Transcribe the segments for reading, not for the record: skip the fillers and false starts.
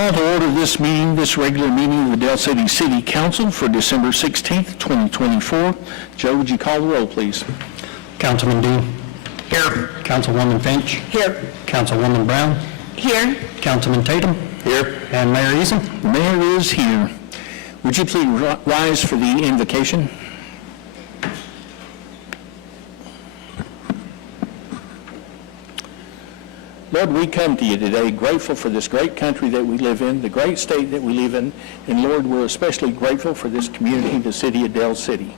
Call to order this meeting, this regular meeting of the Del City City Council for December 16th, 2024. Joe, would you call the roll, please? Councilman Dean. Here. Councilwoman Finch. Here. Councilwoman Brown. Here. Councilman Tatum. Here. And Mayor Eason. The mayor is here. Would you please rise for the invocation? Lord, we come to you today grateful for this great country that we live in, the great state that we live in, and Lord, we're especially grateful for this community, the city of Del City.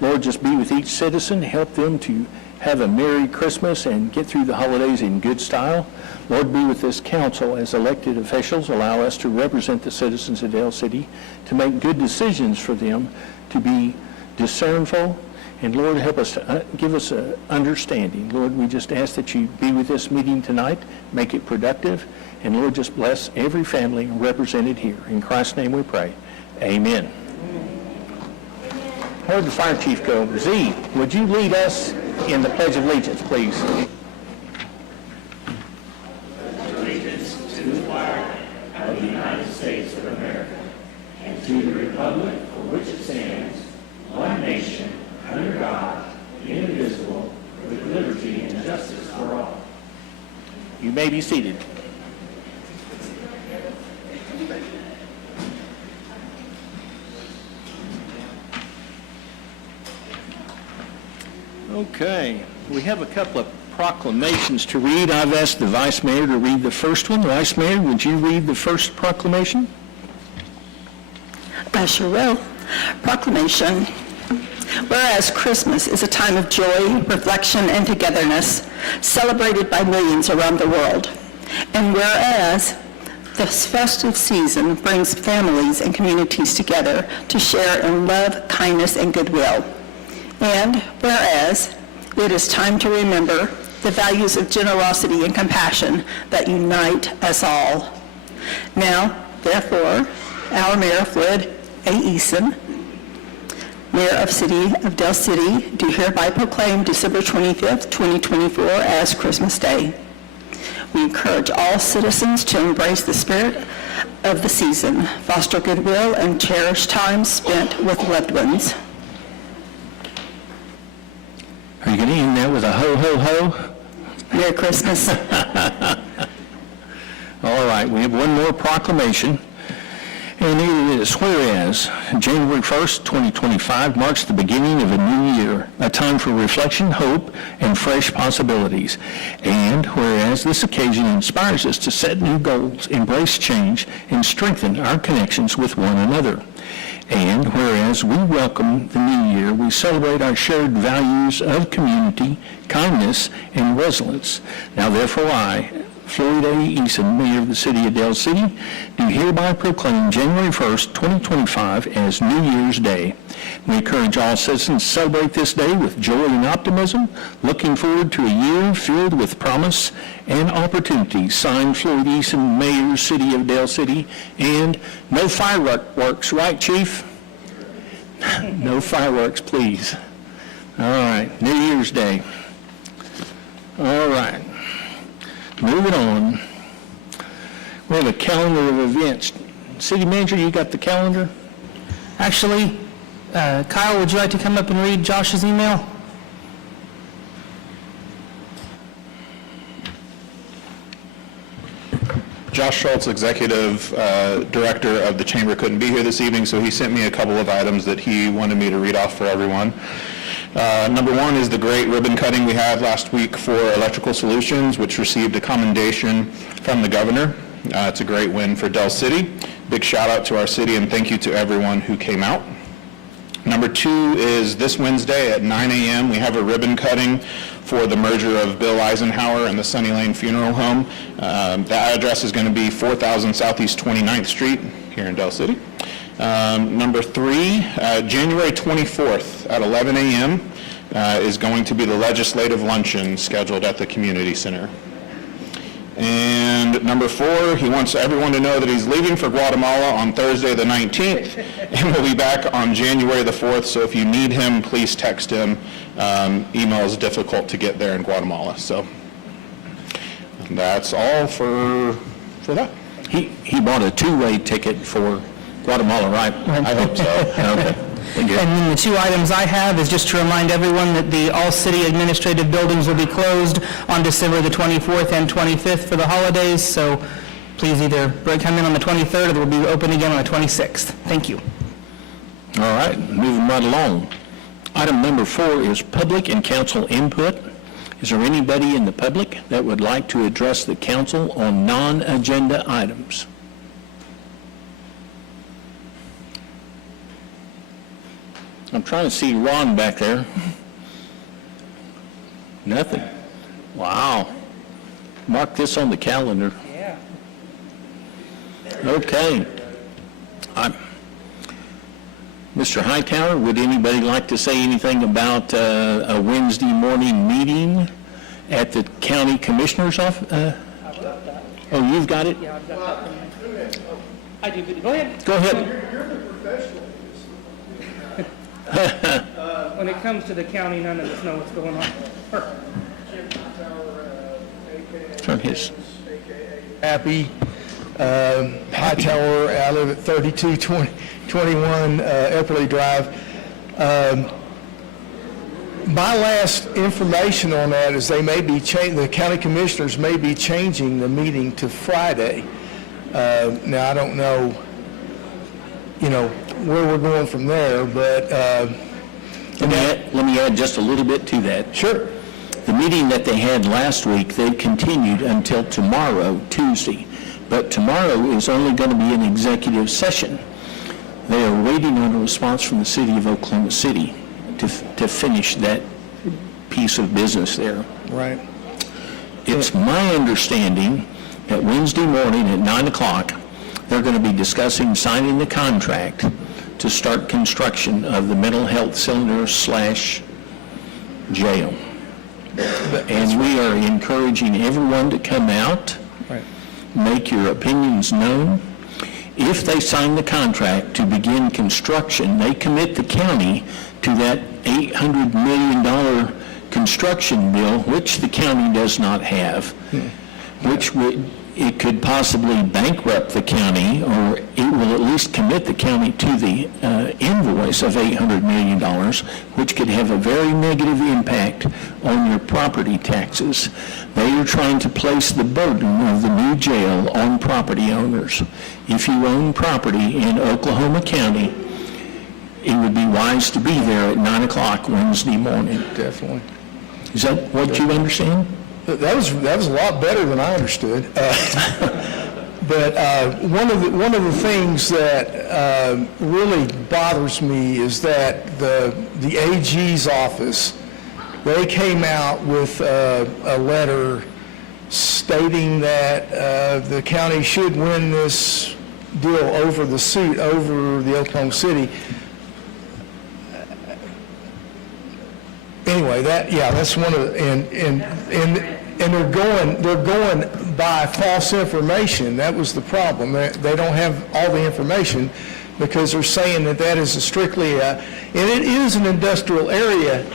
Lord, just be with each citizen, help them to have a Merry Christmas and get through the holidays in good style. Lord, be with this council as elected officials. Allow us to represent the citizens of Del City, to make good decisions for them, to be discernful, and Lord, help us to give us an understanding. Lord, we just ask that you be with this meeting tonight, make it productive, and Lord, just bless every family represented here. In Christ's name we pray. Amen. Heard the fire chief go. Z, would you lead us in the Pledge of Allegiance, please? Allegiance to the flag of the United States of America and to the republic for which it stands, one nation, under God, indivisible, with liberty and justice for all. You may be seated. Okay, we have a couple of proclamations to read. I've asked the Vice Mayor to read the first one. Vice Mayor, would you read the first proclamation? I sure will. Proclamation. Whereas Christmas is a time of joy, reflection, and togetherness, celebrated by millions around the world. And whereas this festive season brings families and communities together to share in love, kindness, and goodwill. And whereas it is time to remember the values of generosity and compassion that unite us all. Now, therefore, our Mayor Floyd A. Eason, Mayor of City of Del City, do hereby proclaim December 25th, 2024 as Christmas Day. We encourage all citizens to embrace the spirit of the season, foster goodwill, and cherish time spent with loved ones. Are you going to end that with a ho, ho, ho? Merry Christmas. All right, we have one more proclamation. And it is, whereas January 1st, 2025 marks the beginning of a new year, a time for reflection, hope, and fresh possibilities. And whereas this occasion inspires us to set new goals, embrace change, and strengthen our connections with one another. And whereas we welcome the new year, we celebrate our shared values of community, kindness, and resilience. Now therefore I, Floyd A. Eason, Mayor of the City of Del City, do hereby proclaim January 1st, 2025 as New Year's Day. We encourage all citizens to celebrate this day with joy and optimism, looking forward to a year filled with promise and opportunity. Signed, Floyd Eason, Mayor, City of Del City, and no fireworks, right, Chief? No fireworks, please. All right, New Year's Day. All right. Moving on, we have a calendar of events. City Manager, you got the calendar? Actually, Kyle, would you like to come up and read Josh's email? Josh Schultz, Executive Director of the Chamber, couldn't be here this evening, so he sent me a couple of items that he wanted me to read off for everyone. Number one is the great ribbon cutting we had last week for Electrical Solutions, which received a commendation from the governor. It's a great win for Del City. Big shout out to our city and thank you to everyone who came out. Number two is this Wednesday at 9 a.m. we have a ribbon cutting for the merger of Bill Eisenhower and the Sunny Lane Funeral Home. That address is going to be 4000 Southeast 29th Street here in Del City. Number three, January 24th at 11 a.m. Is going to be the legislative luncheon scheduled at the community center. And number four, he wants everyone to know that he's leaving for Guatemala on Thursday the 19th and will be back on January the 4th. So if you need him, please text him. Email is difficult to get there in Guatemala. So that's all for that. He bought a two-way ticket for Guatemala, right? I hope so. Okay. And then the two items I have is just to remind everyone that the all city administrative buildings will be closed on December the 24th and 25th for the holidays, so please either come in on the 23rd or they'll be open again on the 26th. Thank you. All right, moving right along. Item number 4 is public and council input. Is there anybody in the public that would like to address the council on non-agenda items? I'm trying to see Ron back there. Nothing. Wow. Mark this on the calendar. Yeah. Okay. Mr. Hightower, would anybody like to say anything about a Wednesday morning meeting at the county commissioner's office? Oh, you've got it? Yeah, I've got that from I do, go ahead. Go ahead. When it comes to the county, none of us know what's going on. Turn his. Happy. Hightower, I live at 3221 Epperly Drive. My last information on that is they may be the county commissioners may be changing the meeting to Friday. Now, I don't know, where we're going from there, but... Let me add just a little bit to that. Sure. The meeting that they had last week, they continued until tomorrow, Tuesday. But tomorrow is only going to be an executive session. They are waiting on a response from the city of Oklahoma City to finish that piece of business there. Right. It's my understanding that Wednesday morning at 9 o'clock, they're going to be discussing signing the contract to start construction of the mental health center/jail. And we are encouraging everyone to come out, Right. make your opinions known. If they sign the contract to begin construction, they commit the county to that $800 million construction bill, which the county does not have, which it could possibly bankrupt the county, or it will at least commit the county to the invoice of $800 million, which could have a very negative impact on your property taxes. They are trying to place the burden of the new jail on property owners. If you own property in Oklahoma County, it would be wise to be there at 9 o'clock Wednesday morning. Definitely. Is that what you understand? That was a lot better than I understood. But one of the things that really bothers me is that the AG's office, they came out with a letter stating that the county should win this deal over the suit over the Oklahoma City. Anyway, that's one of the, and they're going by false information. That was the problem. They don't have all the information because they're saying that is strictly and it is an industrial area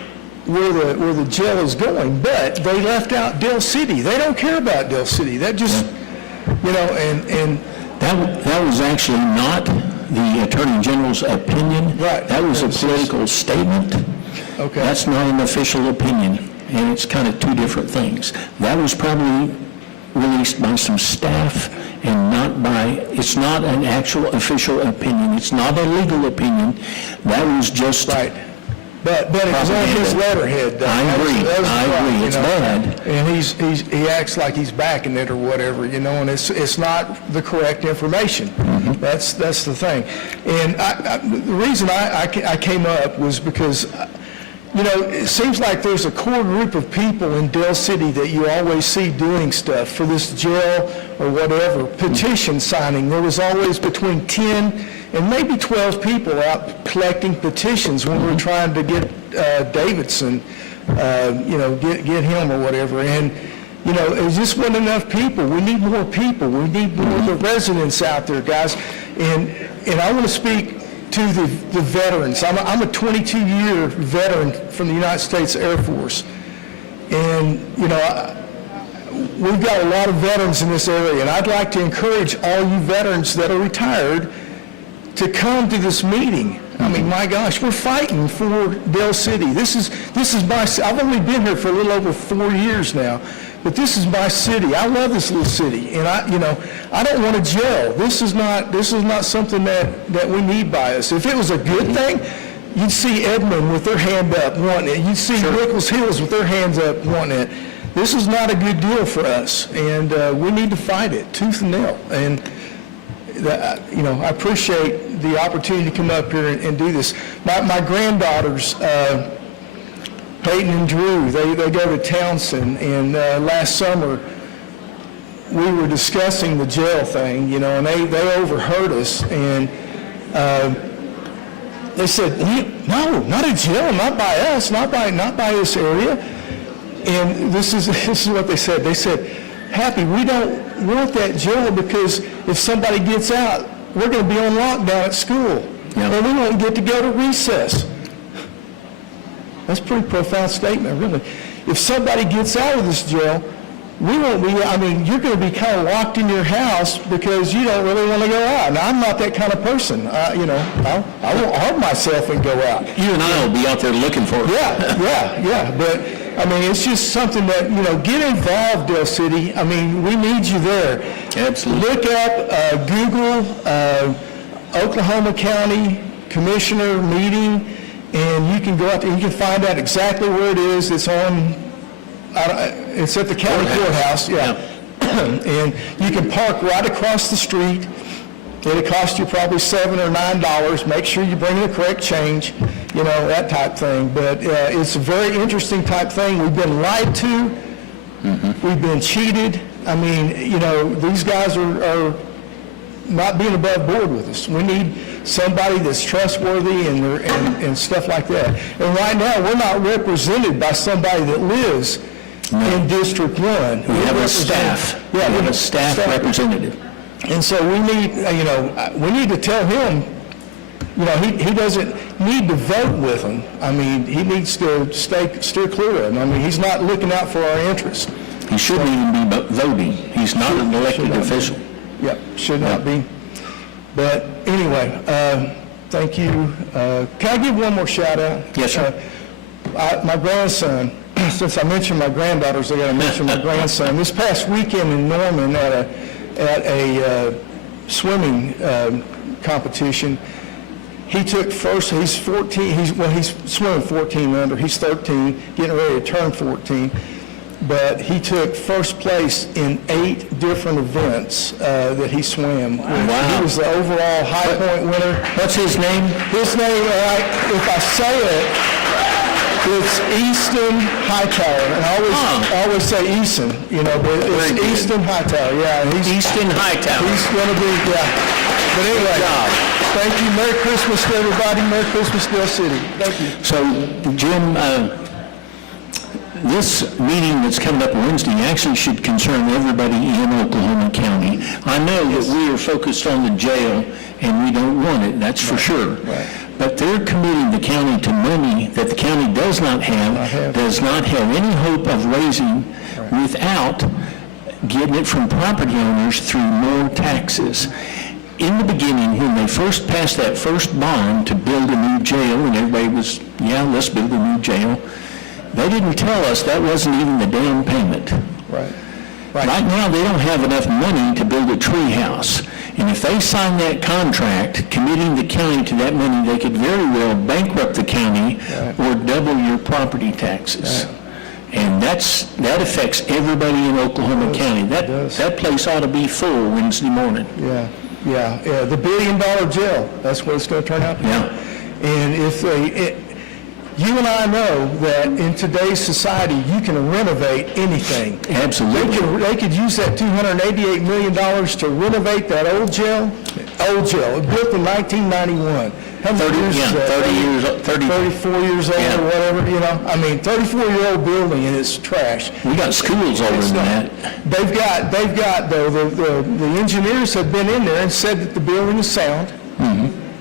where the jail is going, but they left out Del City. They don't care about Del City. That just, and That was actually not the Attorney General's opinion. Right. That was a political statement. okay. That's not an official opinion, and it's kind of two different things. That was probably released by some staff and it's not an actual official opinion. It's not a legal opinion. That was just... Right. But it was on his letterhead, though. I agree. It's bad. And he acts like he's backing it or whatever, and it's not the correct information. Mm-hmm. That's the thing. And the reason I came up was because, it seems like there's a core group of people in Del City that you always see doing stuff for this jail or whatever, petition signing. There was always between 10 and maybe 12 people out collecting petitions when we were trying to get Davidson, get him or whatever. And, it just wasn't enough people. We need more people. We need more of the residents out there, guys. And I want to speak to the veterans. I'm a 22-year veteran from the United States Air Force. And, we've got a lot of veterans in this area, and I'd like to encourage all you veterans that are retired to come to this meeting. I mean, my gosh, we're fighting for Dale City. This is my, I've only been here for a little over 4 years now, but this is my city. I love this little city, and I don't want a jail. This is not something that we need by us. If it was a good thing, you'd see Edmond with their hand up wanting it. You'd see Nichols Hills with their hands up wanting it. This is not a good deal for us, and we need to fight it tooth and nail. And I appreciate the opportunity to come up here and do this. My granddaughters, Peyton and Drew, they go to Townsend, and last summer we were discussing the jail thing, and they overheard us, and they said, no, not a jail, not by us, not by this area. And this is what they said. They said, Happy, we don't want that jail because if somebody gets out, we're going to be on lockdown at school. Yeah. And we won't get to go to recess. That's a pretty profound statement, really. If somebody gets out of this jail, we won't be, you're going to be kind of locked in your house because you don't really want to go out. Now, I'm not that kind of person. I won't harm myself and go out. You and I will be out there looking for it. Yeah. But, it's just something that, get involved, Dale City. We need you there. Absolutely. Look up, Google, Oklahoma County Commissioner meeting, and you can go out there, you can find out exactly where it is. It's at the county courthouse, yeah. And you can park right across the street. It'll cost you probably $7 or $9. Make sure you bring the correct change, that type thing. But it's a very interesting type thing. We've been lied to. We've been cheated. These guys are not being above board with us. We need somebody that's trustworthy and stuff like that. And right now, we're not represented by somebody that lives in District 1. We have a staff. Yeah, we have a staff representative. And so we need to tell him, he doesn't need to vote with them. He needs to steer clear of them. He's not looking out for our interests. He shouldn't even be voting. He's not an elected official. Yep, should not be. But anyway, thank you. Can I give one more shout out? Yes, sir. My grandson, since I mentioned my granddaughters, I got to mention my grandson. This past weekend in Norman at a swimming competition, he took first. He's 14. He's swimming 14 under. He's 13, getting ready to turn 14. But he took first place in 8 different events that he swam. Wow. He was the overall high point winner. What's his name? His name, if I say it, it's Easton Hightower. And I always say Easton, but it's Very good. Easton Hightower. Yeah, Easton Hightower. He's going to be, yeah. But anyway, thank you. Merry Christmas to everybody. Merry Christmas, Dale City. Thank you. So, Jim, this meeting that's coming up Wednesday actually should concern everybody in Oklahoma County. I know that we are focused on the jail, and we don't want it, that's for sure. Right. But they're committing the county to money that the county does not have any hope of raising without getting it from property owners through more taxes. In the beginning, when they first passed that first bond to build a new jail, and everybody was, let's build a new jail, they didn't tell us that wasn't even the down payment. Right. Right now, they don't have enough money to build a tree house. And if they sign that contract, committing the county to that money, they could very well bankrupt the county or double your property taxes. Right. And that affects everybody in Oklahoma County. That place ought to be full Wednesday morning. Yeah. The $1 billion jail, that's what it's going to turn out to be. Yeah. And if you and I know that in today's society, you can renovate anything. Absolutely. They could use that $288 million to renovate that old jail. It built in 1991. How many years is that? 34 years old or whatever, 34-year-old building and it's trash. We got schools older than that. They've got though, the engineers have been in there and said that the building is sound.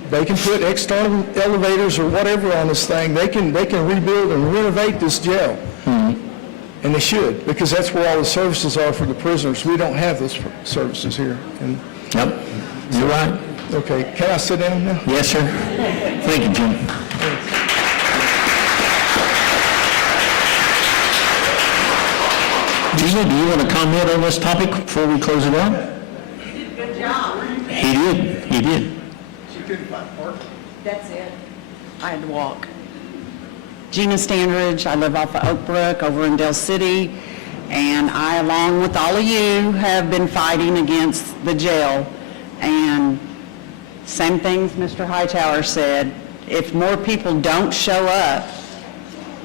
They can put external elevators or whatever on this thing. They can rebuild and renovate this jail. And they should, because that's where all the services are for the prisoners. We don't have those services here. And, Yep, you're right. okay, can I sit down now? Yes, sir. Thank you, Jim. Gina, do you want to comment on this topic before we close it out? Good job. He did. That's it. I had to walk. Gina Standridge, I live off of Oak Brook over in Dell City, and I, along with all of you, have been fighting against the jail. And same things Mr. Hightower said, if more people don't show up,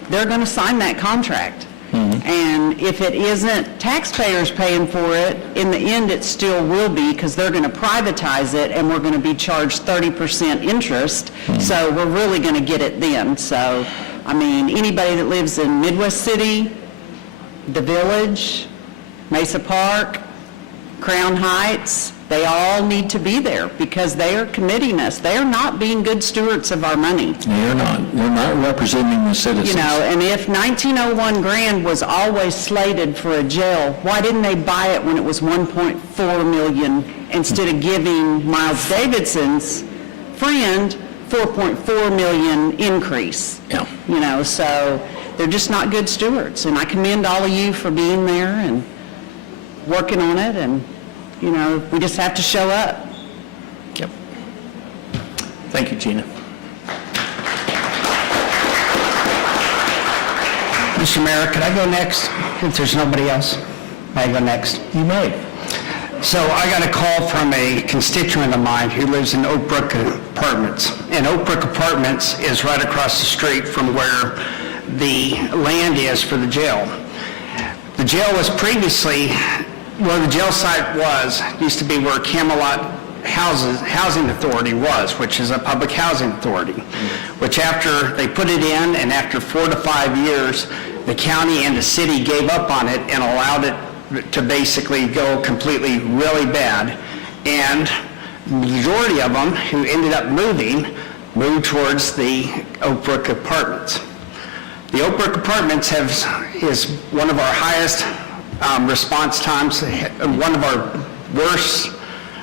they're going to sign that contract. And if it isn't taxpayers paying for it, in the end, it still will be, because they're going to privatize it, and we're going to be charged 30% interest, so we're really going to get it then. So, I mean, anybody that lives in Midwest City, the Village, Mesa Park, Crown Heights, they all need to be there, because they are committing us. They are not being good stewards of our money. They're not. They're not representing the citizens. You know, and if 1901 Grand was always slated for a jail, why didn't they buy it when it was 1.4 million instead of giving Miles Davidson's friend 4.4 million increase? Yeah. You know, so they're just not good stewards. And I commend all of you for being there and working on it, and, you know, we just have to show up. Yep. Thank you, Gina. Mr. Mayor, could I go next, if there's nobody else? May I go next? You may. So I got a call from a constituent of mine who lives in Oak Brook Apartments. And Oak Brook Apartments is right across the street from where the land is for the jail. The jail was previously, where the jail site was, used to be where Camelot Housing Authority was, which is a public housing authority, which after they put it in, and after 4 to 5 years, the county and the city gave up on it and allowed it to basically go completely really bad. And the majority of them who ended up moved towards the Oak Brook Apartments. The Oak Brook Apartments is one of our highest response times, one of our worst,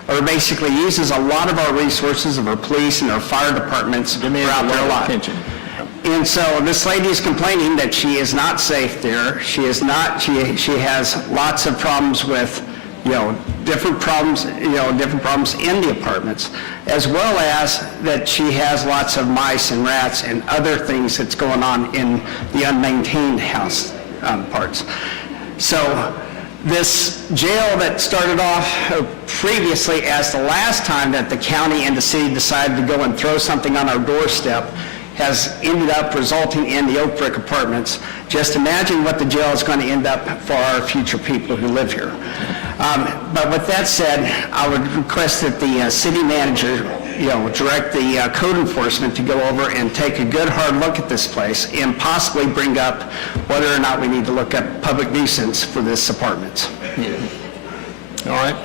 or basically uses a lot of our resources of our police and our fire departments throughout their life. Attention. And so this lady is complaining that she is not safe there. She is not, she has lots of problems with, different problems in the apartments, as well as that she has lots of mice and rats and other things that's going on in the unmaintained house parts. So this jail that started off previously as the last time that the county and the city decided to go and throw something on our doorstep has ended up resulting in the Oak Brook Apartments. Just imagine what the jail is going to end up for our future people who live here. But with that said, I would request that the city manager, direct the code enforcement to go over and take a good hard look at this place and possibly bring up whether or not we need to look at public nuisance for this apartment. All right.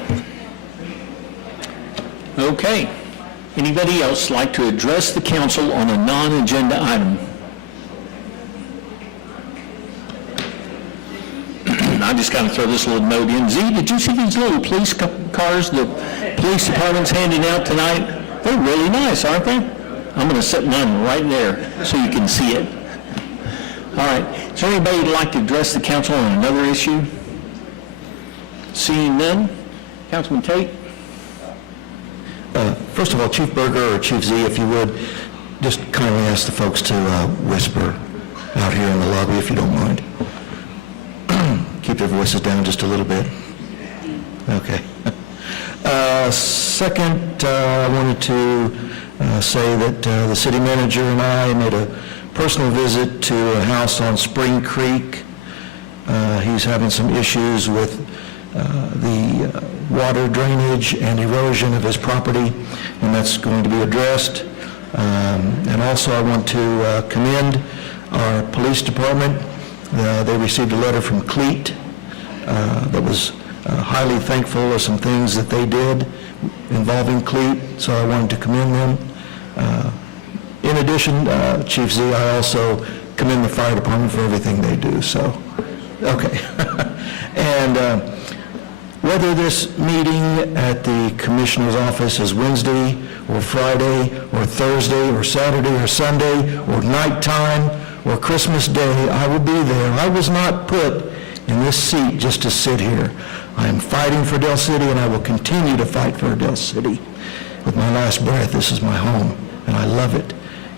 Okay. Anybody else like to address the council on a non-agenda item? I just got to throw this little note in. Z, did you see these little police cars the police department's handing out tonight? They're really nice, aren't they? I'm going to set mine right there so you can see it. All right. Is there anybody who'd like to address the council on another issue? Seeing none. Councilman Tate? First of all, Chief Berger or Chief Z, if you would, just kindly ask the folks to whisper out here in the lobby, if you don't mind. Keep their voices down just a little bit. Okay. Second, I wanted to say that the city manager and I made a personal visit to a house on Spring Creek. He's having some issues with the water drainage and erosion of his property, and that's going to be addressed. And also I want to commend our police department. They received a letter from CLEAT that was highly thankful of some things that they did involving CLEAT, so I wanted to commend them. In addition, Chief Z, I also commend the fire department for everything they do. So Okay. And whether this meeting at the commissioner's office is Wednesday or Friday or Thursday or Saturday or Sunday or nighttime or Christmas Day, I will be there. I was not put in this seat just to sit here. I am fighting for Del City, and I will continue to fight for Del City. With my last breath, this is my home, and I love it.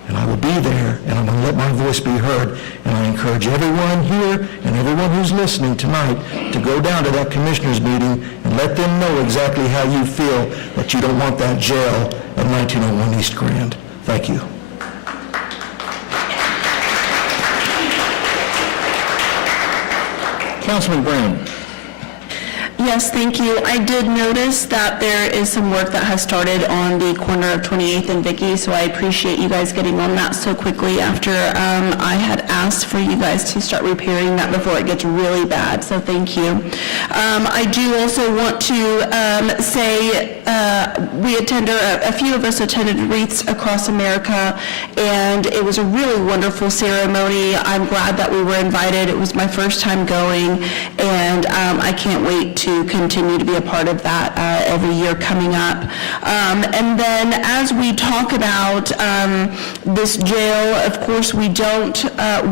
And I will be there, and I'm going to let my voice be heard. And I encourage everyone here and everyone who's listening tonight to go down to that commissioners meeting and let them know exactly how you feel that you don't want that jail at 1901 East Grand. Thank you. Councilman Brown. Yes, thank you. I did notice that there is some work that has started on the corner of 28th and Vicky, so I appreciate you guys getting on that so quickly after I had asked for you guys to start repairing that before it gets really bad, so thank you. I do also want to say a few of us attended Wreaths Across America, and it was a really wonderful ceremony. I'm glad that we were invited. It was my first time going, and I can't wait to continue to be a part of that every year coming up. And then as we talk about this jail, of course, we don't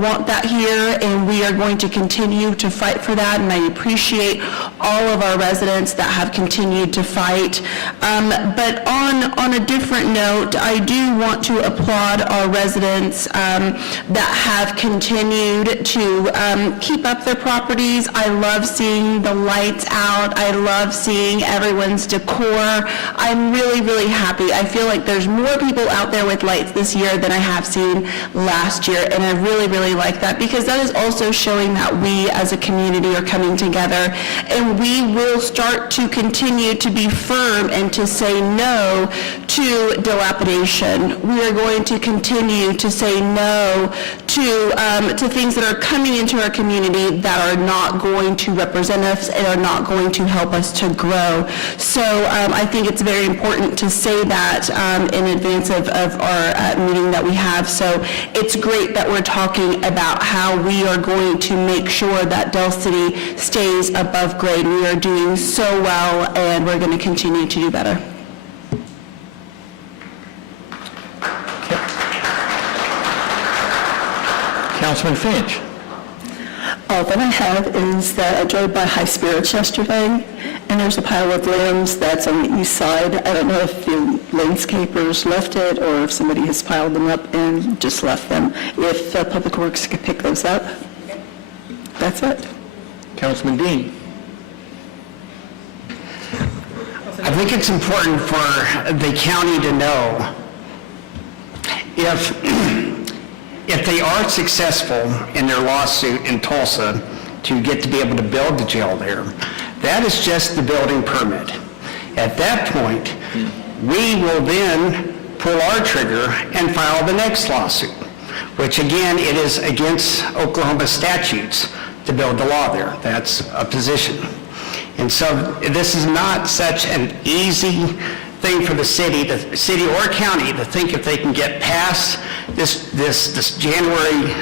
want that here, and we are going to continue to fight for that, and I appreciate all of our residents that have continued to fight. But on a different note, I do want to applaud our residents that have continued to keep up their properties. I love seeing the lights out. I love seeing everyone's decor. I'm really, really happy. I feel like there's more people out there with lights this year than I have seen last year, and I really, really like that because that is also showing that we as a community are coming together, and we will start to continue to be firm and to say no to dilapidation. We are going to continue to say no to things that are coming into our community that are not going to represent us and are not going to help us to grow. So I think it's very important to say that in advance of our meeting that we have. So it's great that we're talking about how we are going to make sure that Del City stays above grade. We are doing so well, and we're going to continue to do better. Councilman Finch. All that I have is that I drove by High Spirits yesterday, and there's a pile of limbs that's on the east side. I don't know if the landscapers left it or if somebody has piled them up and just left them. If Public Works could pick those up, that's it. Councilman Dean. I think it's important for the county to know if they are successful in their lawsuit in Tulsa to get to be able to build the jail there, that is just the building permit. At that point, we will then pull our trigger and file the next lawsuit, which again, it is against Oklahoma statutes to build the law there. That's a position. And so this is not such an easy thing for the city or county to think if they can get past this January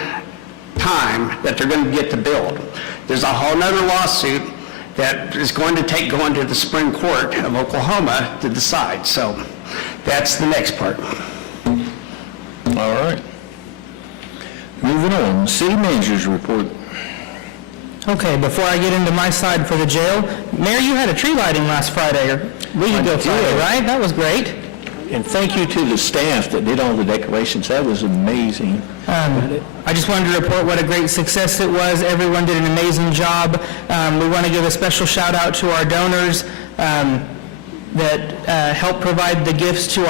time that they're going to get to build. There's a whole nother lawsuit that is going to go into the Supreme Court of Oklahoma to decide. So that's the next part. All right. Moving on, city manager's report. Okay, before I get into my side for the jail, Mayor, you had a tree lighting last Friday, or week ago Friday, right? That was great. And thank you to the staff that did all the decorations. That was amazing. I just wanted to report what a great success it was. Everyone did an amazing job. We want to give a special shout out to our donors that helped provide the gifts to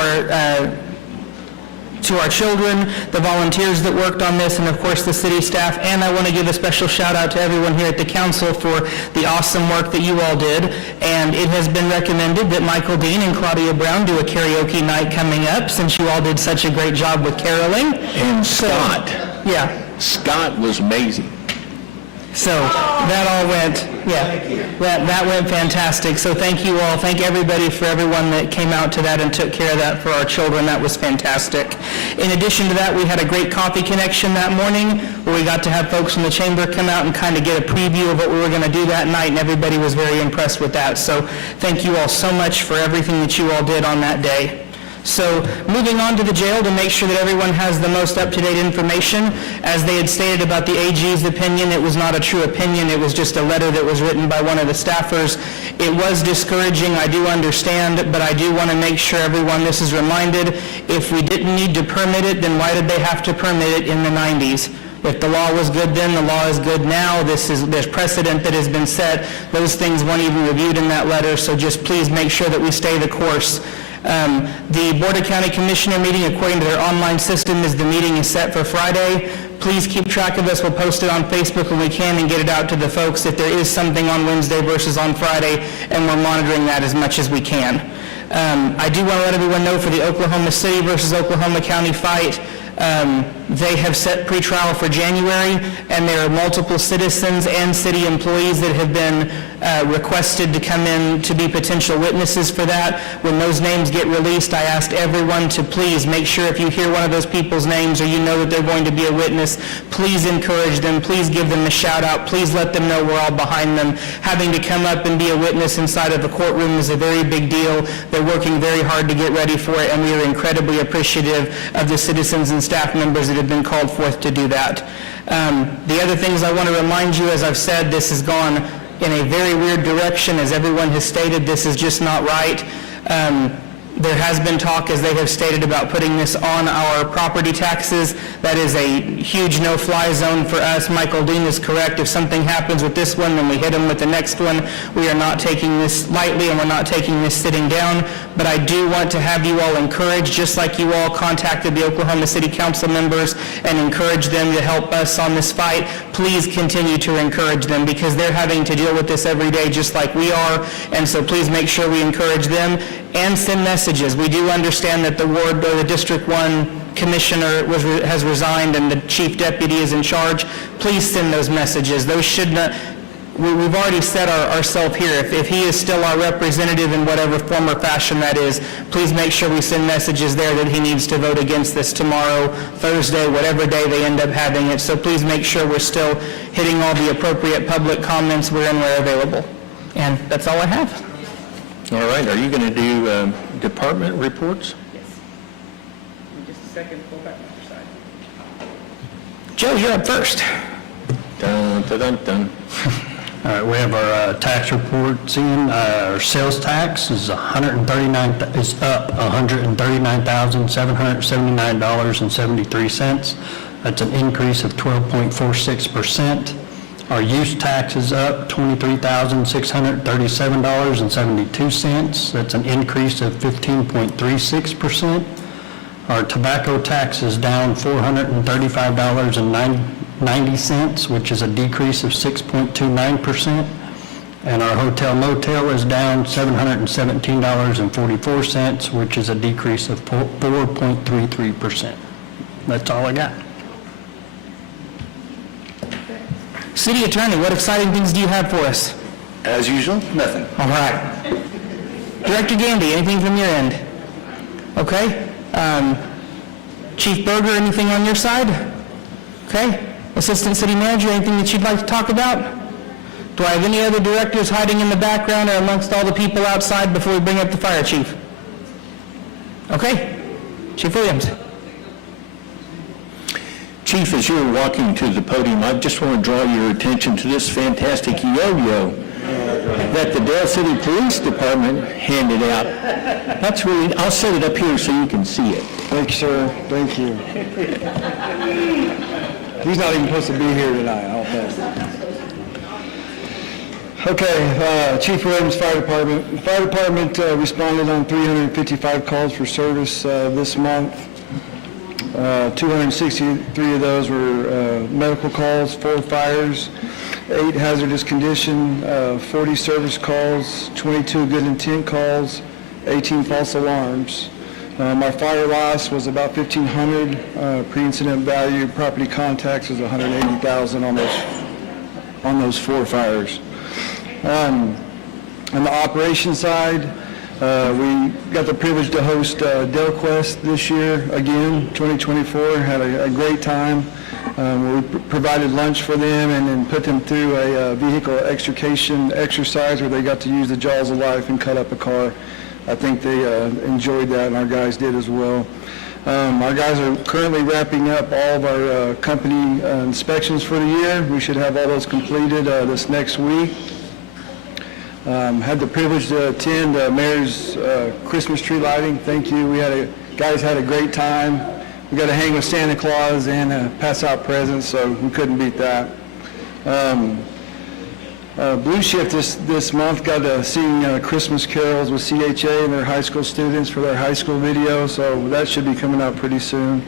our children, the volunteers that worked on this, and of course the city staff. And I want to give a special shout out to everyone here at the council for the awesome work that you all did. And it has been recommended that Michael Dean and Claudia Brown do a karaoke night coming up, since you all did such a great job with caroling. And Scott. Yeah. Scott was amazing. So that all went, that went fantastic. So thank you all. Thank everybody for everyone that came out to that and took care of that for our children. That was fantastic. In addition to that, we had a great coffee connection that morning where we got to have folks from the chamber come out and kind of get a preview of what we were going to do that night, and everybody was very impressed with that. So thank you all so much for everything that you all did on that day. So moving on to the jail to make sure that everyone has the most up-to-date information. As they had stated about the AG's opinion, it was not a true opinion. It was just a letter that was written by one of the staffers. It was discouraging, I do understand, but I do want to make sure everyone, this is reminded, if we didn't need to permit it, then why did they have to permit it in the 90s? If the law was good then, the law is good now. There's precedent that has been set. Those things weren't even reviewed in that letter, so just please make sure that we stay the course. The Board of County Commissioner meeting, according to their online system, the meeting is set for Friday. Please keep track of us. We'll post it on Facebook when we can and get it out to the folks if there is something on Wednesday versus on Friday, and we're monitoring that as much as we can. I do want to let everyone know for the Oklahoma City versus Oklahoma County fight, they have set pretrial for January, and there are multiple citizens and city employees that have been requested to come in to be potential witnesses for that. When those names get released, I asked everyone to please make sure if you hear one of those people's names or you know that they're going to be a witness, please encourage them, please give them a shout out, please let them know we're all behind them. Having to come up and be a witness inside of a courtroom is a very big deal. They're working very hard to get ready for it, and we are incredibly appreciative of the citizens and staff members that have been called forth to do that. The other things I want to remind you, as I've said, this has gone in a very weird direction. As everyone has stated, this is just not right. There has been talk, as they have stated, about putting this on our property taxes. That is a huge no-fly zone for us. Michael Dean is correct. If something happens with this one, then we hit them with the next one. We are not taking this lightly, and we're not taking this sitting down. But I do want to have you all encouraged, just like you all contacted the Oklahoma City Council members and encouraged them to help us on this fight. Please continue to encourage them, because they're having to deal with this every day just like we are. And so please make sure we encourage them and send messages. We do understand that the ward or the District 1 commissioner has resigned and the chief deputy is in charge. Please send those messages. Those should not, we've already set ourselves here. If he is still our representative in whatever form or fashion that is, please make sure we send messages there that he needs to vote against this tomorrow, Thursday, whatever day they end up having it. So please make sure we're still hitting all the appropriate public comments where and where available. And that's all I have. All right, are you going to do department reports? Just a second, pull back on your side. Joe, you're up first. Dun, dun, dun, dun. All right, we have our tax reports in. Our sales tax is up $139,779.73. That's an increase of 12.46%. Our use tax is up $23,637.72. That's an increase of 15.36%. Our tobacco tax is down $435.90, which is a decrease of 6.29%. And our hotel motel is down $717.44, which is a decrease of 4.33%. That's all I got. City Attorney, what exciting things do you have for us? As usual, nothing. All right. Director Gandy, anything from your end? Okay. Chief Berger, anything on your side? Okay. Assistant City Manager, anything that you'd like to talk about? Do I have any other directors hiding in the background or amongst all the people outside before we bring up the fire chief? Okay. Chief Williams. Chief, as you're walking to the podium, I just want to draw your attention to this fantastic yo-yo that the Dale City Police Department handed out. That's really, I'll set it up here so you can see it. Thank you, sir. Thank you. He's not even supposed to be here tonight, I don't think. Okay, Chief Williams, Fire Department. The Fire Department responded on 355 calls for service this month. 263 of those were medical calls, 4 fires, 8 hazardous condition, 40 service calls, 22 good intent calls, 18 false alarms. Our fire loss was about 1,500. Pre-incident value, property contacts was 180,000, almost on those 4 fires. On the operations side, we got the privilege to host DelQuest this year again, 2024. Had a great time. We provided lunch for them and then put them through a vehicle extrication exercise where they got to use the jaws of life and cut up a car. I think they enjoyed that, and our guys did as well. Our guys are currently wrapping up all of our company inspections for the year. We should have all those completed this next week. Had the privilege to attend Mayor's Christmas tree lighting. Thank you. Guys had a great time. We got to hang with Santa Claus and pass out presents, so we couldn't beat that. Blue Shift this month got to sing Christmas carols with CHA and their high school students for their high school video, so that should be coming out pretty soon.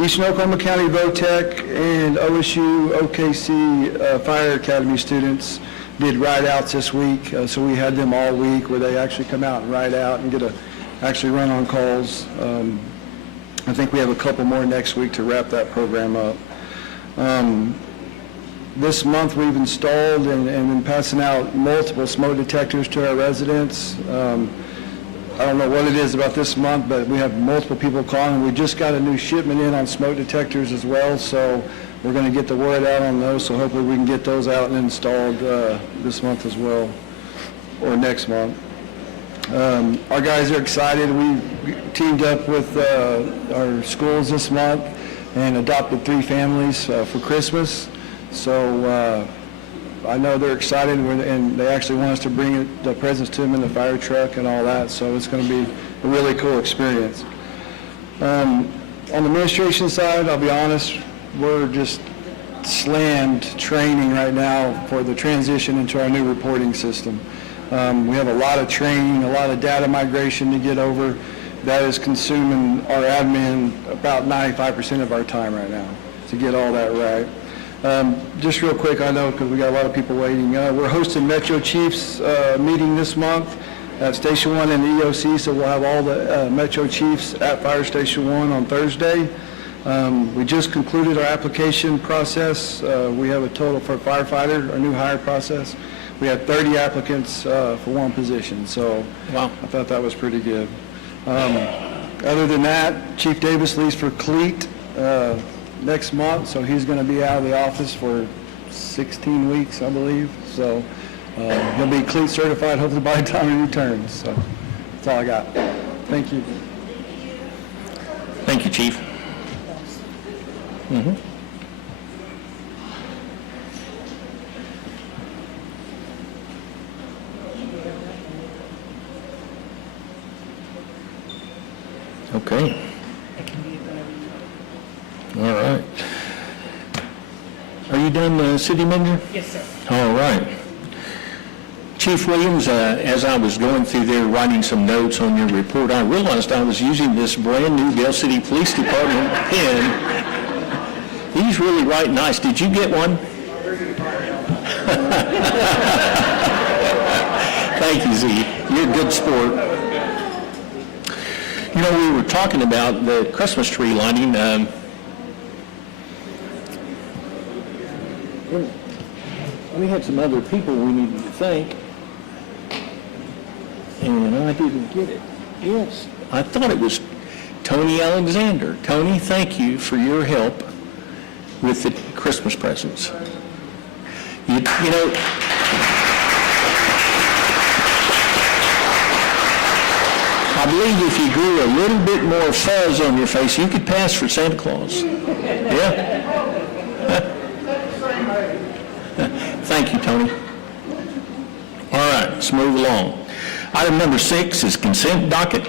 Eastern Oklahoma County VOTEC and OSU OKC Fire Academy students did ride-outs this week, so we had them all week where they actually come out and ride out and get to actually run on calls. I think we have a couple more next week to wrap that program up. This month, we've installed and been passing out multiple smoke detectors to our residents. I don't know what it is about this month, but we have multiple people calling. We just got a new shipment in on smoke detectors as well, so we're going to get the word out on those, so hopefully we can get those out and installed this month as well, or next month. Our guys are excited. We teamed up with our schools this month and adopted 3 families for Christmas. So I know they're excited, and they actually want us to bring the presents to them in the fire truck and all that, so it's going to be a really cool experience. On the administration side, I'll be honest, we're just slammed training right now for the transition into our new reporting system. We have a lot of training, a lot of data migration to get over. That is consuming our admin about 95% of our time right now to get all that right. Just real quick, I know because we got a lot of people waiting. We're hosting Metro Chiefs meeting this month at Station 1 and the EOC, so we'll have all the Metro Chiefs at Fire Station 1 on Thursday. We just concluded our application process. We have a total for firefighter, our new hire process. We had 30 applicants for one position, so Wow. I thought that was pretty good. Other than that, Chief Davis leaves for Cleat next month, so he's going to be out of the office for 16 weeks, I believe. So he'll be Cleat certified hopefully by the time he returns. So that's all I got. Thank you. Thank you, Chief. Okay. All right. Are you done, City Manager? Yes, sir. All right. Chief Williams, as I was going through there writing some notes on your report, I realized I was using this brand-new Dale City Police Department pen. He's really write nice. Did you get one? Thank you, Z. You're a good sport. You know, we were talking about the Christmas tree lighting. We had some other people we needed to thank, and I didn't get it. Yes, I thought it was Tony Alexander. Tony, thank you for your help with the Christmas presents. You know, I believe if you grew a little bit more fuzz on your face, you could pass for Santa Claus. Yeah? Thank you, Tony. All right, let's move along. Item number 6 is consent docket.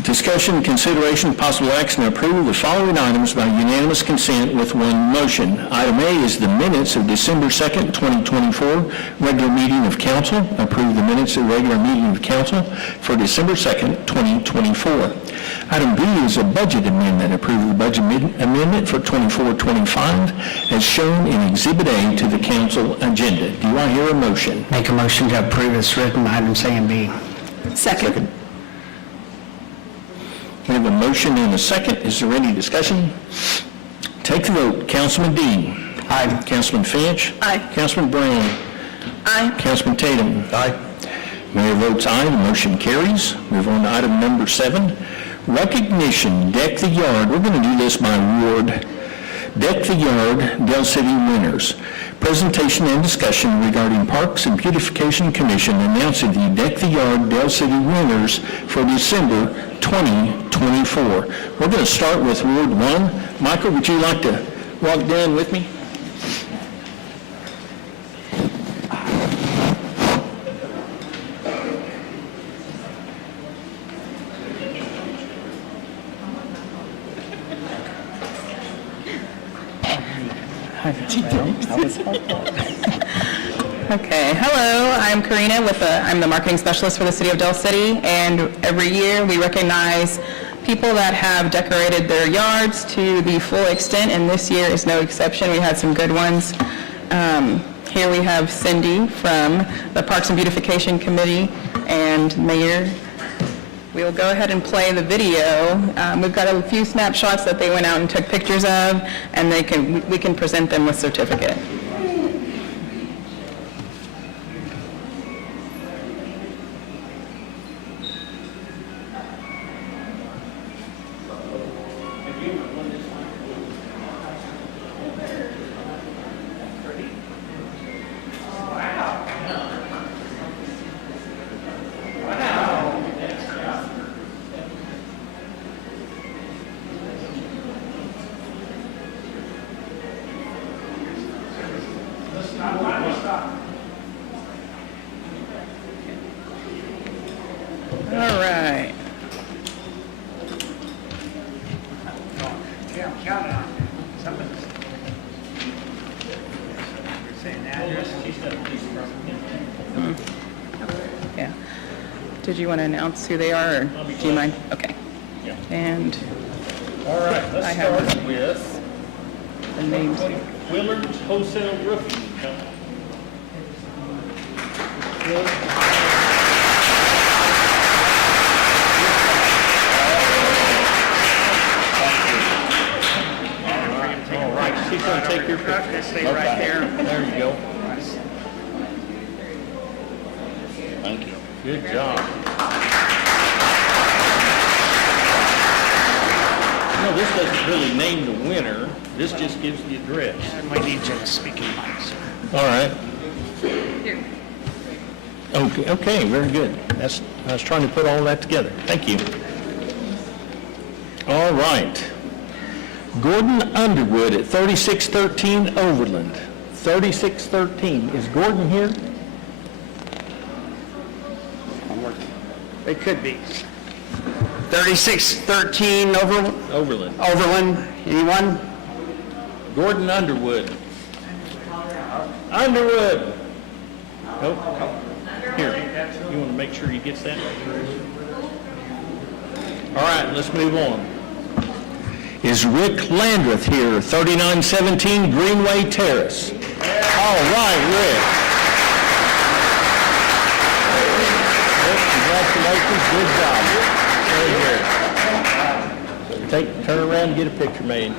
Discussion, consideration, possible action, and approval of the following items by unanimous consent with one motion. Item A is the minutes of December 2nd, 2024, regular meeting of council. Approve the minutes of regular meeting of council for December 2nd, 2024. Item B is a budget amendment. Approve the budget amendment for 24-25 as shown in Exhibit A to the council agenda. Do I hear a motion? Make a motion to approve as written, items A and B. Second. We have a motion and a second. Is there any discussion? Take the vote. Councilman Dean. Aye. Councilman Finch. Aye. Councilman Brown. Aye. Councilman Tatum. Aye. Mayor votes aye, the motion carries. Move on to item number 7, recognition, Deck the Yard. We're going to do this by award. Deck the Yard, Dell City winners. Presentation and discussion regarding Parks and Beautification Commission announcing the Deck the Yard, Dell City winners for December 2024. We're going to start with Ward 1. Michael, would you like to walk down with me? Okay, hello, I'm Karina I'm the marketing specialist for the City of Dell City, and every year we recognize people that have decorated their yards to the full extent, and this year is no exception. We had some good ones. Here we have Cindy from the Parks and Beautification Committee and Mayor. We'll go ahead and play the video. We've got a few snapshots that they went out and took pictures of, and we can present them with certificate. All right. Yeah. Did you want to announce who they are, or do you mind? Okay. And All right, I let's have- start with the names. Willard's Wholesale Roofing Company. All right, she's going to take your picture. Stay right there. There you go. Thank you. Good job. No, this doesn't really name the winner. This just gives the address. We need you to speak in mic, sir. All right. Okay, very good. I was trying to put all that together. Thank you. All right. Gordon Underwood at 3613 Overland. 3613. Is Gordon here? It could be. 3613 Overland. Overland, anyone? Gordon Underwood. Underwood. Oh, here. You want to make sure he gets that? All right, let's move on. Is Rick Landreth here, 3917 Greenway Terrace? All right, Rick. Rick, congratulations, good job. Very good. Turn around and get a picture made.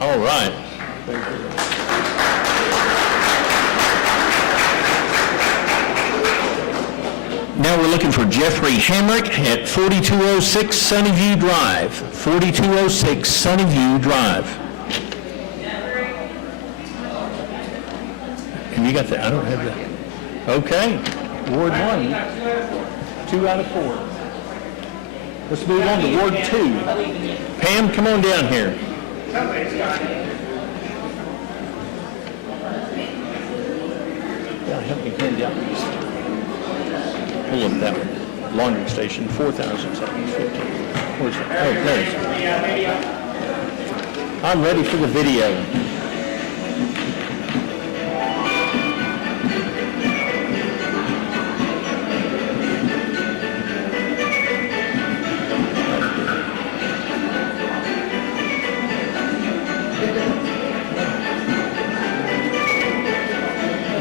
All right. Now we're looking for Jeffrey Hamrick at 4206 Sunnyview Drive. 4206 Sunnyview Drive. Have you got that? I don't have that. Okay. Ward 1. 2 out of 4. Let's move on to Ward 2. Pam, come on down here. Yeah, help me hand out these. Pull up that one. Laundry station, 4,000 seconds, 15. Where's that? Oh, there it is. I'm ready for the video.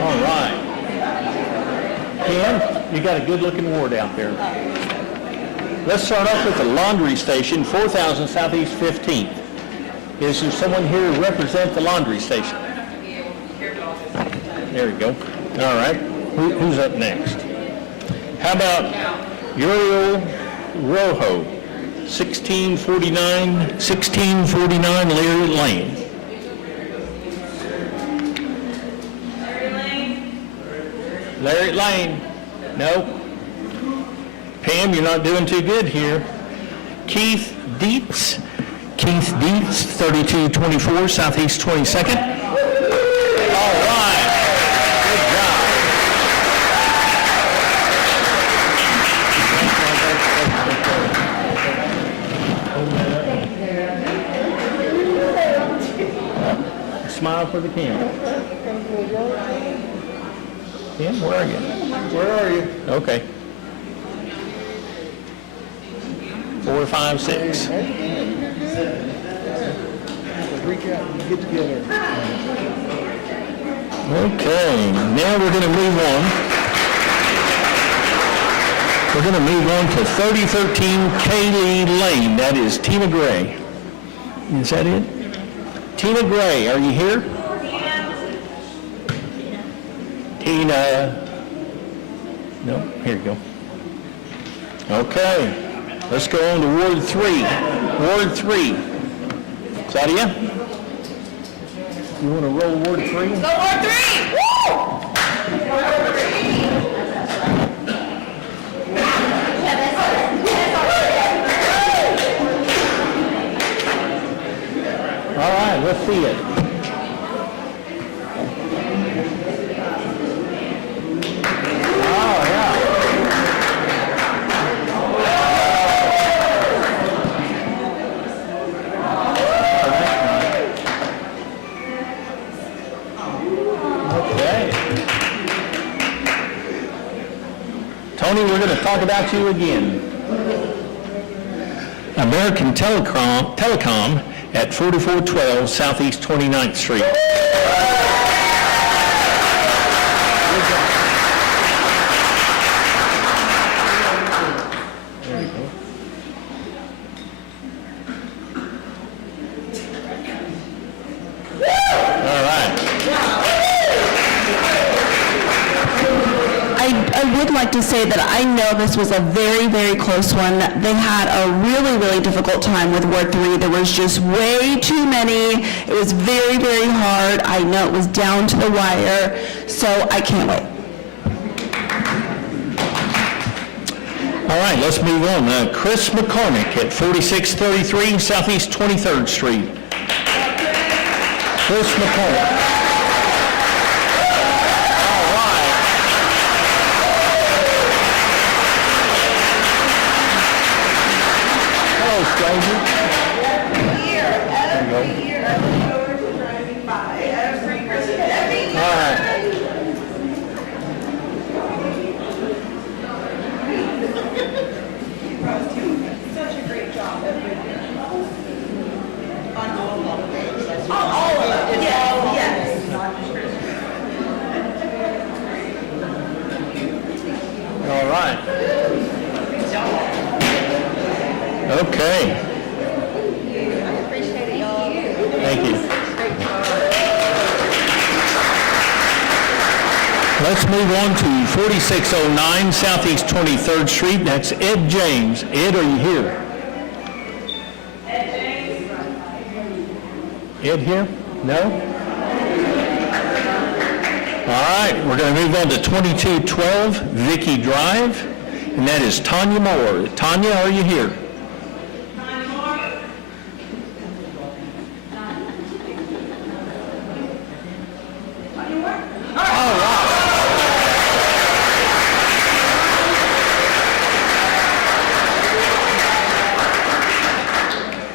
All right. Ken, you got a good-looking ward out there. Let's start off with the laundry station, 4,000 Southeast 15th. Is there someone here to represent the laundry station? There we go. All right. Who's up next? How about Uriel Rojo, 1649 Larry Lane? Larry Lane? Nope. Pam, you're not doing too good here. Keith Dietz, 3224 Southeast 22nd. All right. Good job. Smile for the camera. Tim, where are you? Where are you? Okay. 4, 5, 6. Get together. Okay, now we're going to move on. We're going to move on to 3013 Kaylee Lane. That is Tina Gray. Is that it? Tina Gray, are you here? Tina. No, here you go. Okay, let's go on to Ward 3. Ward 3. Claudia? You want to roll Ward 3? Go Ward 3! Woo! All right, let's see it. Oh, yeah. Okay. Tony, we're going to talk about you again. American Telecom at 4412 Southeast 29th Street. I would like to say that I know this was a very, very close one. They had a really, really difficult time with Ward 3. There was just way too many. It was very, very hard. I know it was down to the wire, so I can't wait. All right, let's move on. Chris McCormick at 4633 Southeast 23rd Street. Chris McCormick. All right. Hello, stranger. All right. All right. Okay. Thank you. Let's move on to 4609 Southeast 23rd Street. That's Ed James. Ed, are you here? Ed here? No? All right, we're going to move on to 2212 Vicky Drive, and that is Tanya Moore. Tanya, are you here? All right.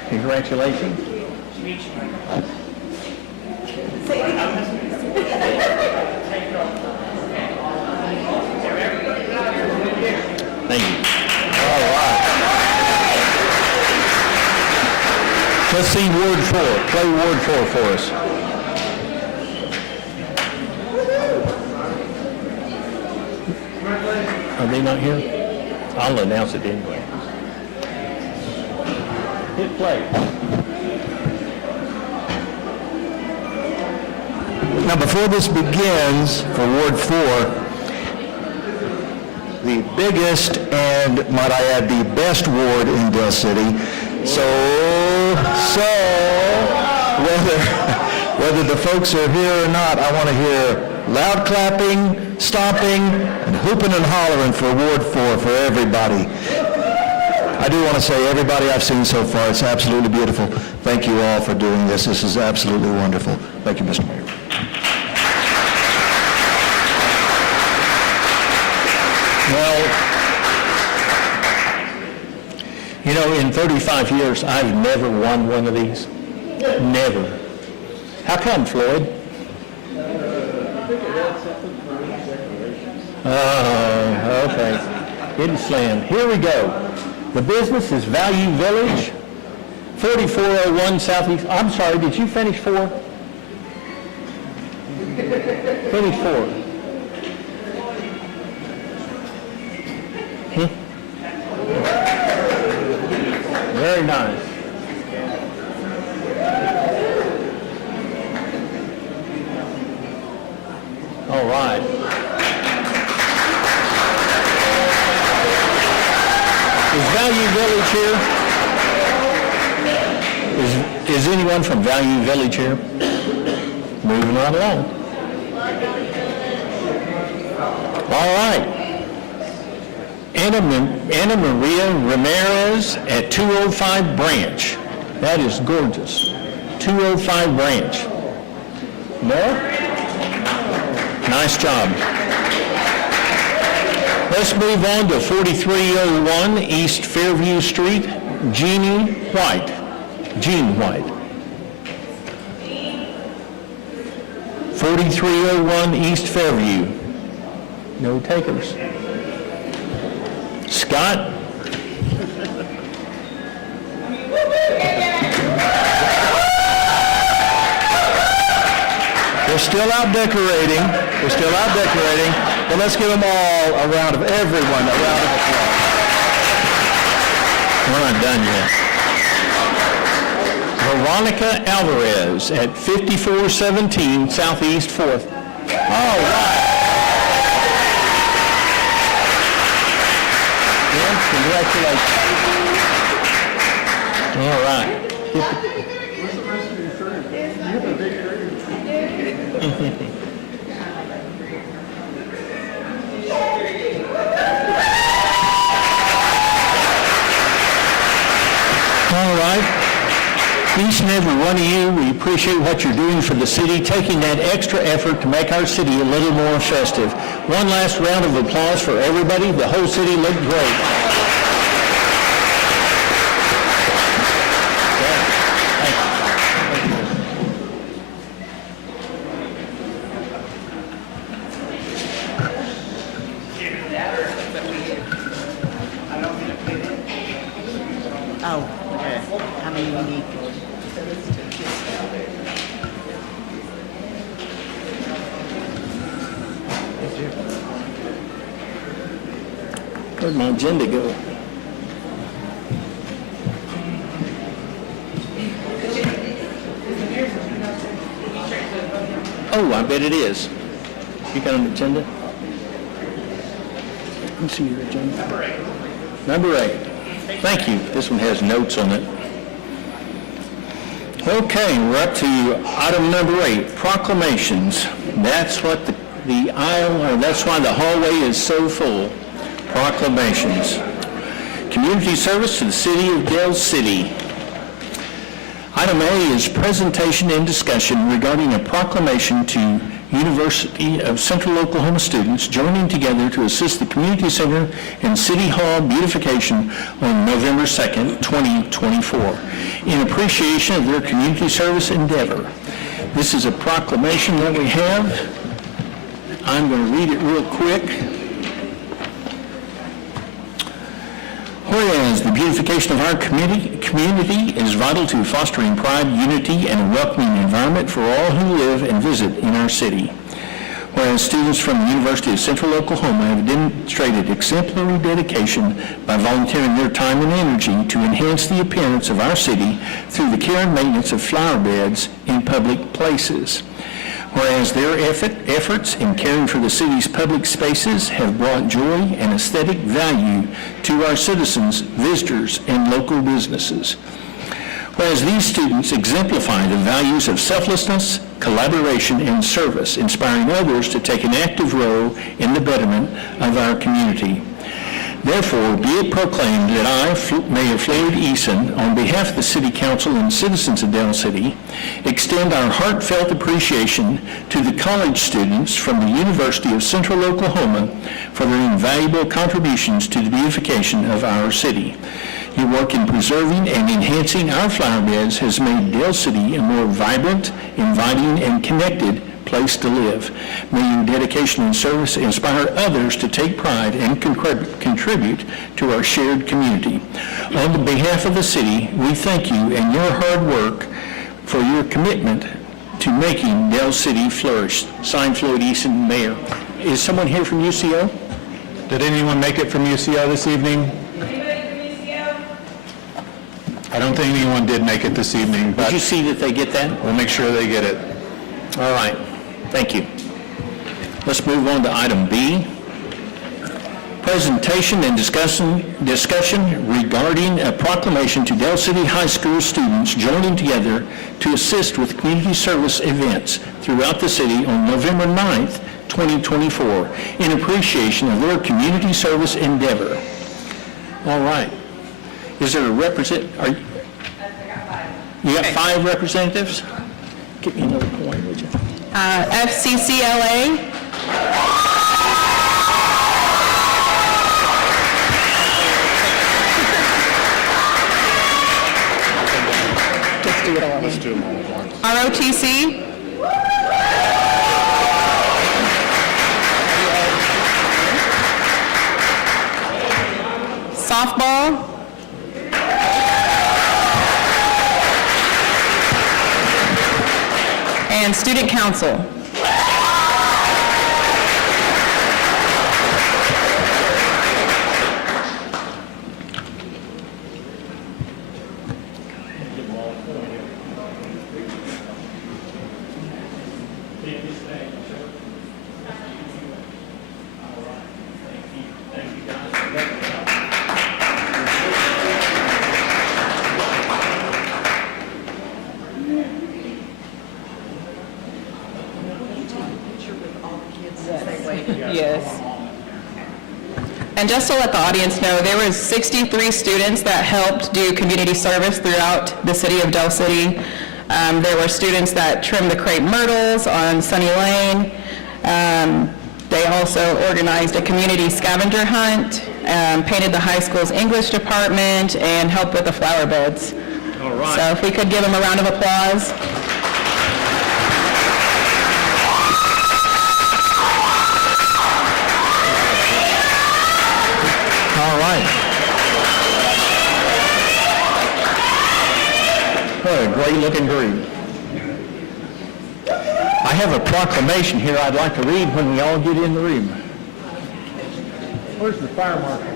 Congratulations. Thank you. All right. Let's see Ward 4. Play Ward 4 for us. Are they not here? I'll announce it anyway. Hit play. Now, before this begins for Ward 4, the biggest and, might I add, the best ward in Dale City. So whether the folks are here or not, I want to hear loud clapping, stomping, and hooping and hollering for Ward 4 for everybody. I do want to say, everybody I've seen so far, it's absolutely beautiful. Thank you all for doing this. This is absolutely wonderful. Thank you, Mr. Mayor. Well, you know, in 35 years, I've never won one of these. Never. How come, Floyd? Oh, okay. Hidden slam. Here we go. The business is Value Village, 4401 Southeast. I'm sorry, did you finish 4? Finish 4. Very nice. All right. Is Value Village here? Is anyone from Value Village here? Moving right along. All right. Anna Maria Ramirez at 205 Branch. That is gorgeous. 205 Branch. No? Nice job. Let's move on to 4301 East Fairview Street, Jean White. 4301 East Fairview. No takers. Scott? We're still out decorating. But let's give them all a round of everyone, a round of applause. We're not done yet. Veronica Alvarez at 5417 Southeast 4th. All right. Yes, congratulations. All right. All right. Each and every one of you, we appreciate what you're doing for the city, taking that extra effort to make our city a little more festive. One last round of applause for everybody. The whole city looked great. Oh, okay. How many you need? Where'd my agenda go? Oh, I bet it is. You got an agenda? Let me see your agenda. Number 8. Thank you. This one has notes on it. Okay, we're up to item number 8, proclamations. That's what the aisle, or that's why the hallway is so full. Proclamations. Community service to the city of Dale City. Item A is presentation and discussion regarding a proclamation to University of Central Oklahoma students joining together to assist the Community Center and City Hall beautification on November 2nd, 2024, in appreciation of their community service endeavor. This is a proclamation that we have. I'm going to read it real quick. Whereas the beautification of our community is vital to fostering pride, unity, and a welcoming environment for all who live and visit in our city. Whereas students from the University of Central Oklahoma have demonstrated exemplary dedication by volunteering their time and energy to enhance the appearance of our city through the care and maintenance of flower beds in public places. Whereas their efforts in caring for the city's public spaces have brought joy and aesthetic value to our citizens, visitors, and local businesses. Whereas these students exemplify the values of selflessness, collaboration, and service, inspiring others to take an active role in the betterment of our community. Therefore, be it proclaimed that I, Mayor Floyd Eason, on behalf of the City Council and citizens of Del City, extend our heartfelt appreciation to the college students from the University of Central Oklahoma for their invaluable contributions to the beautification of our city. Your work in preserving and enhancing our flower beds has made Del City a more vibrant, inviting, and connected place to live. May your dedication and service inspire others to take pride and contribute to our shared community. On the behalf of the city, we thank you and your hard work for your commitment to making Del City flourish. Signed, Floyd Eason, Mayor. Is someone here from UCO? Did anyone make it from UCO this evening? I don't think anyone did make it this evening, Did but you see that they get that? we'll make sure they get it. All right, thank you. Let's move on to item B. Presentation and discussion regarding a proclamation to Del City High School students joining together to assist with community service events throughout the city on November 9th, 2024, in appreciation of their community service endeavor. All right. Is there a you got 5 representatives? Give me another coin, would you? FCCLA, Let's do them all at once. ROTC, softball, and student council. Yes. And just to let the audience know, there were 63 students that helped do community service throughout the city of Del City. There were students that trimmed the crepe myrtles on Sunny Lane. They also organized a community scavenger hunt, painted the high school's English department, and helped with the flower beds. All right. So if we could give them a round of applause. All right. What a great-looking group. I have a proclamation here I'd like to read when we all get in the room. Where's the fire marshal?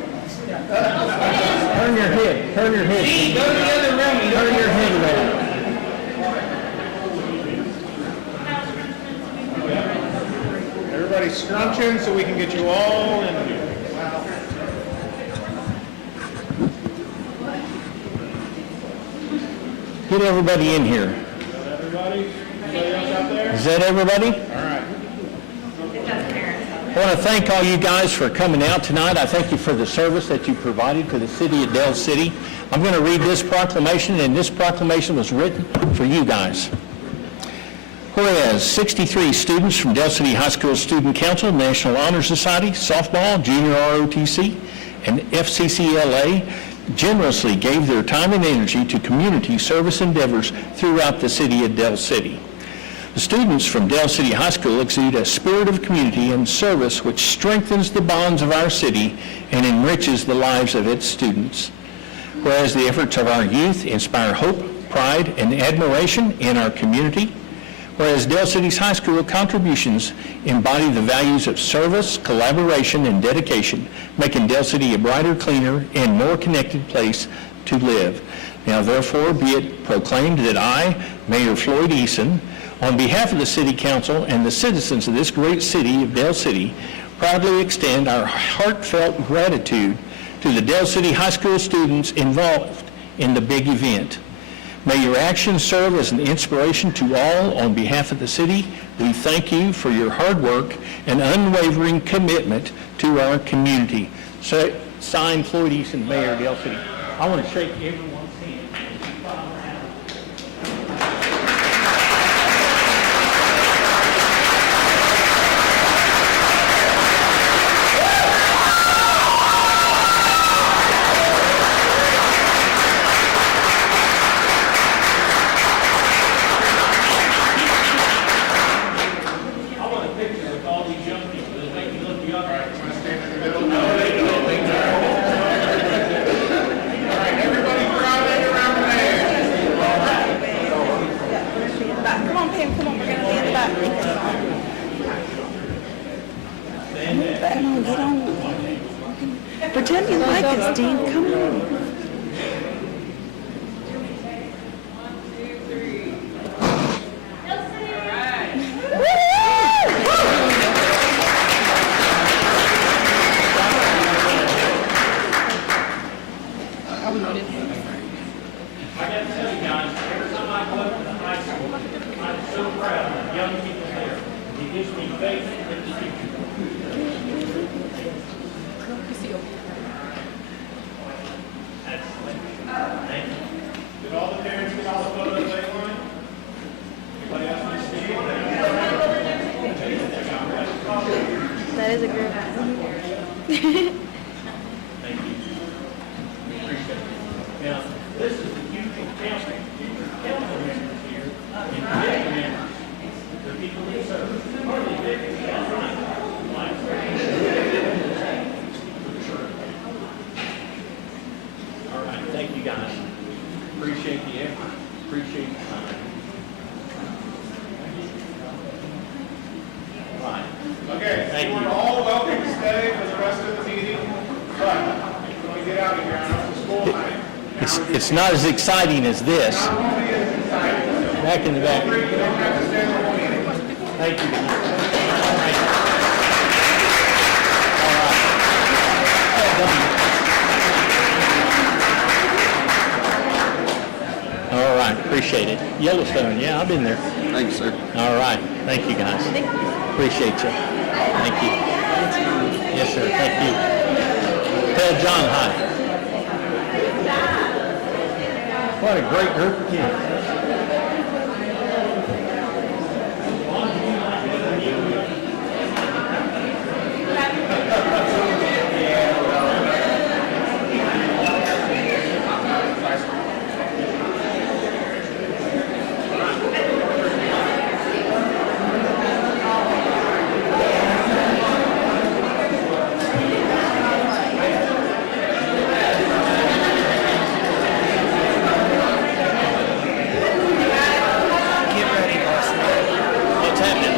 Turn your head, turn your head. See, go to the other room. Turn your head around. Everybody scrunch in so we can get you all in here. Get everybody in here. Everybody? Anybody else out there? Is that everybody? All right. I want to thank all you guys for coming out tonight. I thank you for the service that you provided to the city of Del City. I'm going to read this proclamation, and this proclamation was written for you guys. Whereas 63 students from Del City High School Student Council, National Honor Society, softball, junior ROTC, and FCCLA generously gave their time and energy to community service endeavors throughout the city of Del City. The students from Del City High School exude a spirit of community and service which strengthens the bonds of our city and enriches the lives of its students. Whereas the efforts of our youth inspire hope, pride, and admiration in our community. Whereas Del City's high school contributions embody the values of service, collaboration, and dedication, making Del City a brighter, cleaner, and more connected place to live. Now therefore be it proclaimed that I, Mayor Floyd Eason, On behalf of the City Council and the citizens of this great city of Dale City, proudly extend our heartfelt gratitude to the Dale City High School students involved in the big event. May your actions serve as an inspiration to all. On behalf of the city, we thank you for your hard work and unwavering commitment to our community. So, signed, Floyd Easton, Mayor of Dale City. I want to shake everyone's hand. Come on, Pam, come on, we're going to be in the back. Come on, get on. Pretend you like us, Dean, come on. That is a group. Now, this is the youth council members here, and the members, the people that serve. All right, thank you guys. Appreciate the effort, appreciate the time. All right. Okay, Thank we're you. all welcome to stay for the rest of the meeting, but if you want to get out of here, I know it's school night. It's not as exciting as this. Back in the back. You don't have to stay the whole meeting. Thank you. All right, appreciate it. Yellowstone, yeah, I've been there. Thank you, sir. All right, thank you, guys. Appreciate you. Thank you. Yes, sir, thank you. Tell John hi. What a great group of kids. What's happening?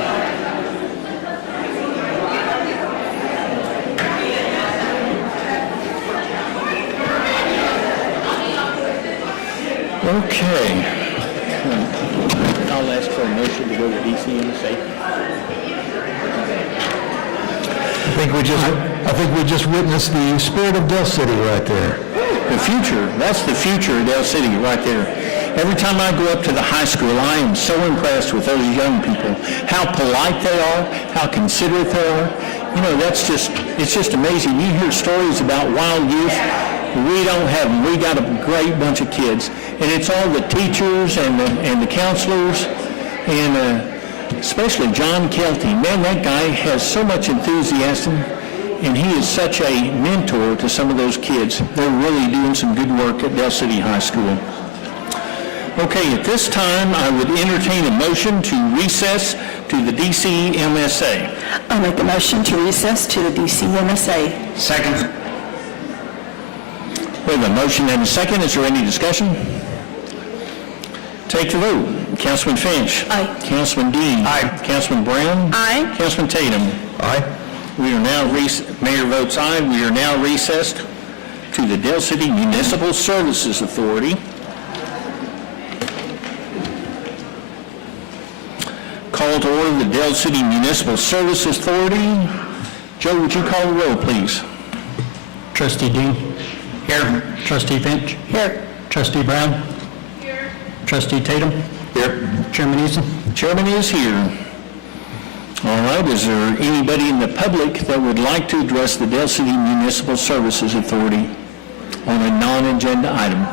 Okay. I'll ask for a motion to go to DCMSA. I think we just witnessed the spirit of Dale City right there. The future, that's the future of Dale City right there. Every time I go up to the high school, I am so impressed with those young people, how polite they are, how considerate they are. You know, it's just amazing. You hear stories about wild youth. We don't have them. We got a great bunch of kids. And it's all the teachers and the counselors, and especially John Kelty. Man, that guy has so much enthusiasm, and he is such a mentor to some of those kids. They're really doing some good work at Dale City High School. Okay, at this time, I would entertain a motion to recess to the DCMSA. I'll make a motion to recess to the DCMSA. Second. We have a motion and a second. Is there any discussion? Take the vote. Councilman Finch. Aye. Councilman Dean. Aye. Councilman Brown. Aye. Councilman Tatum. Aye. We are now, Mayor votes aye. We are now recessed to the Dale City Municipal Services Authority. Call to order the Dale City Municipal Service Authority. Joe, would you call the roll, please? Trustee Dean. Here. Trustee Finch. Here. Trustee Brown. Here. Trustee Tatum. Here. Chairman Eason. Chairman is here. All right, is there anybody in the public that would like to address the Dale City Municipal Services Authority on a non-agenda item?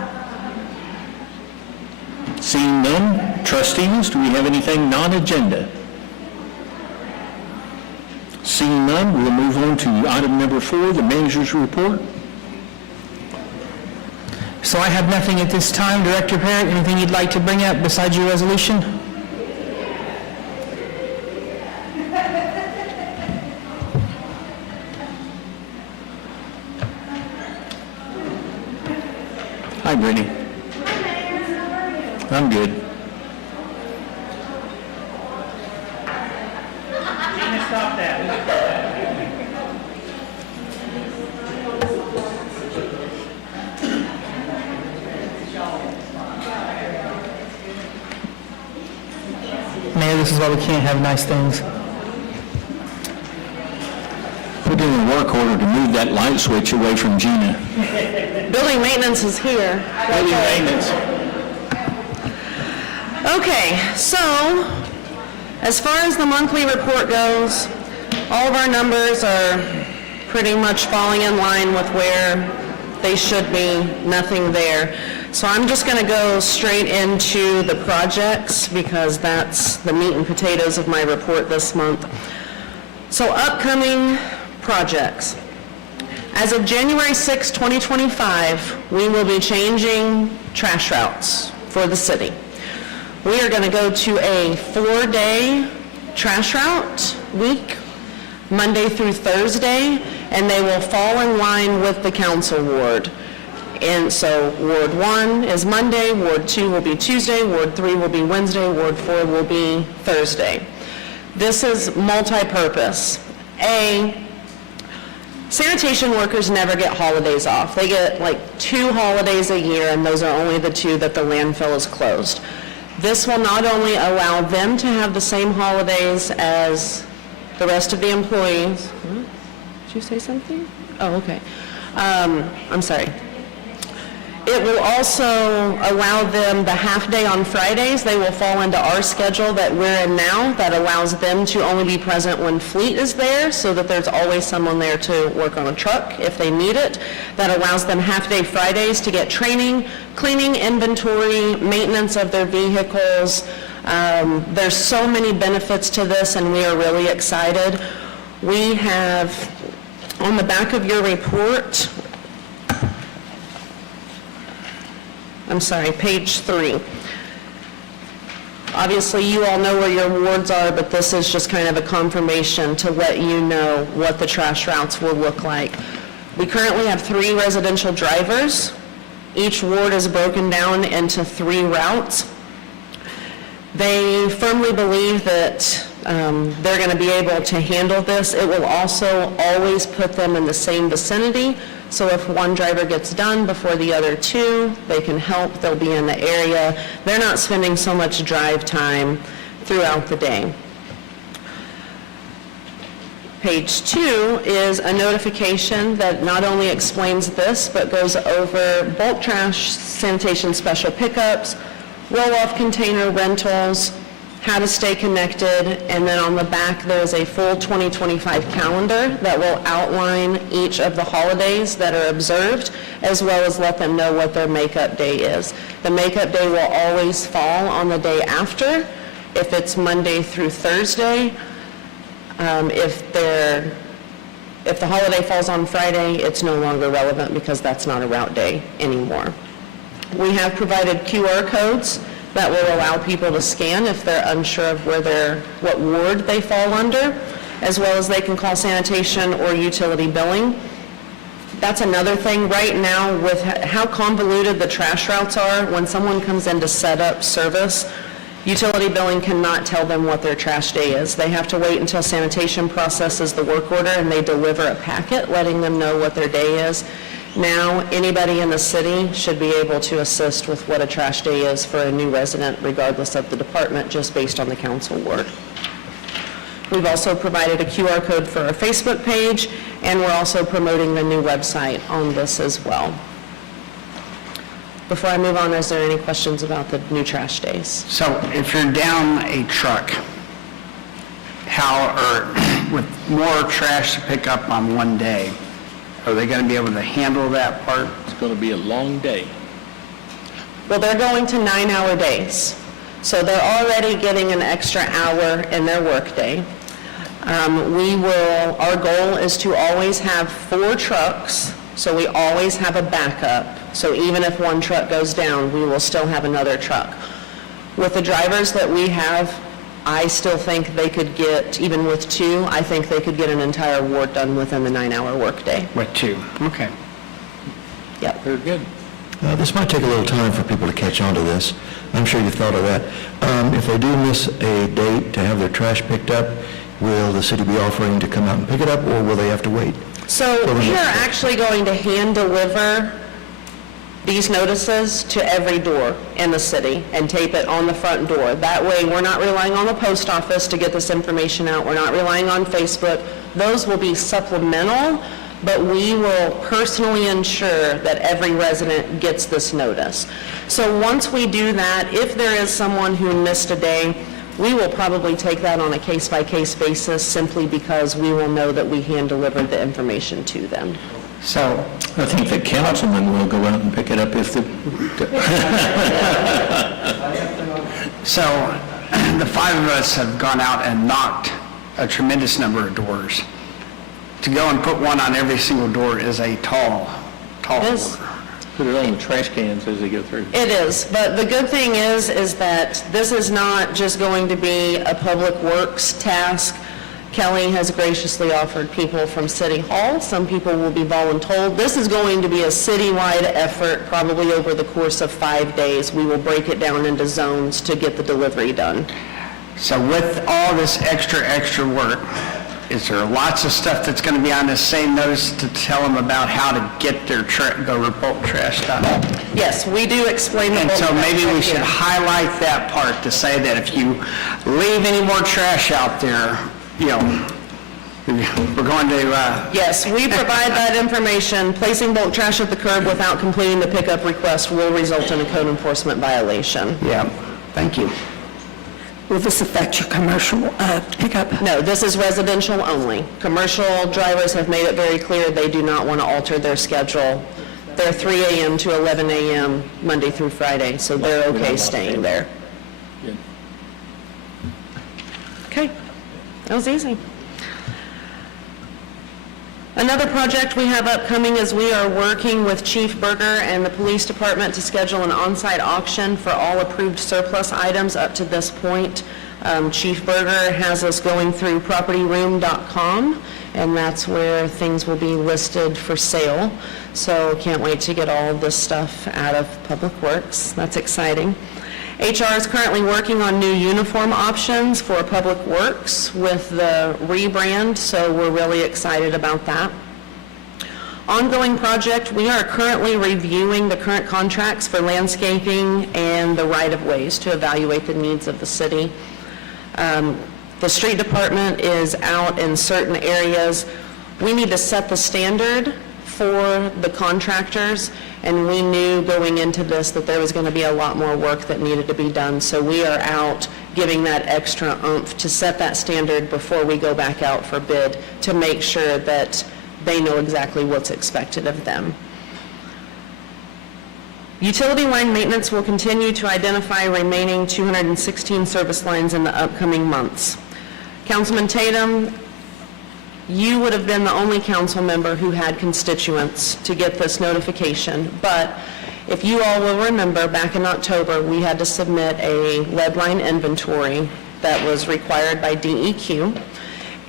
Seeing none, trustees, do we have anything non-agenda? Seeing none, we'll move on to item number 4, the manager's report. So I have nothing at this time. Director Parrott, anything you'd like to bring up besides your resolution? Hi, Brittany. I'm good. Mayor, this is why we can't have nice things. Put in a work order to move that light switch away from Gina. Building maintenance is here. Building maintenance. Okay, so as far as the monthly report goes, all of our numbers are pretty much falling in line with where they should be, nothing there. So I'm just going to go straight into the projects because that's the meat and potatoes of my report this month. So upcoming projects. As of January 6, 2025, we will be changing trash routes for the city. We are going to go to a 4-day trash route week, Monday through Thursday, and they will fall in line with the council ward. And so Ward 1 is Monday, Ward 2 will be Tuesday, Ward 3 will be Wednesday, Ward 4 will be Thursday. This is multi-purpose. Sanitation workers never get holidays off. They get like 2 holidays a year, and those are only the 2 that the landfill is closed. This will not only allow them to have the same holidays as the rest of the employees. Did you say something? Oh, okay. I'm sorry. It will also allow them the half day on Fridays. They will fall into our schedule that we're in now that allows them to only be present when fleet is there so that there's always someone there to work on a truck if they need it. That allows them half day Fridays to get training, cleaning, inventory, maintenance of their vehicles. There's so many benefits to this and we are really excited. We have on the back of your report, page 3. Obviously, you all know where your wards are, but this is just kind of a confirmation to let you know what the trash routes will look like. We currently have 3 residential drivers. Each ward is broken down into 3 routes. They firmly believe that they're going to be able to handle this. It will also always put them in the same vicinity. So if one driver gets done before the other 2, they can help, they'll be in the area. They're not spending so much drive time throughout the day. Page 2 is a notification that not only explains this, but goes over bulk trash sanitation special pickups, roll-off container rentals, how to stay connected, and then on the back there's a full 2025 calendar that will outline each of the holidays that are observed, as well as let them know what their makeup day is. The makeup day will always fall on the day after. If it's Monday through Thursday, if the holiday falls on Friday, it's no longer relevant because that's not a route day anymore. We have provided QR codes that will allow people to scan if they're unsure of what ward they fall under, as well as they can call sanitation or utility billing. That's another thing right now with how convoluted the trash routes are. When someone comes in to set up service, utility billing cannot tell them what their trash day is. They have to wait until sanitation processes the work order and they deliver a packet letting them know what their day is. Now, anybody in the city should be able to assist with what a trash day is for a new resident, regardless of the department, just based on the council ward. We've also provided a QR code for our Facebook page, and we're also promoting the new website on this as well. Before I move on, is there any questions about the new trash days? So if you're down a truck, with more trash to pick up on one day, are they going to be able to handle that part? It's going to be a long day. Well, they're going to 9-hour days, so they're already getting an extra hour in their workday. Our goal is to always have 4 trucks, so we always have a backup. So even if one truck goes down, we will still have another truck. With the drivers that we have, I still think they could get, even with 2, I think they could get an entire ward done within the 9-hour workday. With 2, okay. Yep. Very good. This might take a little time for people to catch on to this. I'm sure you've thought of that. If they do miss a date to have their trash picked up, will the city be offering to come out and pick it up, or will they have to wait? So we are actually going to hand deliver these notices to every door in the city and tape it on the front door. That way, we're not relying on the post office to get this information out. We're not relying on Facebook. Those will be supplemental, but we will personally ensure that every resident gets this notice. So once we do that, if there is someone who missed a day, we will probably take that on a case-by-case basis simply because we will know that we hand-delivered the information to them. So, I think the councilman will go out and pick it up if the... so the 5 of us have gone out and knocked a tremendous number of doors. To go and put one on every single door is a tall Yes. order. Put it on the trash cans as they go through. It is, but the good thing is that this is not just going to be a public works task. Kelly has graciously offered people from City Hall. Some people will be voluntold. This is going to be a citywide effort, probably over the course of 5 days. We will break it down into zones to get the delivery done. So with all this extra work, is there lots of stuff that's going to be on this same notice to tell them about how to get their bulk trash done? Yes, we do explain the And bulk so maybe we trash should here. highlight that part to say that if you leave any more trash out there, we're going to, Yes, we provide that information. Placing bulk trash at the curb without completing the pickup request will result in a code enforcement violation. yeah, thank you. Will this affect your commercial pickup? No, this is residential only. Commercial drivers have made it very clear they do not want to alter their schedule. They're 3 a.m. to 11 a.m. Monday through Friday, so they're okay staying there. Good. Okay, that was easy. Another project we have upcoming is we are working with Chief Berger and the Police Department to schedule an on-site auction for all approved surplus items up to this point. Chief Berger has us going through propertyroom.com, and that's where things will be listed for sale. So can't wait to get all of this stuff out of Public Works. That's exciting. HR is currently working on new uniform options for Public Works with the rebrand, so we're really excited about that. Ongoing project, we are currently reviewing the current contracts for landscaping and the right-of-ways to evaluate the needs of the city. The street department is out in certain areas. We need to set the standard for the contractors, and we knew going into this that there was going to be a lot more work that needed to be done. So we are out giving that extra oomph to set that standard before we go back out for bid to make sure that they know exactly what's expected of them. Utility line maintenance will continue to identify remaining 216 service lines in the upcoming months. Councilman Tatum, you would have been the only council member who had constituents to get this notification, but if you all will remember, back in October, we had to submit a lead line inventory that was required by DEQ,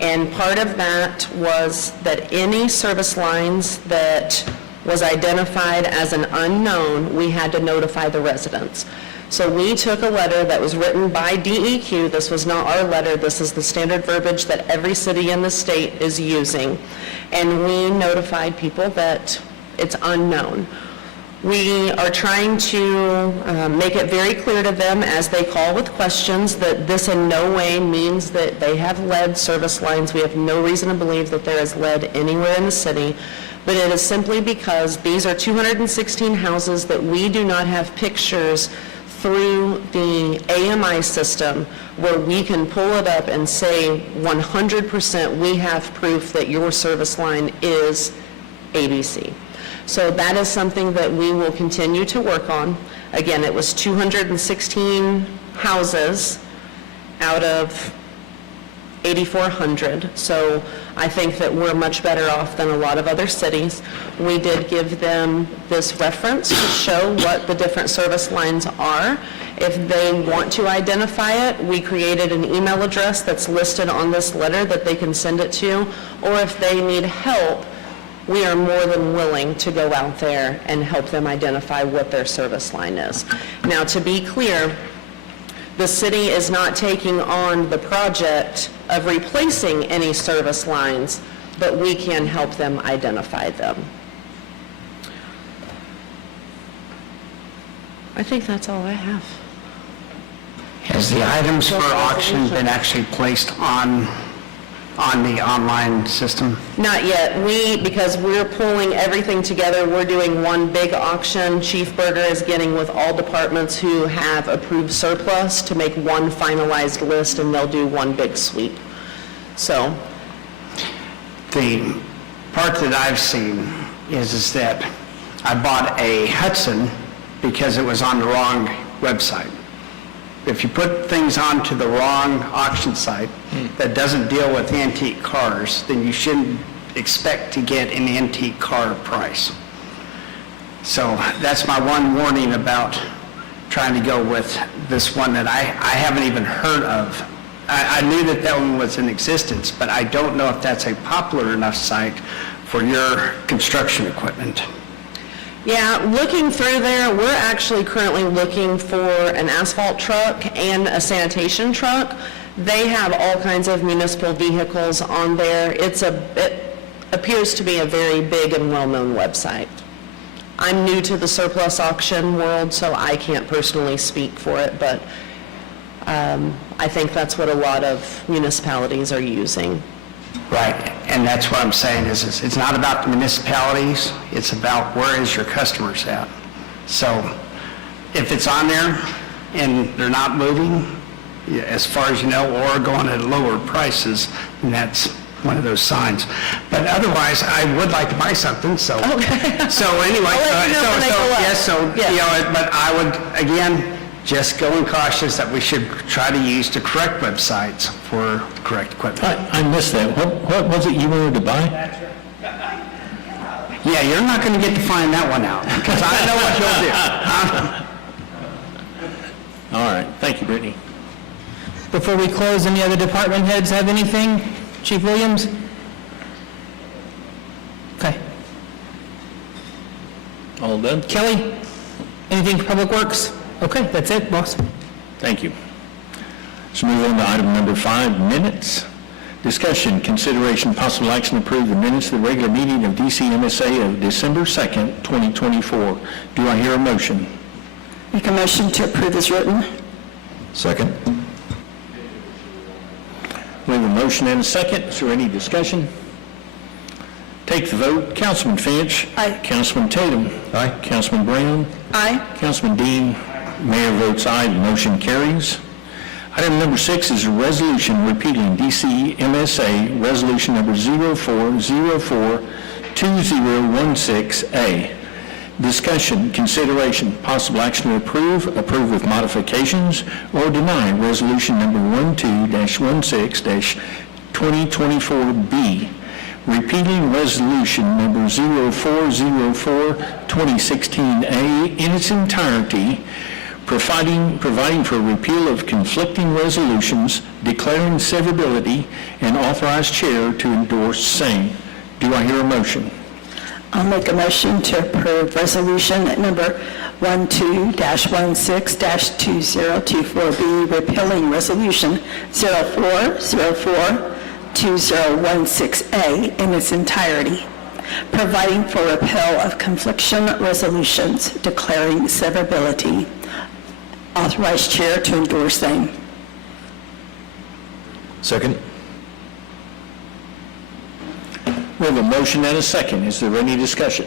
and part of that was that any service lines that was identified as an unknown, we had to notify the residents. So we took a letter that was written by DEQ. This was not our letter. This is the standard verbiage that every city in the state is using. And we notified people that it's unknown. We are trying to make it very clear to them as they call with questions that this in no way means that they have lead service lines. We have no reason to believe that there is lead anywhere in the city, but it is simply because these are 216 houses that we do not have pictures through the AMI system where we can pull it up and say 100% we have proof that your service line is ABC. So that is something that we will continue to work on. Again, it was 216 houses out of 8,400. So I think that we're much better off than a lot of other cities. We did give them this reference to show what the different service lines are. If they want to identify it, we created an email address that's listed on this letter that they can send it to, or if they need help, we are more than willing to go out there and help them identify what their service line is. Now, to be clear, the city is not taking on the project of replacing any service lines, but we can help them identify them. I think that's all I have. Has the items for auction been actually placed on the online system? Not yet. Because we're pulling everything together, we're doing one big auction. Chief Berger is getting with all departments who have approved surplus to make one finalized list, and they'll do one big sweep. So, The part that I've seen is that I bought a Hudson because it was on the wrong website. If you put things onto the wrong auction site that doesn't deal with antique cars, then you shouldn't expect to get an antique car price. So that's my one warning about trying to go with this one that I haven't even heard of. I knew that that one was in existence, but I don't know if that's a popular enough site for your construction equipment. yeah, looking through there, we're actually currently looking for an asphalt truck and a sanitation truck. They have all kinds of municipal vehicles on there. It appears to be a very big and well-known website. I'm new to the surplus auction world, so I can't personally speak for it, but I think that's what a lot of municipalities are using. Right, and that's what I'm saying is it's not about the municipalities, it's about where is your customers at. So if it's on there and they're not moving, yeah, as far as you know, or going at lower prices, then that's one of those signs. But otherwise, I would like to buy something, so. Okay. So anyway, I'll let you know when they go up. yes, so, Yeah. you know, but I would, again, just going cautious that we should try to use the correct websites for the correct equipment. I missed that. What was it you wanted to buy? Yeah, you're not going to get to find that one out, because I know what you'll do. All right, thank you, Brittany. Before we close, any other department heads have anything? Chief Williams? Okay. All done? Kelly? Anything for Public Works? Okay, that's it, boss. Thank you. Let's move on to item number 5, minutes. Discussion, consideration, possible action to approve the minutes of the regular meeting of DCMSA of December 2nd, 2024. Do I hear a motion? Make a motion to approve as written. Second. We have a motion and a second. Is there any discussion? Take the vote. Councilman Finch. Aye. Councilman Tatum. Aye. Councilman Brown. Aye. Councilman Dean. Mayor votes aye. The motion carries. Item number 6 is a resolution repealing DCMSA Resolution Number 04042016A. Discussion, consideration, possible action to approve with modifications, or deny Resolution Number 12-16-2024B, repealing Resolution Number 0404-2016A in its entirety, providing for repeal of conflicting resolutions, declaring severability, and authorize chair to endorse same. Do I hear a motion? I'll make a motion to approve resolution number 12-16-2024B, repealing resolution 0404-2016A in its entirety, providing for repeal of confliction resolutions, declaring severability. Authorized chair to endorse same. Second? We have a motion and a second. Is there any discussion?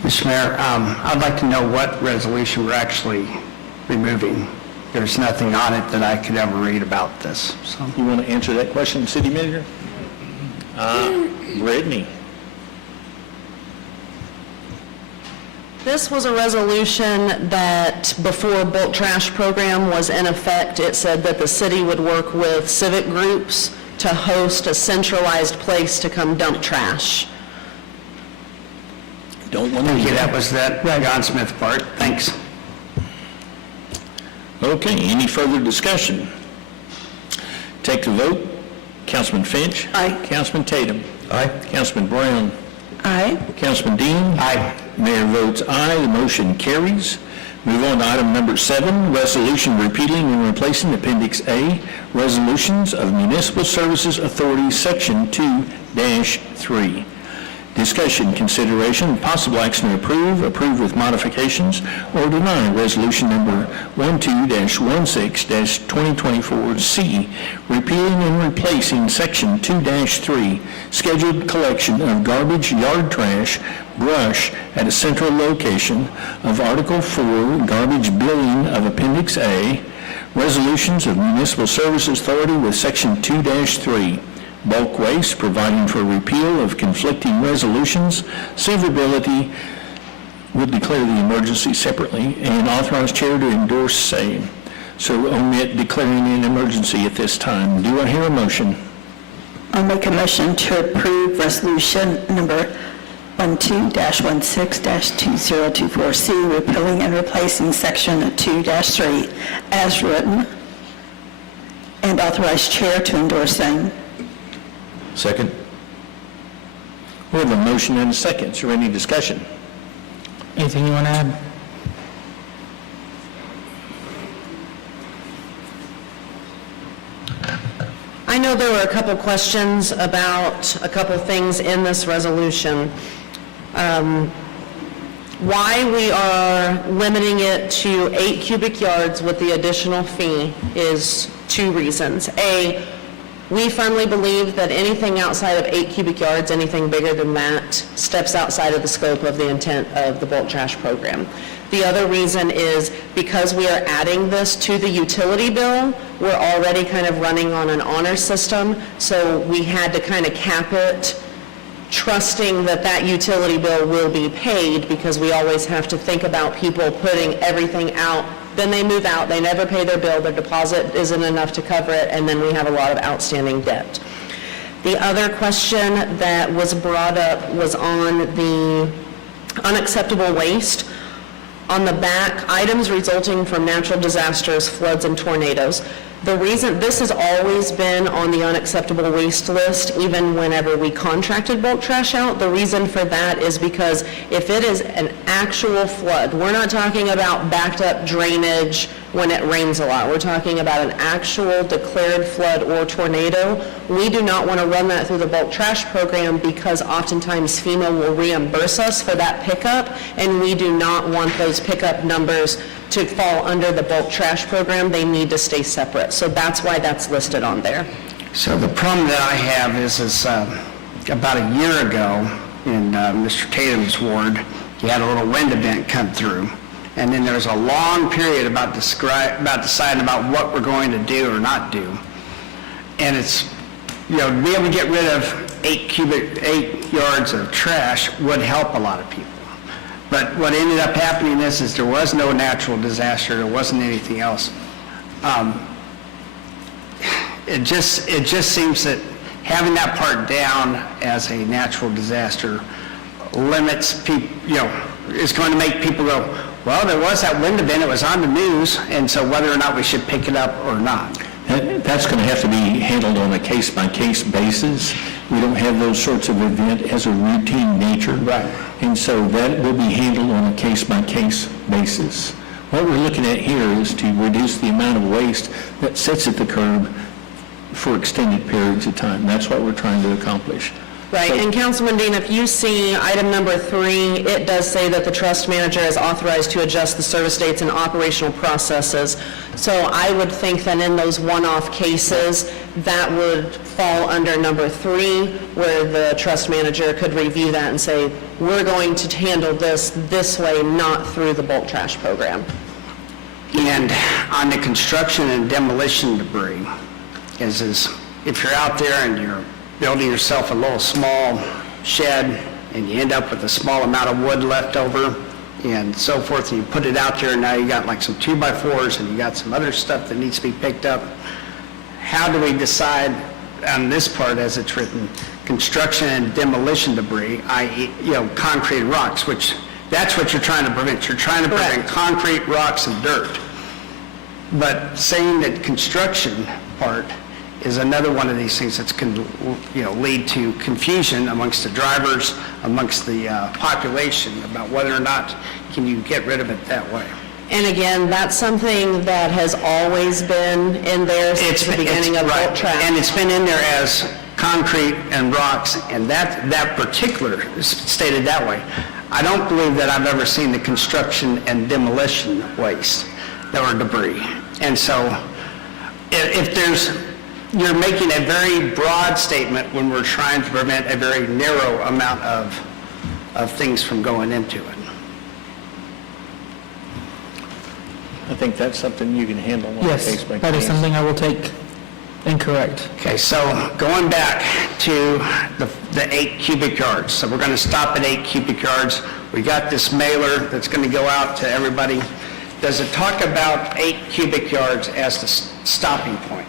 Mr. Mayor, I'd like to know what resolution we're actually removing. There's nothing on it that I could ever read about this, so. You want to answer that question, City Manager? Brittany? This was a resolution that before bulk trash program was in effect, it said that the city would work with civic groups to host a centralized place to come dump trash. Don't want to Okay, hear that was that John Smith part. Thanks. Okay, any further discussion? Take the vote. Councilman Finch? Aye. Councilman Tatum? Aye. Councilman Brown? Aye. Councilman Dean? Aye. Mayor votes aye, the motion carries. Move on to item number 7, resolution repealing and replacing Appendix A, Resolutions of Municipal Services Authority, Section 2-3. Discussion, consideration, and possible action to approve with modifications, or deny resolution number 12-16-2024C, repealing and replacing section 2-3, scheduled collection of garbage, yard trash, brush at a central location of Article 4, garbage billing of Appendix A, resolutions of Municipal Services Authority with section 2-3. Bulk waste, providing for repeal of conflicting resolutions, severability, would declare the emergency separately, and authorize chair to endorse same. So omit declaring an emergency at this time. Do I hear a motion? I'll make a motion to approve resolution number 12-16-2024C, repealing and replacing section 2-3 as written, and authorize chair to endorse same. Second? We have a motion and a second. Is there any discussion? Anything you want to add? I know there were a couple questions about a couple things in this resolution. Why we are limiting it to 8 cubic yards with the additional fee is 2 reasons. A, we firmly believe that anything outside of 8 cubic yards, anything bigger than that, steps outside of the scope of the intent of the bulk trash program. The other reason is because we are adding this to the utility bill, we're already kind of running on an honor system, so we had to kind of cap it, trusting that that utility bill will be paid, because we always have to think about people putting everything out. Then they move out, they never pay their bill, their deposit isn't enough to cover it, and then we have a lot of outstanding debt. The other question that was brought up was on the unacceptable waste. On the back, items resulting from natural disasters, floods, and tornadoes. The reason, this has always been on the unacceptable waste list, even whenever we contracted bulk trash out. The reason for that is because if it is an actual flood, we're not talking about backed up drainage when it rains a lot. We're talking about an actual declared flood or tornado. We do not want to run that through the bulk trash program, because oftentimes FEMA will reimburse us for that pickup, and we do not want those pickup numbers to fall under the bulk trash program. They need to stay separate. So that's why that's listed on there. So the problem that I have is about a year ago in Mr. Tatum's ward, he had a little wind event come through. And then there was a long period about deciding about what we're going to do or not do. And it's, you know, to be able to get rid of 8 yards of trash would help a lot of people. But what ended up happening is there was no natural disaster, there wasn't anything else. It just seems that having that part down as a natural disaster limits people, you know, is going to make people go, well, there was that wind event, it was on the news, and so whether or not we should pick it up or not. That's going to have to be handled on a case-by-case basis. We don't have those sorts of event as a routine nature. Right. And so that will be handled on a case-by-case basis. What we're looking at here is to reduce the amount of waste that sits at the curb for extended periods of time. That's what we're trying to accomplish. Right, and Councilman Dean, if you see item number 3, it does say that the trust manager is authorized to adjust the service dates and operational processes. So I would think that in those one-off cases, that would fall under number 3, where the trust manager could review that and say, we're going to handle this way, not through the bulk trash program. And on the construction and demolition debris, is if you're out there and you're building yourself a little small shed and you end up with a small amount of wood left over and so forth, and you put it out there and now you got like some 2x4s and you got some other stuff that needs to be picked up, how do we decide on this part as it's written, construction and demolition debris, i.e., concrete and rocks, which that's what you're trying to prevent. You're trying to prevent concrete, rocks, and dirt. But saying that construction part is another one of these things that's can, lead to confusion amongst the drivers, amongst the population about whether or not can you get rid of it that way. And again, that's something that has always been in there since the beginning of bulk trash. And it's been in there as concrete and rocks, and that particular is stated that way. I don't believe that I've ever seen the construction and demolition waste or debris. And so if you're making a very broad statement when we're trying to prevent a very narrow amount of things from going into it. I think that's something you can handle on a Yes, case by case. that is something I will take and correct. Okay, so going back to the 8 cubic yards. So we're going to stop at 8 cubic yards. We got this mailer that's going to go out to everybody. Does it talk about 8 cubic yards as the stopping point?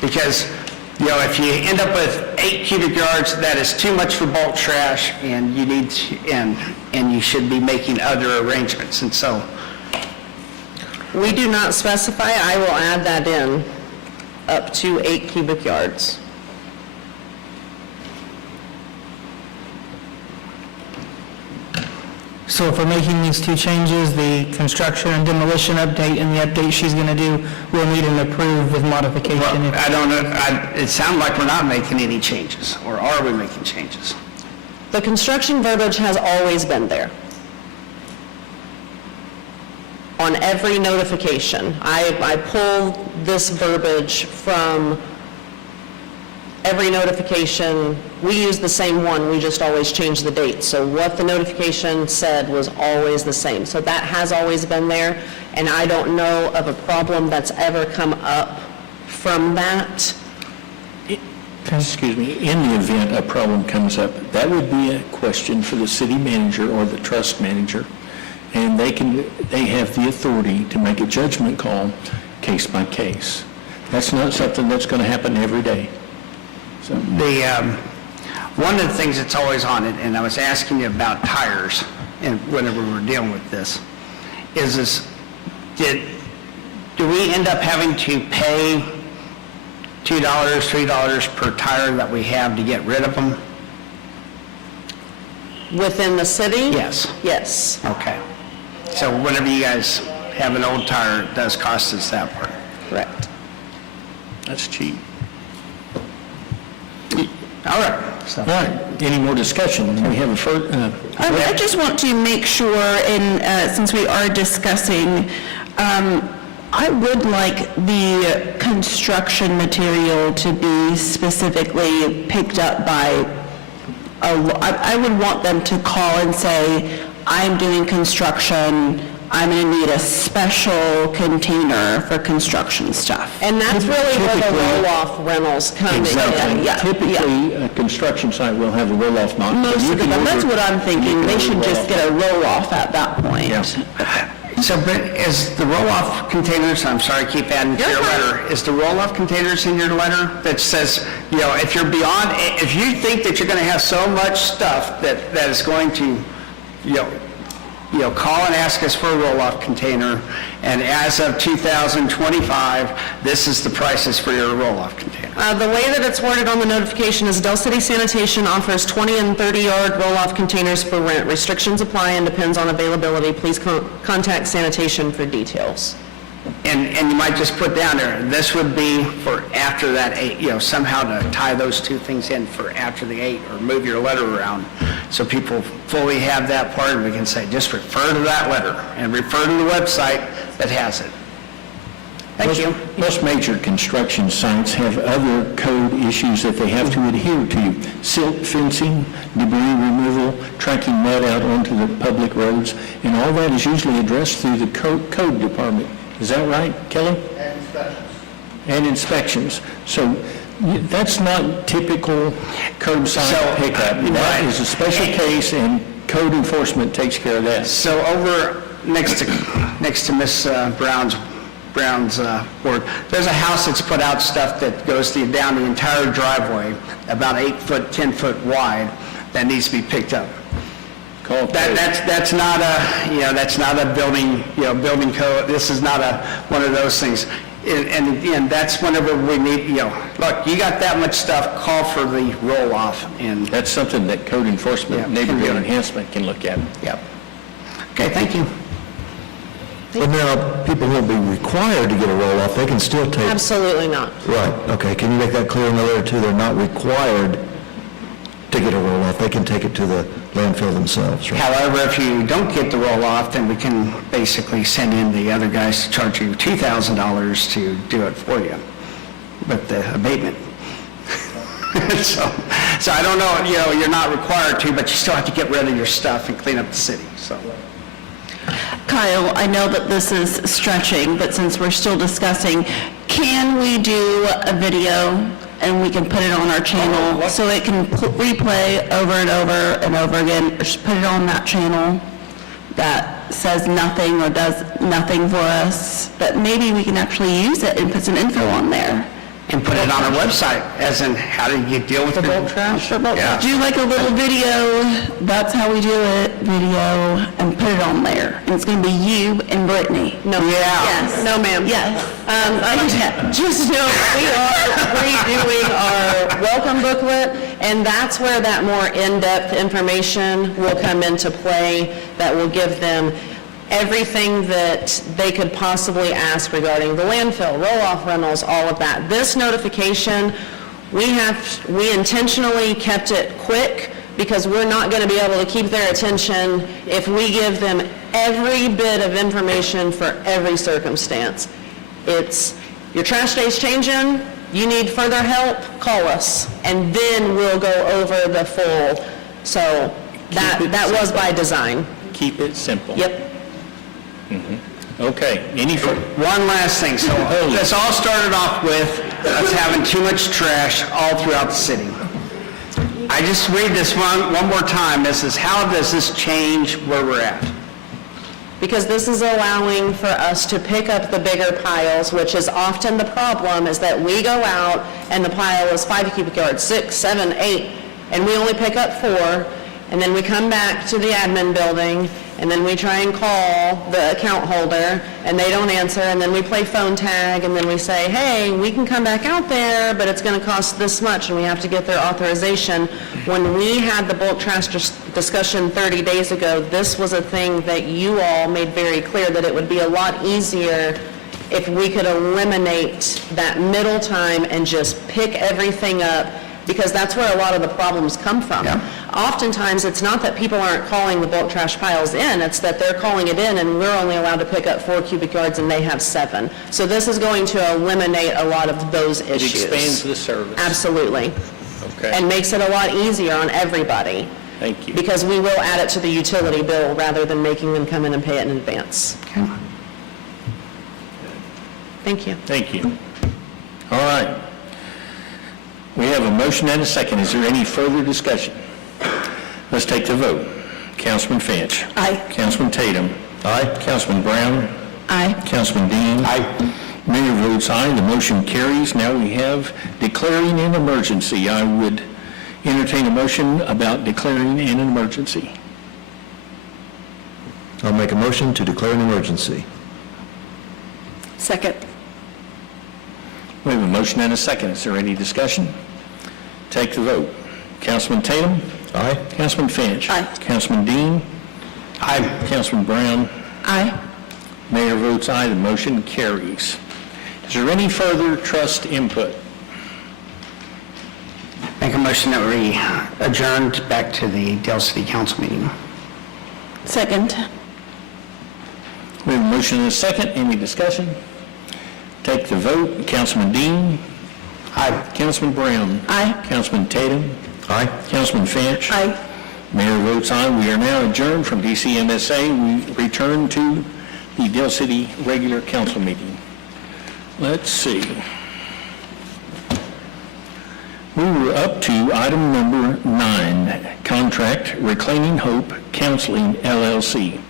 Because, if you end up with 8 cubic yards, that is too much for bulk trash, and you need to, and you should be making other arrangements. And so, We do not specify, I will add that in, up to 8 cubic yards. So if we're making these two changes, the construction and demolition update and the update she's going to do, we'll need an approve with modification. well, I don't know, it sounds like we're not making any changes, or are we making changes? The construction verbiage has always been there. On every notification. I pull this verbiage from every notification. We use the same one, we just always change the date. So what the notification said was always the same. So that has always been there, and I don't know of a problem that's ever come up from that. Excuse me, in the event a problem comes up, that would be a question for the city manager or the trust manager, and they have the authority to make a judgment call case by case. That's not something that's going to happen every day. So, One of the things that's always on it, and I was asking you about tires, and whenever we were dealing with this, do we end up having to pay $2, $3 per tire that we have to get rid of them? Within the city? Yes. Yes. Okay. So whenever you guys have an old tire, it does cost us that part. Correct. that's cheap. All right. So. All right, any more discussion? We have a first, I just want to make sure, since we are discussing, I would like the construction material to be specifically picked up by, I would want them to call and say, I'm doing construction, I'm going to need a special container for construction stuff. And that's really where the Typically- roll-off rentals come in. exactly. yeah, Typically, a construction site will have a roll-off box. but Most you of can them, that's order- what I'm thinking, they should just get a roll-off at that point. Yeah. So, but is the roll-off containers, I'm sorry, I keep adding to your letter, is the roll-off containers in your letter that says, if you're beyond, if you think that you're going to have so much stuff that is going to, call and ask us for a roll-off container, and as of 2025, this is the prices for your roll-off container. The way that it's worded on the notification is Del City Sanitation offers 20 and 30-yard roll-off containers for rent. Restrictions apply and depends on availability. Please contact sanitation for details. And you might just put down there, this would be for after that 8, somehow to tie those two things in for after the 8, or move your letter around, so people fully have that part, and we can say, just refer to that letter, and refer to the website that has it. Thank you. Most major construction sites have other code issues that they have to adhere to. Silt fencing, debris removal, tracking mud out onto the public roads, and all that is usually addressed through the code department. Is that right, Kelly? And inspections. So that's not typical curbside pickup. That is a special case, and code enforcement takes care of that. So over next to Miss Brown's board, there's a house that's put out stuff that goes down the entire driveway, about 8 foot, 10 foot wide, that needs to be picked up. That's not a building code. This is not one of those things. And again, that's whenever we need, look, you got that much stuff, call for the roll-off, and, That's something that code enforcement, Yeah, neighborhood can do it. enhancement can look at. yep. Okay, thank you. But now, people won't be required to get a roll-off, they can still take... Absolutely not. Right, okay, can you make that clear in the letter too? They're not required to get a roll-off, they can take it to the landfill themselves, right? However, if you don't get the roll-off, then we can basically send in the other guys to charge you $2,000 to do it for you with the abatement. So I don't know, you're not required to, but you still have to get rid of your stuff and clean up the city, so. Kyle, I know that this is stretching, but since we're still discussing, can we do a video and we can put it on our channel so it can replay over and over and over again? Or just put it on that channel that says nothing or does nothing for us, but maybe we can actually use it and put some info on there. And put it on our website, as in, how do you deal with the bulk trash? Yeah. Do like a little video, that's how we do it, video, and put it on there. And it's going to be you and Brittany. No. Yeah. Yes. No, ma'am. Yes. Just know, we are redoing our welcome booklet, and that's where that more in-depth information will come into play, that will give them everything that they could possibly ask regarding the landfill, roll-off rentals, all of that. This notification, we intentionally kept it quick, because we're not going to be able to keep their attention if we give them every bit of information for every circumstance. It's, your trash day's changing, you need further help, call us, and then we'll go over the full. So that was by design. Keep it simple. Yep. Okay, One last thing, so this all started off with us having too much trash all throughout the city. I just read this one more time. This is, how does this change where we're at? Because this is allowing for us to pick up the bigger piles, which is often the problem, is that we go out and the pile is 5 cubic yards, 6, 7, 8, and we only pick up 4, and then we come back to the admin building, and then we try and call the account holder, and they don't answer, and then we play phone tag, and then we say, hey, we can come back out there, but it's going to cost this much, and we have to get their authorization. When we had the bulk trash discussion 30 days ago, this was a thing that you all made very clear, that it would be a lot easier if we could eliminate that middle time and just pick everything up, because that's where a lot of the problems come from. Yeah. Oftentimes, it's not that people aren't calling the bulk trash piles in, it's that they're calling it in and we're only allowed to pick up 4 cubic yards and they have 7. So this is going to eliminate a lot of those it issues. expands the service. Absolutely. Okay, And makes it a lot easier on everybody, thank you. because we will add it to the utility bill rather than making them come in and pay it in advance. Thank you. Thank you. All right. We have a motion and a second. Is there any further discussion? Let's take the vote. Councilman Finch. Aye. Councilman Tatum. Aye. Councilman Brown. Aye. Councilman Dean. Aye. Mayor votes aye. The motion carries. Now we have declaring an emergency. I would entertain a motion about declaring an emergency. I'll make a motion to declare an emergency. Second. We have a motion and a second. Is there any discussion? Take the vote. Councilman Tatum. Aye. Councilman Finch. Aye. Councilman Dean. Aye. Councilman Brown. Aye. Mayor votes aye, the motion carries. Is there any further trust input? Make a motion that we adjourn back to the Dale City Council meeting. Second. We have a motion and a second. Any discussion? Take the vote. Councilman Dean? Aye. Councilman Brown? Aye. Councilman Tatum? Aye. Councilman Finch? Aye. Mayor votes aye. We are now adjourned from DCMSA. We return to the Dale City regular council meeting. Let's see. We were up to item number 9, contract Reclaiming Hope Counseling LLC.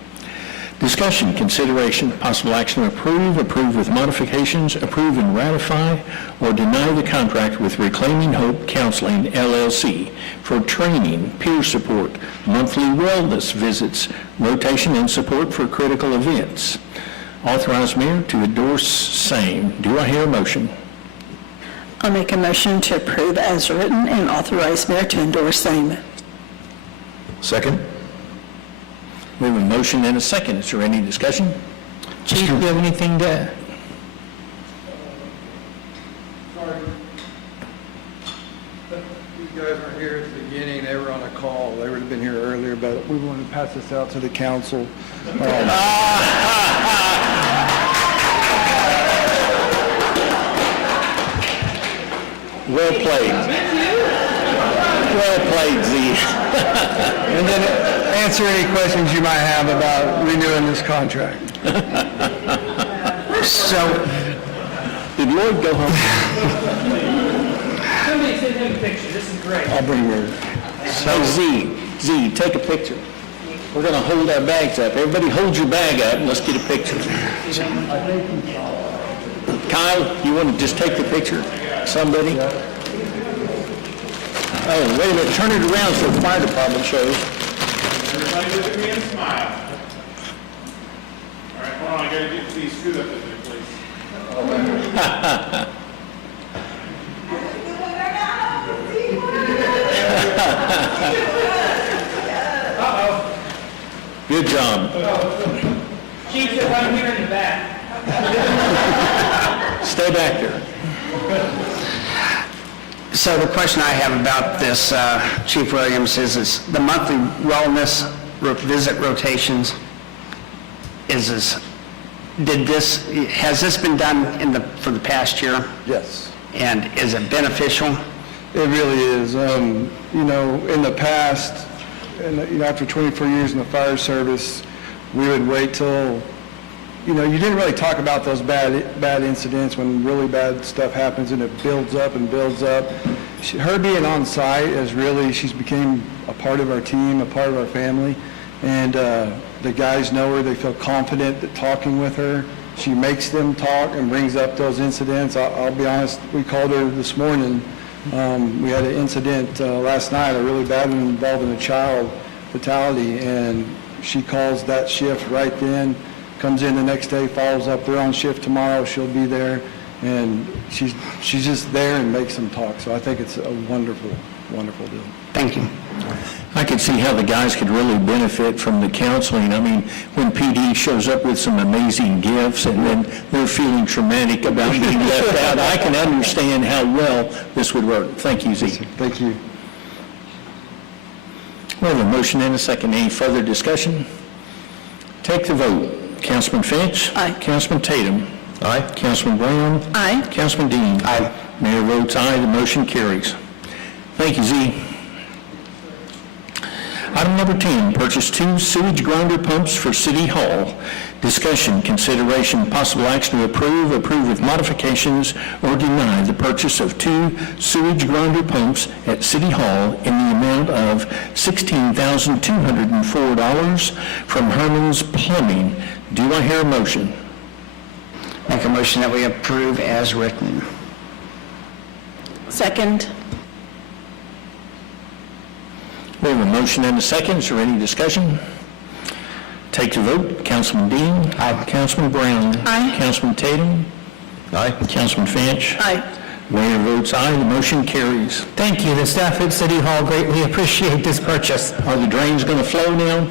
Discussion, consideration, possible action to approve with modifications, approve and ratify, or deny the contract with Reclaiming Hope Counseling LLC for training, peer support, monthly wellness visits, rotation and support for critical events. Authorize mayor to endorse same. Do I hear a motion? I'll make a motion to approve as written and authorize mayor to endorse same. Second? We have a motion and a second. Is there any discussion? Chief, do you have anything to? These guys weren't here at the beginning, they were on a call, they would have been here earlier, but we wanted to pass this out to the council. Well played. Well played, Z. And then answer any questions you might have about renewing this contract. So, Did Lloyd go home? Somebody send him a picture, this is great. I'll bring yours. So Z, take a picture. We're going to hold our bags up. Everybody hold your bag up and let's get a picture. Kyle, you want to just take the picture? Somebody? Oh, wait a minute, turn it around so the fire department shows. Everybody look at me and smile. All right, hold on, I gotta get these screwed up in there, please. Good job. Chief, if I'm here in the back. Stay back there. so the question I have about this, Chief Williams, is the monthly wellness visit rotations, has this been done for the past year? Yes. And is it beneficial? It really is. You know, in the past, and you know, after 24 years in the fire service, we would wait till, you know, you didn't really talk about those bad incidents when really bad stuff happens and it builds up and builds up. Her being on site is really, she's became a part of our team, a part of our family, and the guys know her. They feel confident that talking with her. She makes them talk and brings up those incidents. I'll be honest, we called her this morning. We had an incident last night, a really bad one involving a child fatality, and she calls that shift right then, comes in the next day, follows up. They're on shift tomorrow, she'll be there, and she's just there and makes them talk. So I think it's a wonderful, wonderful deal. Thank you. I could see how the guys could really benefit from the counseling. I mean, when PD shows up with some amazing gifts and then they're feeling traumatic about being left out, I can understand how well this would work. Thank you, Z. Thank you. We have a motion and a second. Any further discussion? Take the vote. Councilman Finch? Aye. Councilman Tatum? Aye. Councilman Brown? Aye. Councilman Dean? Aye. Mayor votes aye. The motion carries. Thank you, Z. Item number 10, purchase 2 sewage grinder pumps for City Hall. Discussion, consideration, possible action to approve with modifications, or deny the purchase of 2 sewage grinder pumps at City Hall in the amount of $16,204 from Herman's Plumbing. Do I hear a motion? Make a motion that we approve as written. Second. We have a motion and a second. Is there any discussion? Take the vote. Councilman Dean? Aye. Councilman Brown? Aye. Councilman Tatum? Aye. Councilman Finch? Aye. Mayor votes aye. The motion carries. Thank you. The staff at City Hall greatly appreciate this purchase. Are the drains going to flow now?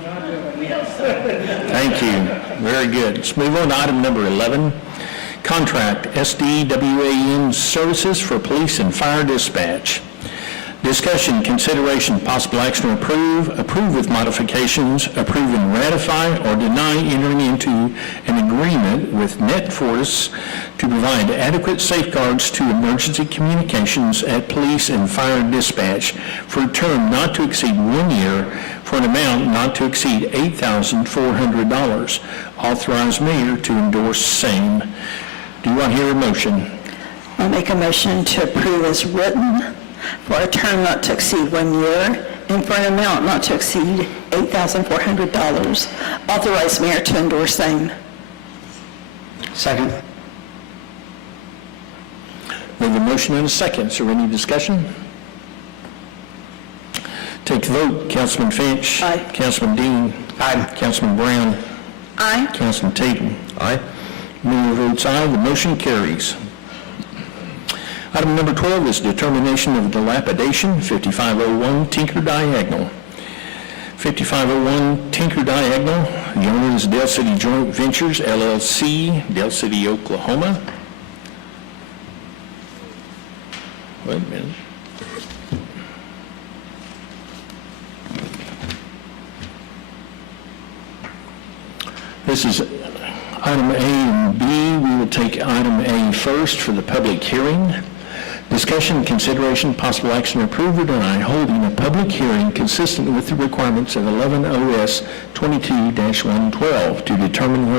Thank you. Very good. Let's move on to item number 11, contract SDWAN services for police and fire dispatch. Discussion, consideration, possible action to approve with modifications, approve and ratify, or deny entering into an agreement with NetForce to provide adequate safeguards to emergency communications at police and fire dispatch for a term not to exceed 1 year for an amount not to exceed $8,400. Authorize mayor to endorse same. Do I hear a motion? I'll make a motion to approve as written for a term not to exceed 1 year and for an amount not to exceed $8,400. Authorize mayor to endorse same. Second. We have a motion and a second. Is there any discussion? Take the vote. Councilman Finch. Aye. Councilman Dean. Aye. Councilman Brown. Aye. Councilman Tatum. Aye. Mayor votes aye. The motion carries. Item number 12 is determination of dilapidation, 5501 Tinker Diagonal. 5501 Tinker Diagonal, the owner is Dale City Joint Ventures, LLC, Dale City, Oklahoma. Wait a minute. This is item A and B. We will take item A first for the public hearing. Discussion, consideration, possible action, approval, or deny holding a public hearing consistent with the requirements of 11 OS 22-112 to determine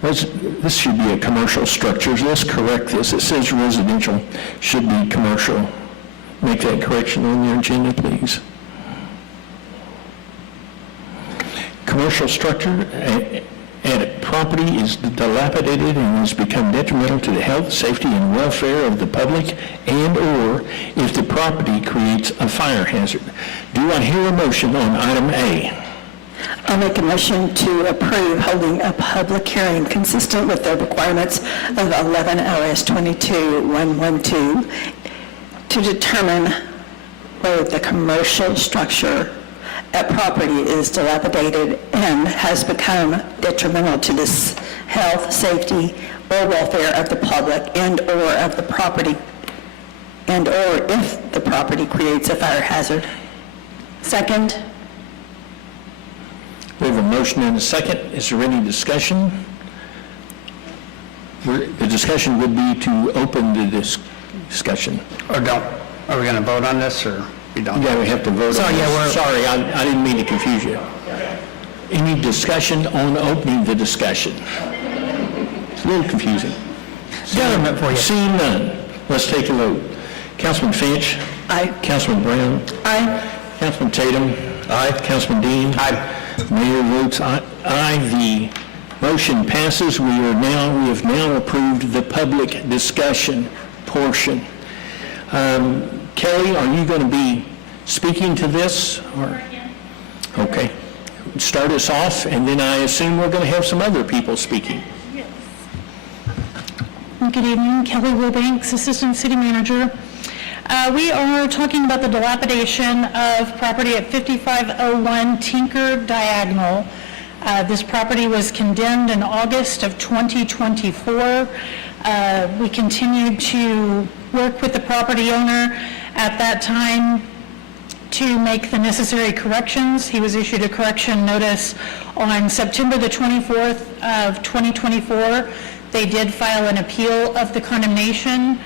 whether this should be a commercial structure. Let's correct this. It says residential, should be commercial. Make that correction on your agenda, please. Commercial structure at a property is dilapidated and has become detrimental to the health, safety, and welfare of the public, and/or if the property creates a fire hazard. Do I hear a motion on item A? I'll make a motion to approve holding a public hearing consistent with the requirements of 11 OS 22-112 to determine whether the commercial structure at property is dilapidated and has become detrimental to the health, safety, or welfare of the public and/or of the property, and/or if the property creates a fire hazard. Second. We have a motion and a second. Is there any discussion? The discussion would be to open the discussion. Or don't, are we going to vote on this, or we don't? Yeah, we have to vote on this. Sorry, I didn't mean to confuse you. Any discussion on opening the discussion? It's a little confusing. Government for you. Seeing none, let's take a vote. Councilman Finch? Aye. Councilman Brown? Aye. Councilman Tatum? Aye. Councilman Dean? Aye. Mayor votes aye. The motion passes. We have now approved the public discussion portion. Kelly, are you going to be speaking to this? Okay. Start us off, and then I assume we're going to have some other people speaking. Good evening, Kelly Wilbanks, Assistant City Manager. We are talking about the dilapidation of property at 5501 Tinker Diagonal. This property was condemned in August of 2024. We continued to work with the property owner at that time to make the necessary corrections. He was issued a correction notice on September the 24th of 2024. They did file an appeal of the condemnation.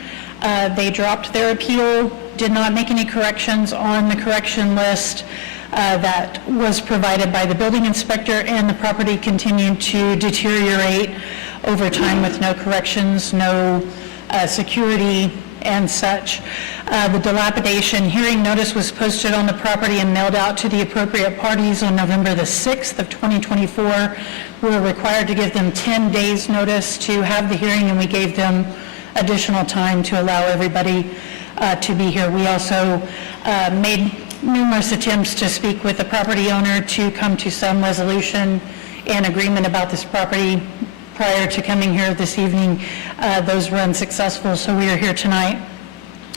They dropped their appeal, did not make any corrections on the correction list that was provided by the building inspector, and the property continued to deteriorate over time with no corrections, no security, and such. The dilapidation hearing notice was posted on the property and mailed out to the appropriate parties on November the 6th of 2024. We were required to give them 10 days notice to have the hearing, and we gave them additional time to allow everybody to be here. We also made numerous attempts to speak with the property owner to come to some resolution and agreement about this property prior to coming here this evening. Those were unsuccessful, so we are here tonight.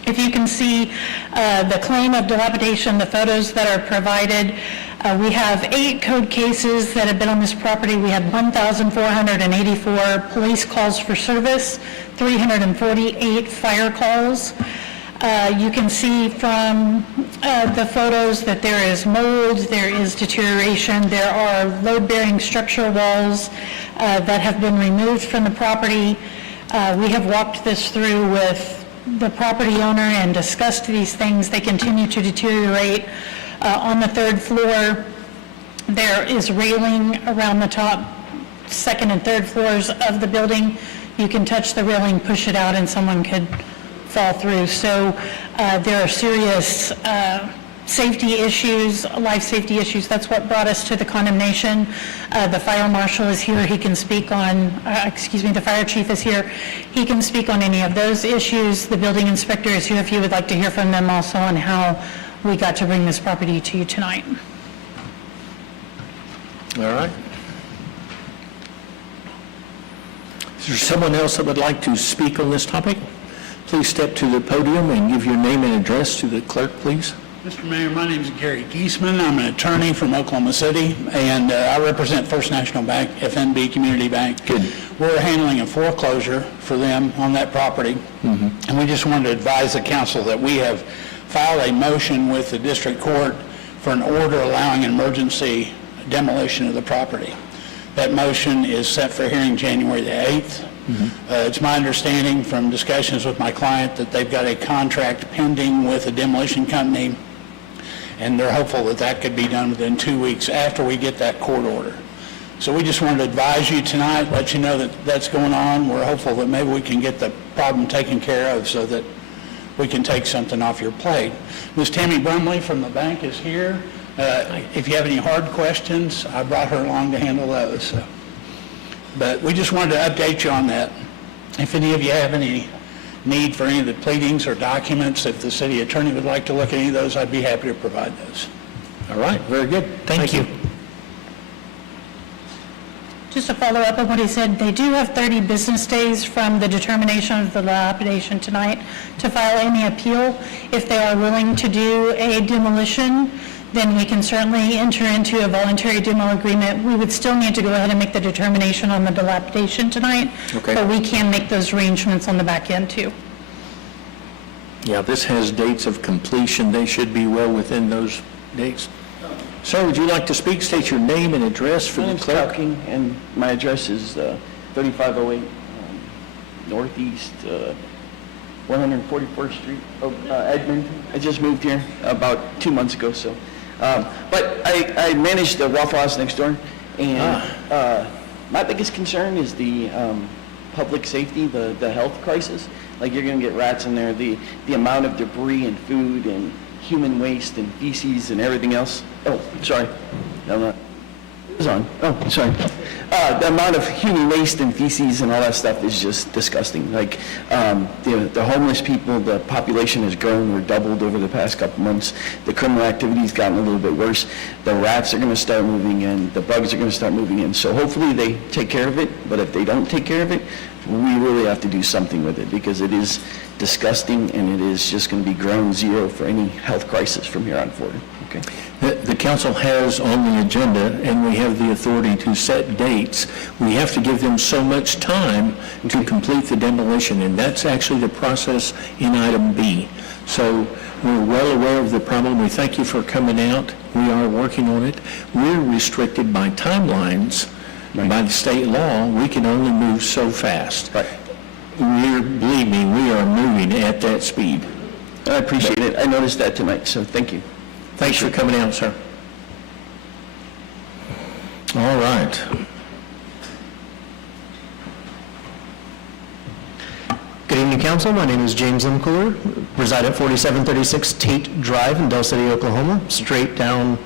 If you can see the claim of dilapidation, the photos that are provided, We have 8 code cases that have been on this property. We had 1,484 police calls for service, 348 fire calls. You can see from the photos that there is mold, there is deterioration, there are load-bearing structural walls that have been removed from the property. We have walked this through with the property owner and discussed these things. They continue to deteriorate. On the 3rd floor, there is railing around the top, 2nd and 3rd floors of the building. You can touch the railing, push it out, and someone could fall through. So there are serious safety issues, life safety issues. That's what brought us to the condemnation. The fire marshal is here. He can speak on, the fire chief is here. He can speak on any of those issues. The building inspector is here if you would like to hear from them also on how we got to bring this property to you tonight. All right. Is there someone else that would like to speak on this topic? Please step to the podium and give your name and address to the clerk, please. Mr. Mayor, my name is Gary Giesman. I'm an attorney from Oklahoma City, and I represent First National Bank, FNB Community Bank. Good. We're handling a foreclosure for them on that property, and we just wanted to advise the council that we have filed a motion with the district court for an order allowing emergency demolition of the property. That motion is set for hearing January the 8th. It's my understanding from discussions with my client that they've got a contract pending with a demolition company, and they're hopeful that that could be done within 2 weeks after we get that court order. So we just wanted to advise you tonight, let you know that that's going on. We're hopeful that maybe we can get the problem taken care of so that we can take something off your plate. Ms. Tammy Brumley from the bank is here. If you have any hard questions, I brought her along to handle those. So. But we just wanted to update you on that. If any of you have any need for any of the pleadings or documents, if the city attorney would like to look at any of those, I'd be happy to provide those. All right, very good. Thank you. Just to follow up on what he said, they do have 30 business days from the determination of the dilapidation tonight to file any appeal. If they are willing to do a demolition, then we can certainly enter into a voluntary demo agreement. We would still need to go ahead and make the determination on the dilapidation tonight, Okay. but we can make those arrangements on the back end too. Yeah, this has dates of completion. They should be well within those dates. Sir, would you like to speak? State your name and address for My the name's clerk. Kyle King, and my address is 3508 Northeast 144th Street, Edmond. I just moved here about 2 months ago, so. But I manage the Waffle House next door, and my biggest concern is the public safety, the health crisis. Like, you're going to get rats in there, the amount of debris and food and human waste and feces and everything else. Oh, sorry. No, I'm not. It's on. Oh, sorry. The amount of human waste and feces and all that stuff is just disgusting. Like, the homeless people, the population has grown or doubled over the past couple months. The criminal activity's gotten a little bit worse. The rats are going to start moving in. The bugs are going to start moving in. So hopefully they take care of it. But if they don't take care of it, we really have to do something with it, because it is disgusting, and it is just going to be ground zero for any health crisis from here on forward. Okay. The council has on the agenda, and we have the authority to set dates. We have to give them so much time to complete the demolition, and that's actually the process in item B. So we're well aware of the problem. We thank you for coming out. We are working on it. We're restricted by timelines. By the state law, we can only move so fast. Right. Believe me, we are moving at that speed. I appreciate it. I noticed that tonight, so thank you. Thanks for coming out, sir. All right. Good evening, council. My name is James Limcooler, reside at 4736 Tate Drive in Del City, Oklahoma, straight down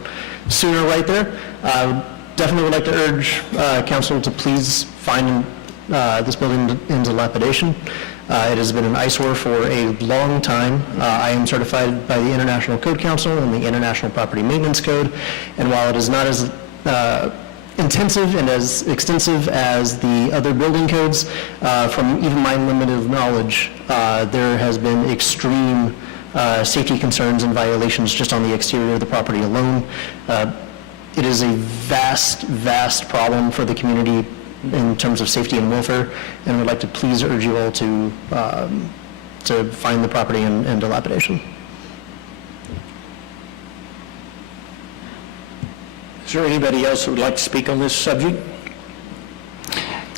Sooner right there. Definitely would like to urge council to please find this building in dilapidation. It has been an eyesore for a long time. I am certified by the International Code Council and the International Property Maintenance Code, and while it is not as intensive and as extensive as the other building codes, from even my limited knowledge, there has been extreme safety concerns and violations just on the exterior of the property alone. It is a vast, vast problem for the community in terms of safety and welfare, and would like to please urge you all to find the property in dilapidation. Is there anybody else who would like to speak on this subject?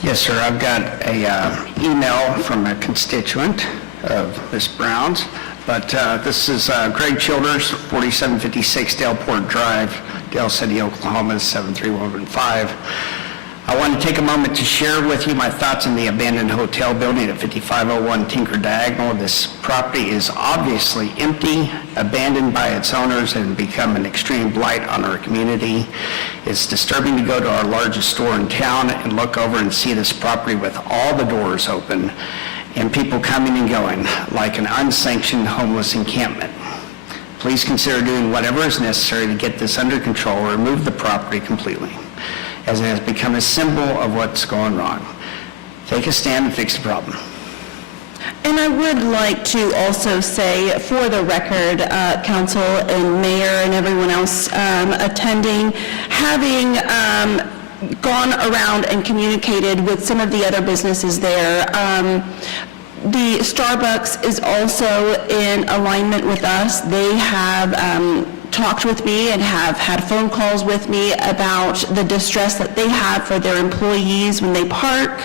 Yes, sir. I've got a email from a constituent of Ms. Brown's, but this is Greg Childers, 4756 Daleport Drive, Dale City, Oklahoma, 73115. I want to take a moment to share with you my thoughts on the abandoned hotel building at 5501 Tinker Diagonal. This property is obviously empty, abandoned by its owners, and become an extreme blight on our community. It's disturbing to go to our largest store in town and look over and see this property with all the doors open and people coming and going like an unsanctioned homeless encampment. Please consider doing whatever is necessary to get this under control or remove the property completely, as it has become a symbol of what's going wrong. Take a stand and fix the problem. And I would like to also say, for the record, council and mayor and everyone else attending, having gone around and communicated with some of the other businesses there, the Starbucks is also in alignment with us. They have talked with me and have had phone calls with me about the distress that they have for their employees when they park.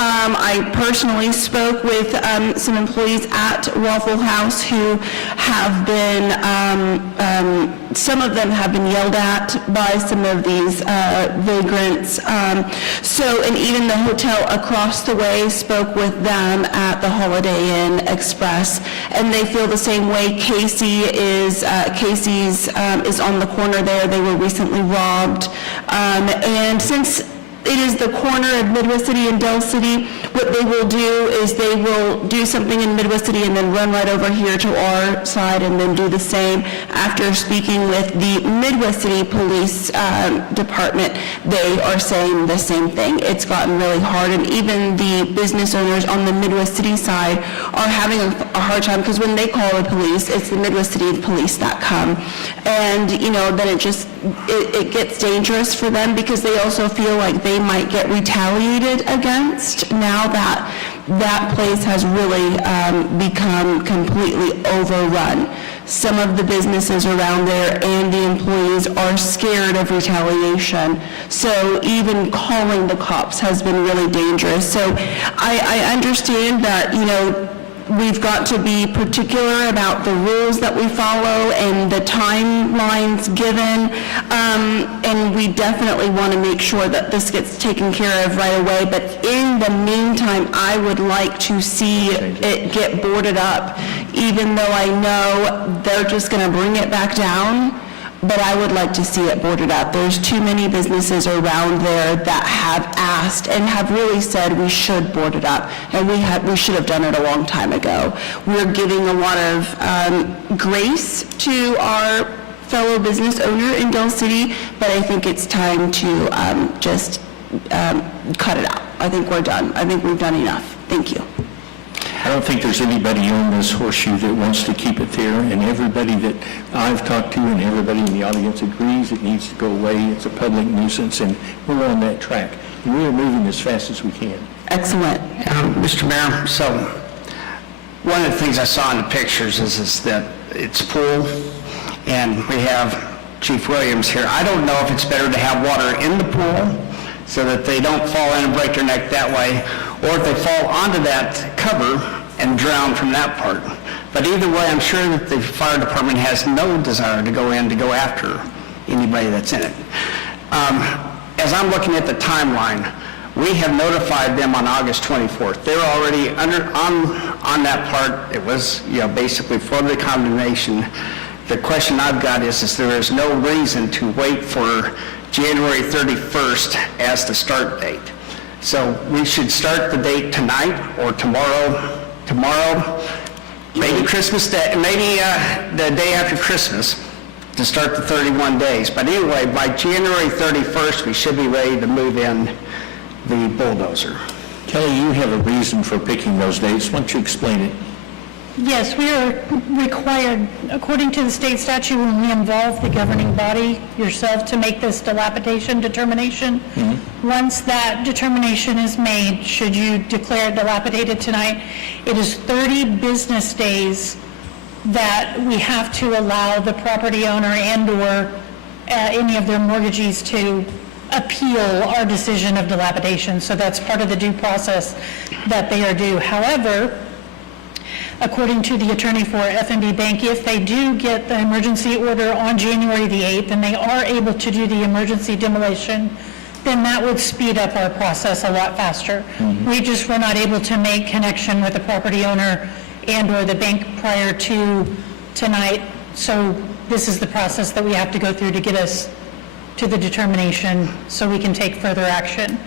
I personally spoke with some employees at Waffle House who have been, some of them have been yelled at by some of these vagrants. And even the hotel across the way spoke with them at the Holiday Inn Express, and they feel the same way. Casey's is on the corner there. They were recently robbed. And since it is the corner of Midwest City and Dell City, what they will do is they will do something in Midwest City and then run right over here to our side and then do the same. After speaking with the Midwest City Police Department, they are saying the same thing. It's gotten really hard, and even the business owners on the Midwest City side are having a hard time, because when they call the police, it's the Midwest City police that come. And, then it gets dangerous for them, because they also feel like they might get retaliated against now that that place has really become completely overrun. Some of the businesses around there and the employees are scared of retaliation. So even calling the cops has been really dangerous. So I understand that, we've got to be particular about the rules that we follow and the timelines given, and we definitely want to make sure that this gets taken care of right away. But in the meantime, I would like to see it get boarded up, even though I know they're just going to bring it back down. But I would like to see it boarded up. There's too many businesses around there that have asked and have really said we should board it up, and we should have done it a long time ago. We're giving a lot of grace to our fellow business owner in Dell City, but I think it's time to just cut it out. I think we're done. I think we've done enough. Thank you. I don't think there's anybody on this horseshoe that wants to keep it there, and everybody that I've talked to and everybody in the audience agrees it needs to go away. It's a public nuisance, and we're on that track. And we're moving as fast as we can. Excellent. Mr. Mayor, so one of the things I saw in the pictures is that it's full, and we have Chief Williams here. I don't know if it's better to have water in the pool so that they don't fall in and break their neck that way, or if they fall onto that cover and drown from that part. But either way, I'm sure that the fire department has no desire to go after anybody that's in it. As I'm looking at the timeline, we have notified them on August 24th. They're already on that part. It was, basically for the condemnation. The question I've got is there is no reason to wait for January 31st as the start date. So we should start the date tonight or tomorrow, maybe Christmas Day, maybe the day after Christmas to start the 31 days. But anyway, by January 31st, we should be ready to move in the bulldozer. Kelly, you have a reason for picking those dates. Why don't you explain it? Yes, we are required, according to the state statute, when we involve the governing body, yourself, to make this dilapidation determination. Once that determination is made, should you declare it dilapidated tonight, it is 30 business days that we have to allow the property owner and/or any of their mortgagees to appeal our decision of dilapidation. So that's part of the due process that they are due. However, according to the attorney for F&B Bank, if they do get the emergency order on January the 8th and they are able to do the emergency demolition, then that would speed up our process a lot faster. We just were not able to make connection with the property owner and/or the bank prior to tonight, so this is the process that we have to go through to get us to the determination so we can take further action.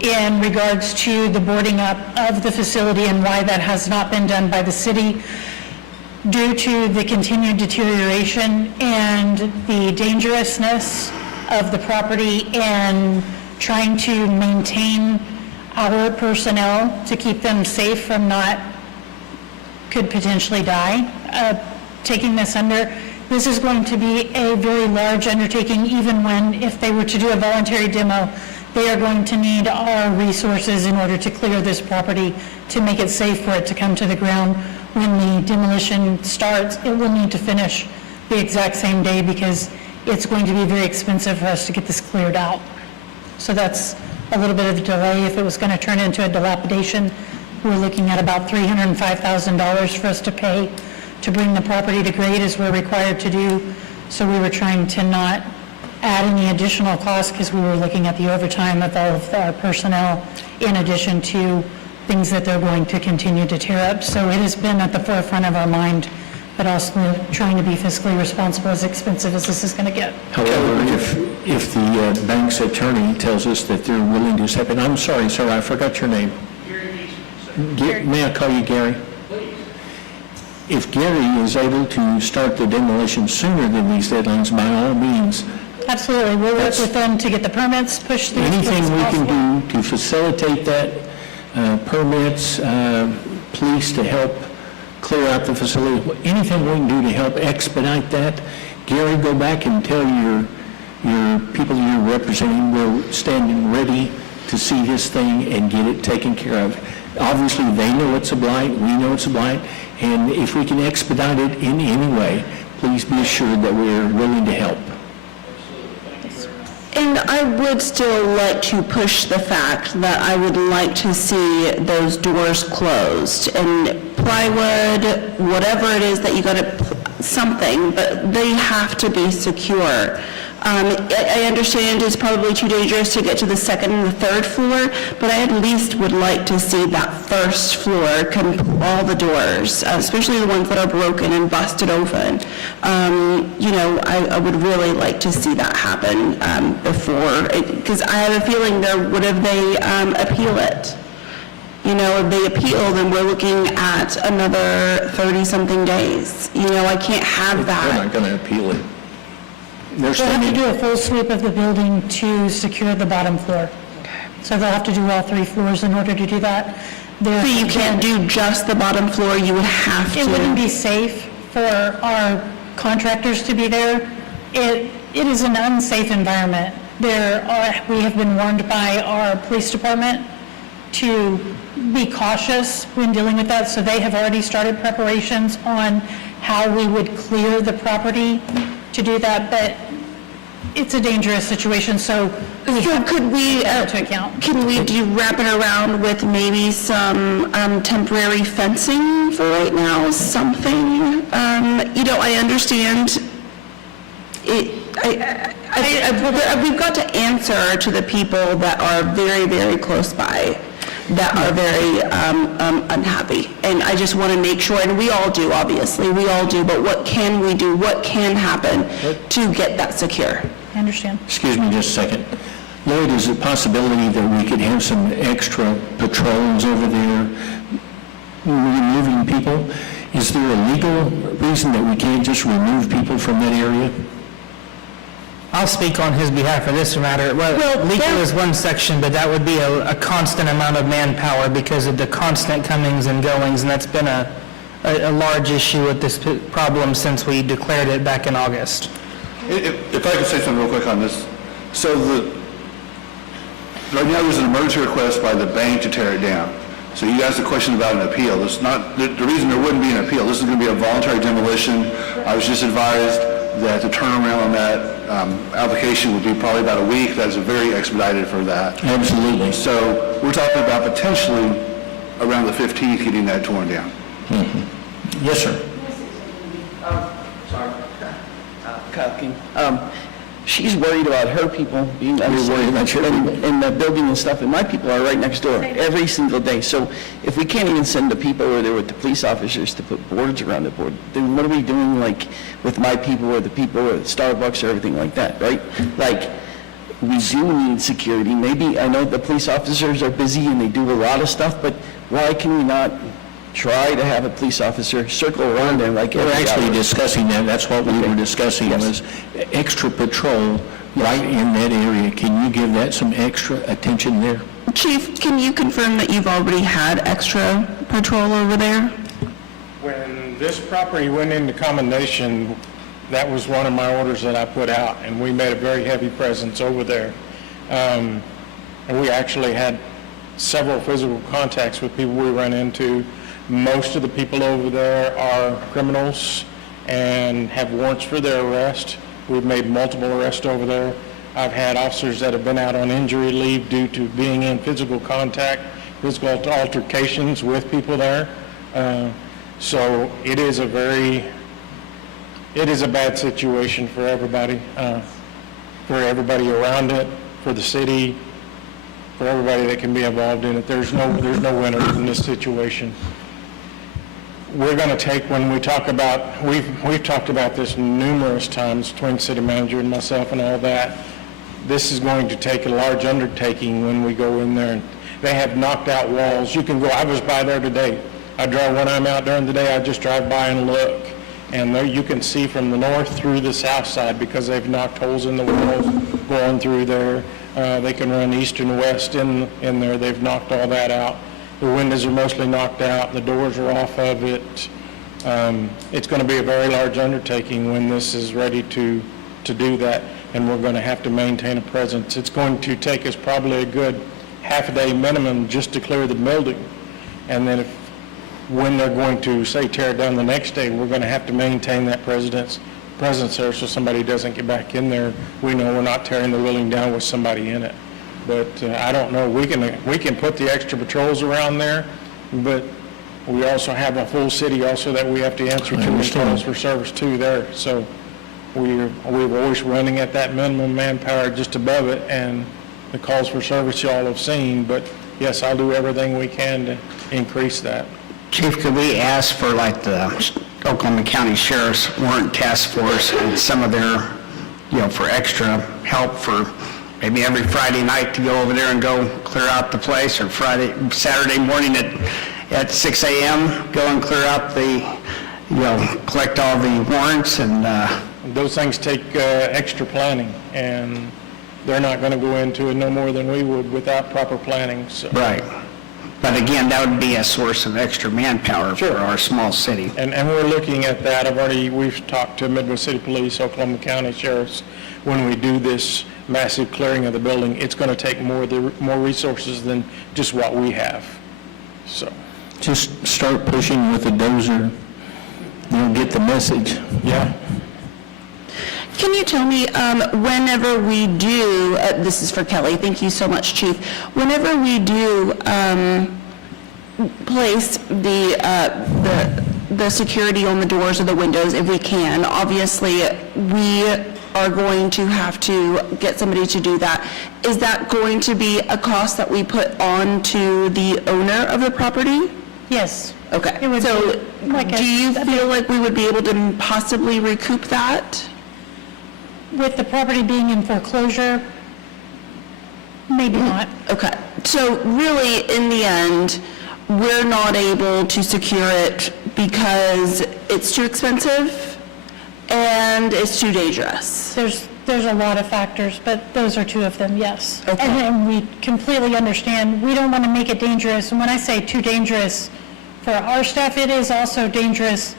In regards to the boarding up of the facility and why that has not been done by the city, due to the continued deterioration and the dangerousness of the property and trying to maintain our personnel to keep them safe from could potentially die, taking this under. This is going to be a very large undertaking, even if they were to do a voluntary demo, they are going to need our resources in order to clear this property, to make it safe for it to come to the ground. When the demolition starts, it will need to finish the exact same day because it's going to be very expensive for us to get this cleared out. So that's a little bit of a delay. If it was going to turn into a dilapidation, we're looking at about $305,000 for us to pay to bring the property to grade as we're required to do. So we were trying to not add any additional costs because we were looking at the overtime of all of our personnel in addition to things that they're going to continue to tear up. So it has been at the forefront of our mind, but also trying to be fiscally responsible, as expensive as this is going to get. However, if the bank's attorney tells us that they're willing to step in, I'm sorry, sir, I forgot your name. Gary. May I call you Gary? If Gary is able to start the demolition sooner than these deadlines, by all means, Absolutely. We'll work with them to get the permits pushed through. anything we can do to facilitate that, permits, police to help clear out the facility, anything we can do to help expedite that. Gary, go back and tell your people you're representing we're standing ready to see this thing and get it taken care of. Obviously, they know it's a blight, we know it's a blight, and if we can expedite it in any way, please be assured that we're willing to help. And I would still like to push the fact that I would like to see those doors closed and plywood, whatever it is that you got to, something, but they have to be secure. I understand it's probably too dangerous to get to the second and the third floor, but I at least would like to see that first floor, all the doors, especially the ones that are broken and busted open. I would really like to see that happen before, because I have a feeling what if they appeal it? If they appeal, then we're looking at another 30-something days. I can't have that. They're not going to appeal it. They'll have to do a full sweep of the building to secure the bottom floor. So they'll have to do all 3 floors in order to do that. So you can't do just the bottom floor, you would have to? It wouldn't be safe for our contractors to be there. It is an unsafe environment. We have been warned by our police department to be cautious when dealing with that, so they have already started preparations on how we would clear the property to do that, but it's a dangerous situation, so could we, to account. can we wrap it around with maybe some temporary fencing for right now, something? I understand we've got to answer to the people that are very, very close by, that are very unhappy. And I just want to make sure, and we all do, obviously, we all do, but what can we do, what can happen to get that secure? I understand. Excuse me just a second. Lloyd, is it a possibility that we could have some extra patrols over there removing people? Is there a legal reason that we can't just remove people from that area? I'll speak on his behalf for this matter. Well, legal is one section, but that would be a constant amount of manpower because of the constant comings and goings, and that's been a a large issue with this problem since we declared it back in August. If I could say something real quick on this. So right now there's an emergency request by the bank to tear it down. So you asked a question about an appeal. It's not, the reason there wouldn't be an appeal, this is going to be a voluntary demolition. I was just advised that the turnaround on that application would be probably about a week. That's very expedited for that. Absolutely. So we're talking about potentially around the 15th getting that torn down. Yes, sir. Sorry. Kyle King. She's worried about her people being worried about your people? in the building and stuff, and my people are right next door every single day. So if we can't even send the people over there with the police officers to put boards around the board, then what are we doing like with my people or the people at Starbucks or everything like that, right? Like, we do need security. Maybe, I know the police officers are busy and they do a lot of stuff, but why can we not try to have a police officer circle around there like We're every actually hour? discussing that. That's what we were discussing, was extra patrol right in that area. Can you give that some extra attention there? Chief, can you confirm that you've already had extra patrol over there? When this property went into condemnation, that was one of my orders that I put out, and we made a very heavy presence over there. And we actually had several physical contacts with people we ran into. Most of the people over there are criminals and have warrants for their arrest. We've made multiple arrests over there. I've had officers that have been out on injury leave due to being in physical contact, physical altercations with people there. So it is a bad situation for everybody around it, for the city, for everybody that can be involved in it. There's no winners in this situation. We're going to take, when we talk about, we've talked about this numerous times between city manager and myself and all that. This is going to take a large undertaking when we go in there. They have knocked out walls. You can go, I was by there today. I drive, when I'm out during the day, I just drive by and look. And there you can see from the north through the south side because they've knocked holes in the walls going through there. They can run east and west in there. They've knocked all that out. The windows are mostly knocked out. The doors are off of it. It's going to be a very large undertaking when this is ready to do that, and we're going to have to maintain a presence. It's going to take us probably a good half a day minimum just to clear the building. And then when they're going to, say, tear it down the next day, we're going to have to maintain that presence there so somebody doesn't get back in there. We know we're not tearing the building down with somebody in it. But I don't know, we can put the extra patrols around there, but we also have a full city also that we have to answer to and calls for service too there. So we're always running at that minimum manpower just above it, and the calls for service y'all have seen, but yes, I'll do everything we can to increase that. Chief, could we ask for like the Oklahoma County Sheriff's Warrant Task Force and some of their, for extra help for maybe every Friday night to go over there and go clear out the place, or Saturday morning at 6 a.m., go and clear out collect all the warrants and... Those things take extra planning, and they're not going to go into it no more than we would without proper planning, so. Right. But again, that would be a source of extra manpower for our small city. And we're looking at that. We've talked to Midwest City Police, Oklahoma County Sheriffs. When we do this massive clearing of the building, it's going to take more resources than just what we have, so. Just start pushing with a dozer. Get the message. Yeah. Can you tell me, whenever we do, this is for Kelly, thank you so much, Chief, whenever we do place the security on the doors or the windows, if we can, obviously, we are going to have to get somebody to do that. Is that going to be a cost that we put on to the owner of the property? Yes. Okay. It would So, be like do you feel like we would be able to possibly recoup that? With the property being in foreclosure, maybe not. Okay, so really, in the end, we're not able to secure it because it's too expensive and it's too dangerous. There's a lot of factors, but those are two of them, yes. Okay. And we completely understand, we don't want to make it dangerous, and when I say too dangerous For our staff, it is also dangerous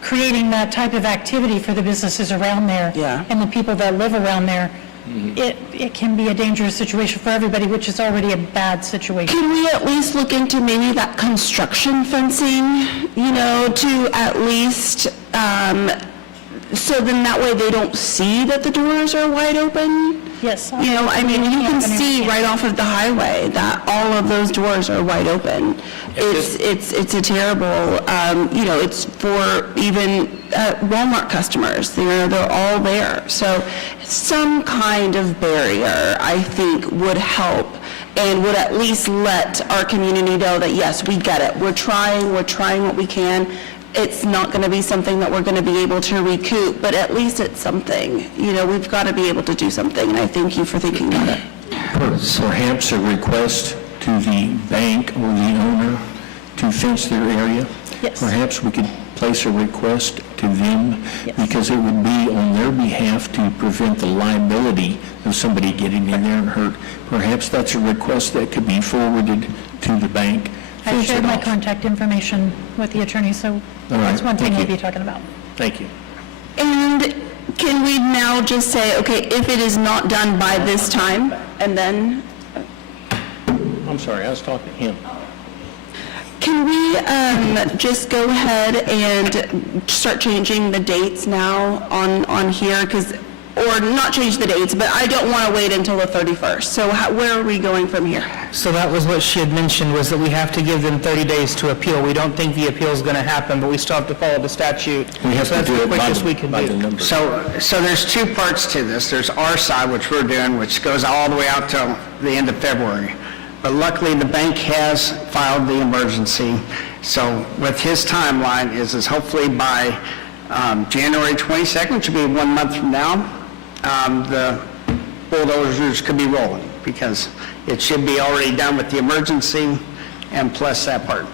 creating that type of activity for the businesses around there. Yeah. And the people that live around there. It can be a dangerous situation for everybody, which is already a bad situation. Can we at least look into maybe that construction fencing, to at least, so then that way they don't see that the doors are wide open? Yes. You can see right off of the highway that all of those doors are wide open. It's a terrible, it's for even Walmart customers, they're all there. So some kind of barrier, I think, would help and would at least let our community know that, yes, we get it. We're trying what we can. It's not going to be something that we're going to be able to recoup, but at least it's something. We've got to be able to do something, and I thank you for thinking about it. Perhaps a request to the bank or the owner to fence their area? Yes. Perhaps we could place a request to them, because it would be on their behalf to prevent the liability of somebody getting in there and hurt. Perhaps that's a request that could be forwarded to the bank. I Fence shared it my off. contact information with the attorney, so that's one thing thank we'll you. be talking about. Thank you. And can we now just say, okay, if it is not done by this time, and then, I'm sorry, I was talking to him. can we just go ahead and start changing the dates now on here? Or not change the dates, but I don't want to wait until the 31st. So where are we going from here? So that was what she had mentioned, was that we have to give them 30 days to appeal. We don't think the appeal is going to happen, but we still have to follow the statute. We have So to do that's it the by quickest we can the do. number. So there's two parts to this. There's our side, which we're doing, which goes all the way out till the end of February. But luckily, the bank has filed the emergency. So with his timeline is hopefully by January 22nd, which will be 1 month from now, the bulldozers could be rolling, because it should be already done with the emergency and plus that part.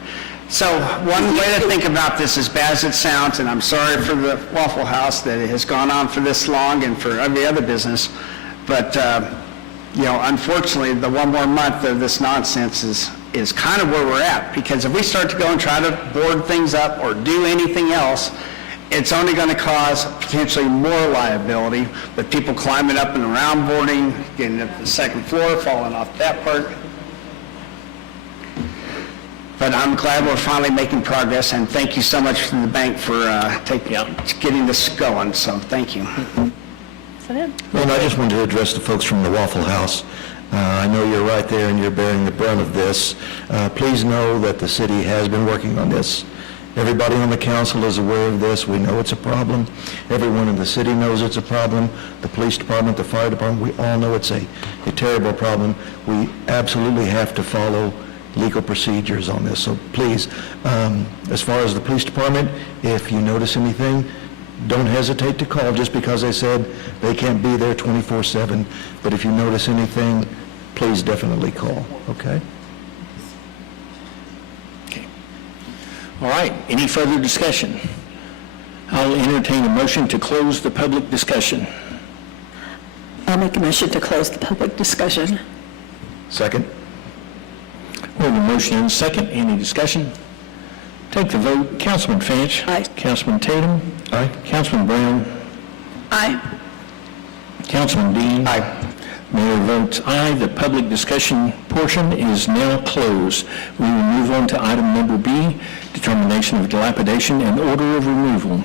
So one way to think about this, as bad as it sounds, and I'm sorry for the Waffle House that it has gone on for this long and for every other business, but, unfortunately, the 1 more month of this nonsense is kind of where we're at, because if we start to go and try to board things up or do anything else, it's only going to cause potentially more liability with people climbing up and around boarding, getting up to the second floor, falling off that part. But I'm glad we're finally making progress, and thank you so much to the bank for getting this going, so thank you. Is that it? And I just wanted to address the folks from the Waffle House. I know you're right there and you're bearing the brunt of this. Please know that the city has been working on this. Everybody on the council is aware of this. We know it's a problem. Everyone in the city knows it's a problem. The police department, the fire department, we all know it's a terrible problem. We absolutely have to follow legal procedures on this. So please, as far as the police department, if you notice anything, don't hesitate to call, just because they said they can't be there 24/7. But if you notice anything, please definitely call, okay? All right, any further discussion? I'll entertain a motion to close the public discussion. I'll make a motion to close the public discussion. Second? We have a motion and a second. Any discussion? Take the vote. Councilman Finch. Aye. Councilman Tatum. Aye. Councilman Brown. Aye. Councilman Dean. Aye. Mayor votes aye. The public discussion portion is now closed. We will move on to item number B, determination of dilapidation and order of removal.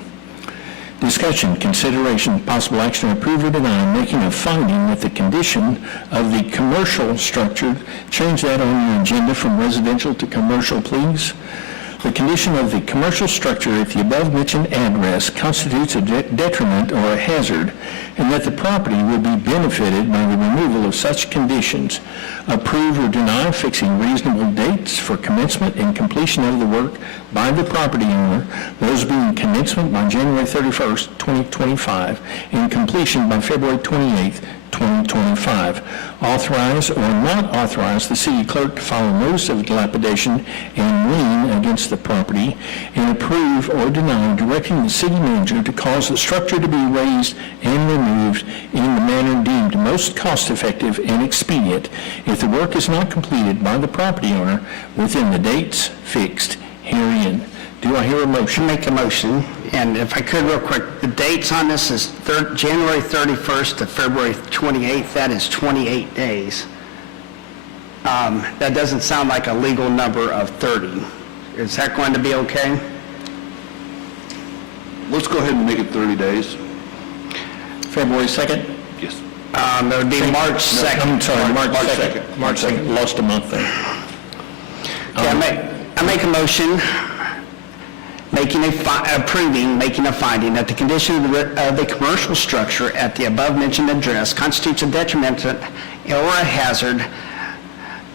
Discussion, consideration, possible action, approve or deny making a finding that the condition of the commercial structure, change that on your agenda from residential to commercial, please. The condition of the commercial structure at the above-mentioned address constitutes a detriment or a hazard, and that the property will be benefited by the removal of such conditions. Approve or deny fixing reasonable dates for commencement and completion of the work by the property owner, those being commencement by January 31st, 2025, and completion by February 28th, 2025. Authorize or not authorize the city clerk to file a notice of dilapidation and lien against the property, and approve or deny directing the city manager to cause the structure to be raised and removed in the manner deemed most cost-effective and expedient if the work is not completed by the property owner within the dates fixed herein. Do I hear a motion? Make a motion, and if I could real quick, the dates on this is January 31st to February 28th. That is 28 days. That doesn't sound like a legal number of 30. Is that going to be okay? Let's go ahead and make it 30 days. February 2nd? Yes. That would be March 2nd. I'm sorry, March 2nd. 2nd. March 2nd, lost a month there. Okay, I make a motion making a finding that the condition of the commercial structure at the above-mentioned address constitutes a detriment or a hazard,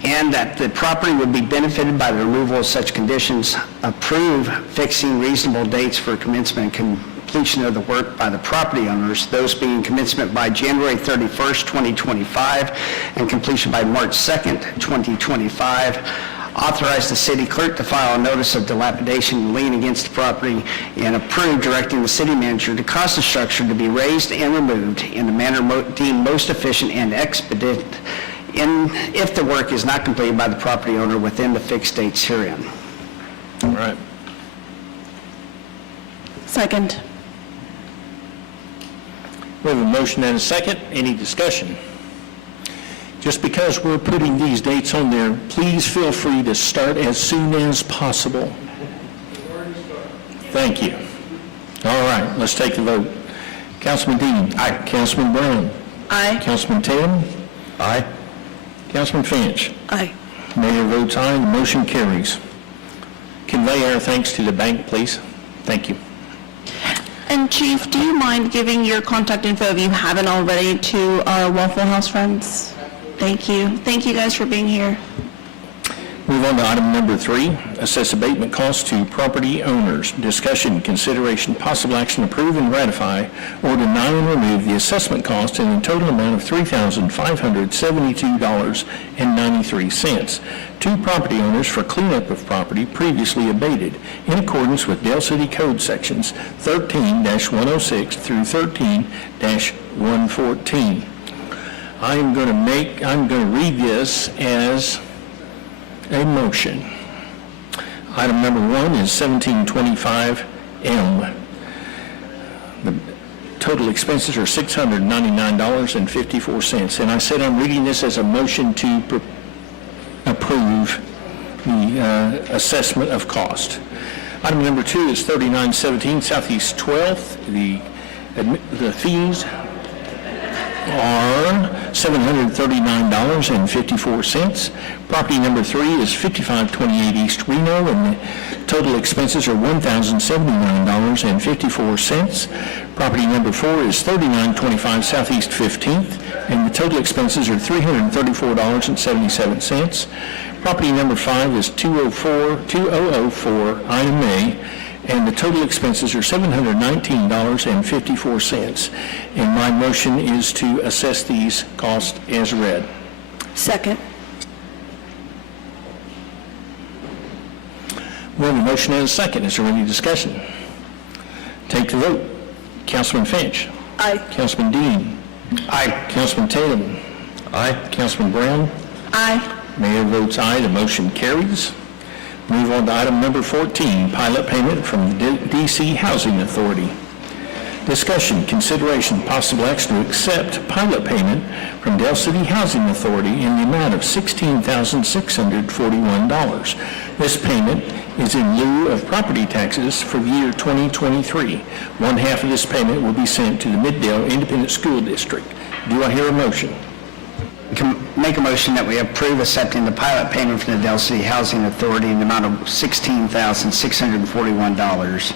and that the property would be benefited by the removal of such conditions. Approve fixing reasonable dates for commencement and completion of the work by the property owners, those being commencement by January 31st, 2025, and completion by March 2nd, 2025. Authorize the city clerk to file a notice of dilapidation and lien against the property, and approve directing the city manager to cause the structure to be raised and removed in the manner deemed most efficient and expedient if the work is not completed by the property owner within the fixed dates herein. All right. Second. We have a motion and a second. Any discussion? Just because we're putting these dates on there, please feel free to start as soon as possible. Thank you. All right, let's take the vote. Councilman Dean. Aye. Councilman Brown. Aye. Councilman Tatum. Aye. Councilman Finch. Aye. Mayor votes aye, the motion carries. Convey our thanks to the bank, please. Thank you. And Chief, do you mind giving your contact info if you haven't already to our Waffle House friends? Thank you. Thank you guys for being here. Move on to item number 3, assess abatement costs to property owners. Discussion, consideration, possible action, approve and ratify or deny and remove the assessment cost in a total amount of $3,572.93 to property owners for cleanup of property previously abated in accordance with Dale City Code sections 13-106 through 13-114. I'm going to read this as a motion. Item number 1 is 1725M. The total expenses are $699.54. And I said I'm reading this as a motion to approve the assessment of cost. Item number 2 is 3917 Southeast 12th. The fees are $739.54. Property number 3 is 5528 East Reno, and the total expenses are $1,079.54. Property number 4 is 3925 Southeast 15th, and the total expenses are $334.77. Property number 5 is 2004 Item A, and the total expenses are $719.54. And my motion is to assess these costs as read. Second. We have a motion and a second. Is there any discussion? Take the vote. Councilman Finch. Aye. Councilman Dean. Aye. Councilman Tatum. Aye. Councilman Brown. Aye. Mayor votes aye. The motion carries. Move on to item number 14, pilot payment from the D.C. Housing Authority. Discussion, consideration, possible action to accept pilot payment from Dale City Housing Authority in the amount of $16,641. This payment is in lieu of property taxes for the year 2023. One half of this payment will be sent to the Middale Independent School District. Do I hear a motion? Make a motion that we approve accepting the pilot payment from the Dale City Housing Authority in the amount of $16,641.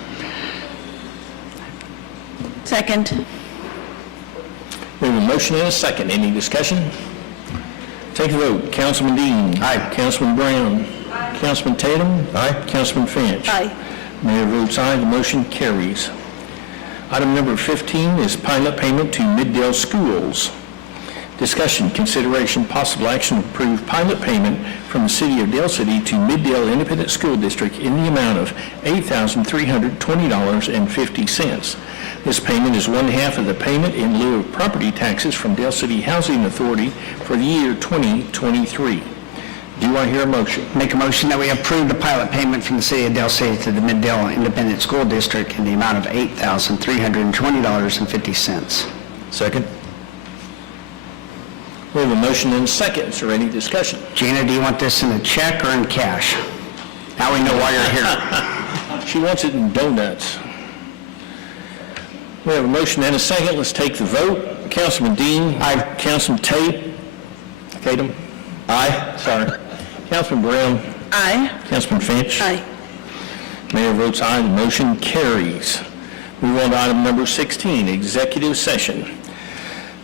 Second. We have a motion and a second. Any discussion? Take a vote. Councilman Dean. Aye. Councilman Brown. Aye. Councilman Tatum. Aye. Councilman Finch. Aye. Mayor votes aye. The motion carries. Item number 15 is pilot payment to Middale Schools. Discussion, consideration, possible action to approve pilot payment from the City of Dale City to Middale Independent School District in the amount of $8,320.50. This payment is one half of the payment in lieu of property taxes from Dale City Housing Authority for the year 2023. Do I hear a motion? Make a motion that we approve the pilot payment from the city of Dale City to the Middale Independent School District in the amount of $8,320.50. Second? We have a motion and a second. Is there any discussion? Gina, do you want this in a check or in cash? Now we know why you're here. She wants it in donuts. We have a motion and a second. Let's take the vote. Councilman Dean. Aye. Councilman Tatum. Aye. Sorry. Councilman Brown. Aye. Councilman Finch. Aye. Mayor votes aye. The motion carries. Move on to item number 16, executive session.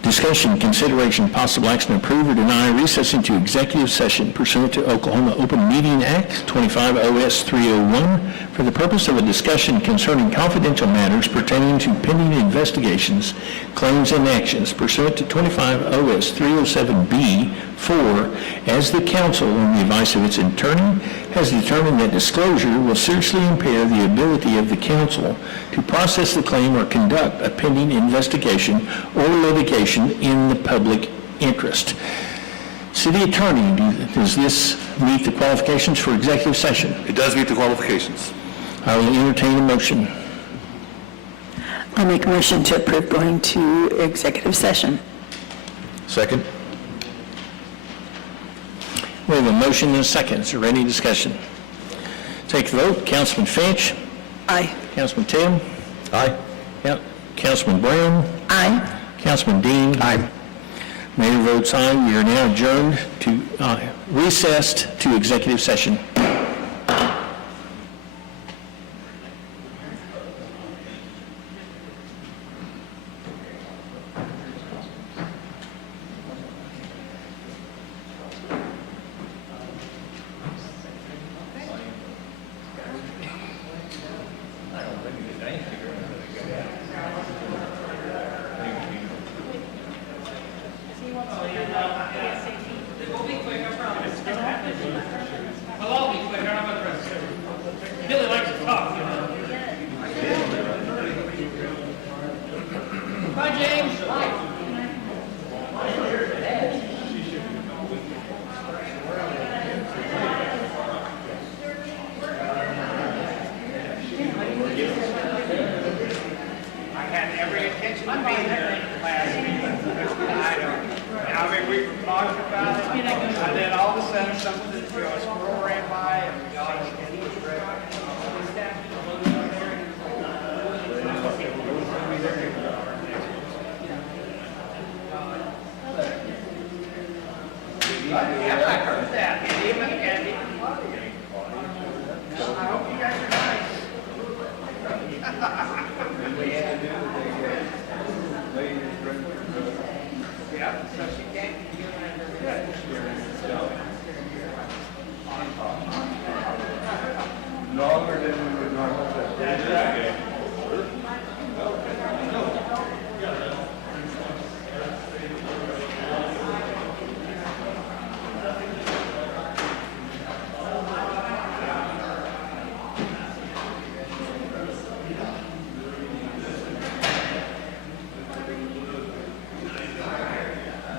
Discussion, consideration, possible action to approve or deny recess into executive session pursuant to Oklahoma Open Meeting Act 25 OS 301 for the purpose of a discussion concerning confidential matters pertaining to pending investigations, claims, and actions pursuant to 25 OS 307B4 as the council, on the advice of its attorney, has determined that disclosure will seriously impair the ability of the council to process the claim or conduct a pending investigation or litigation in the public interest. City Attorney, does this meet the qualifications for executive session? It does meet the qualifications. I will entertain a motion. I'll make a motion to approve going to executive session. Second? We have a motion and a second. Is there any discussion? Take the vote. Councilman Finch. Aye. Councilman Tim. Aye. Councilman Brown. Aye. Councilman Dean. Aye. Mayor votes aye. We are now adjourned to, recessed to executive session.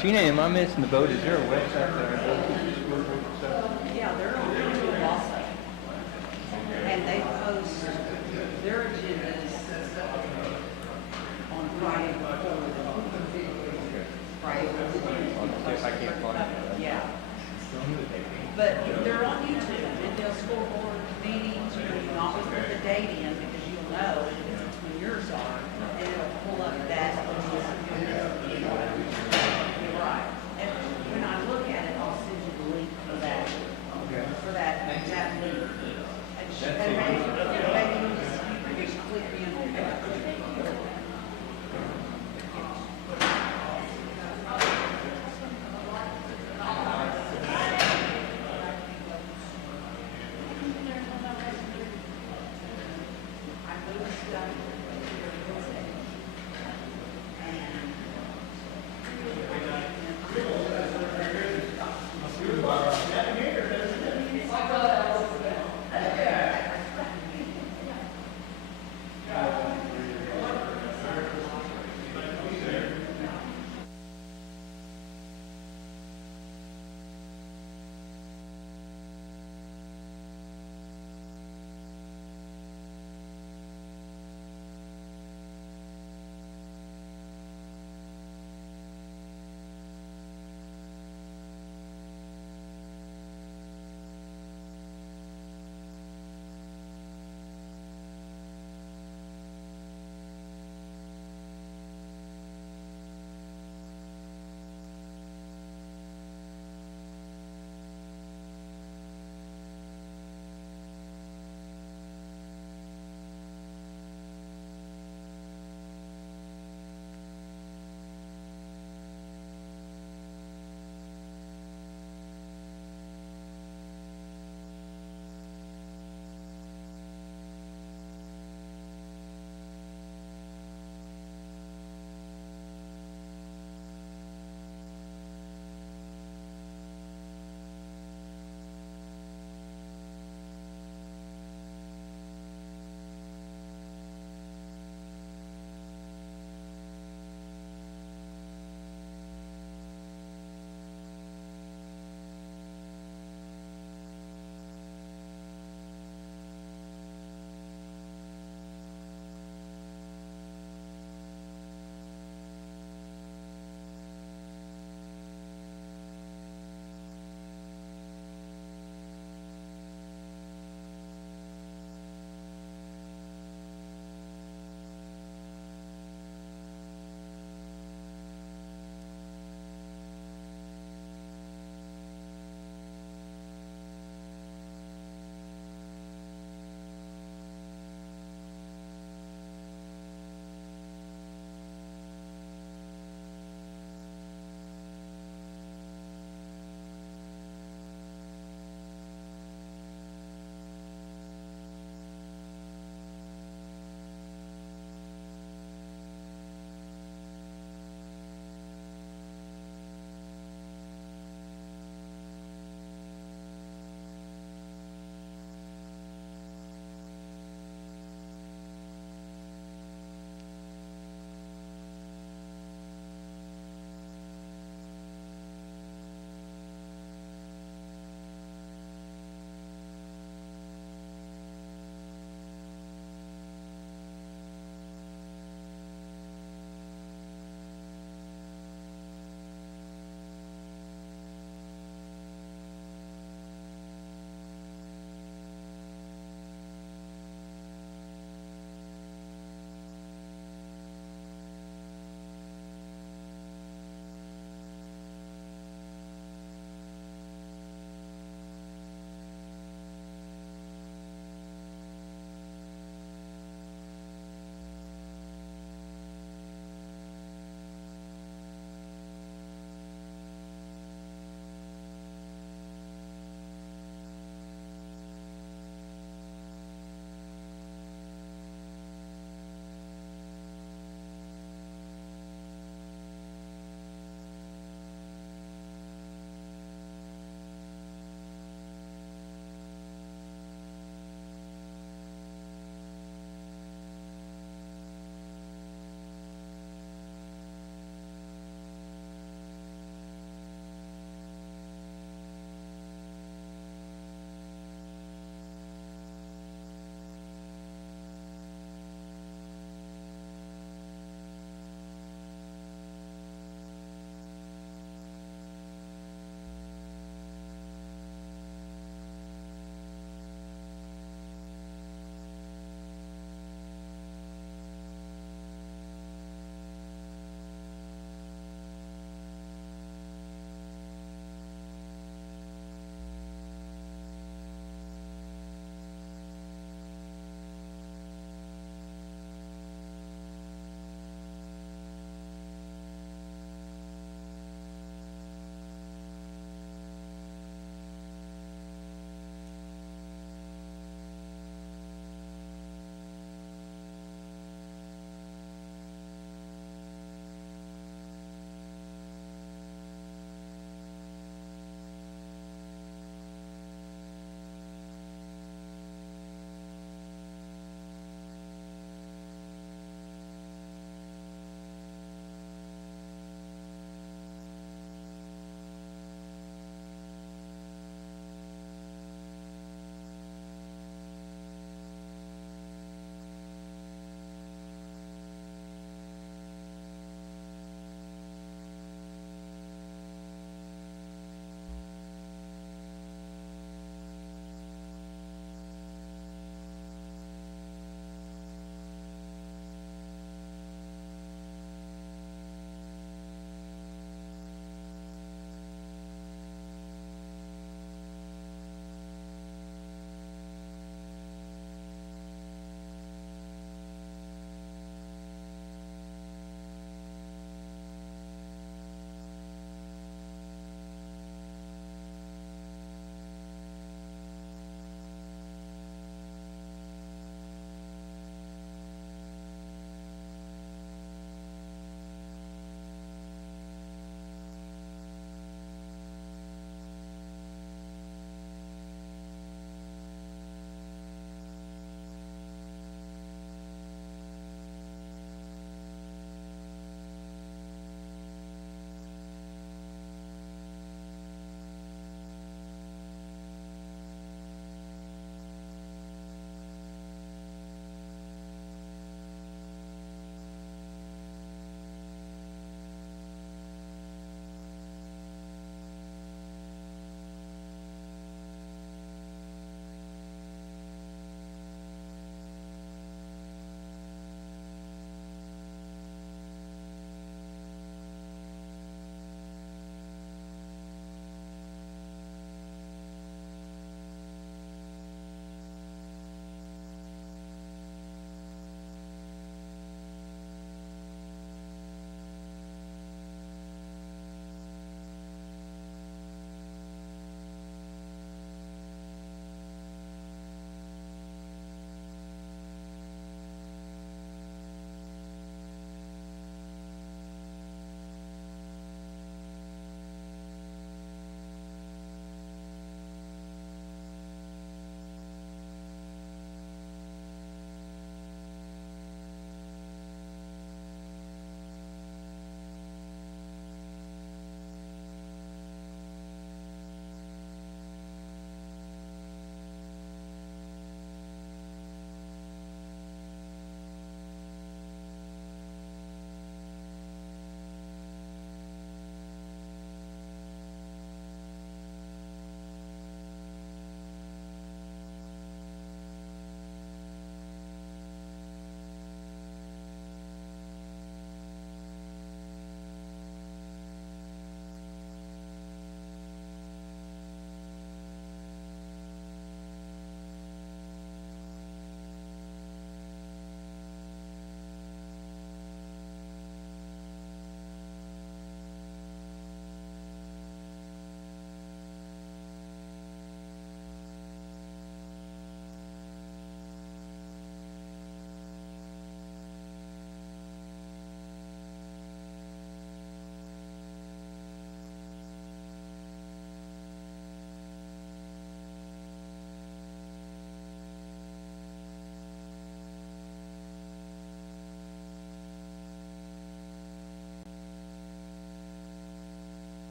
Gina, am I missing the boat? Is there a website there? Yeah, they're on YouTube also. And they post their agendas on Friday before. Right. See if I can't find it. Yeah. But they're on YouTube, and they'll school board meetings, you can always put the date in, because you'll know when yours are, and it'll pull up that. Right. And when I look at it, I'll send you the link for that meeting. And maybe you just click in.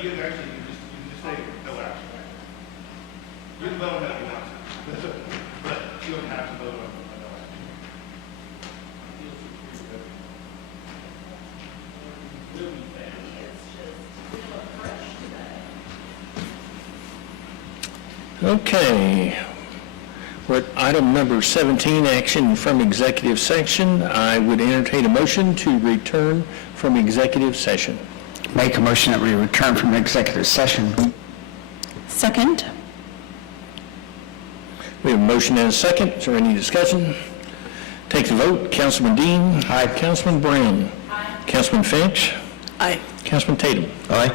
You can just say no action. You can vote no if you want to, but you don't have to vote on no action. Okay. We're at item number 17, action from executive session. I would entertain a motion to return from executive session. Make a motion that we return from executive session. Second? We have a motion and a second. Is there any discussion? Take the vote. Councilman Dean. Aye. Councilman Brown. Aye. Councilman Finch. Aye. Councilman Tatum. Aye.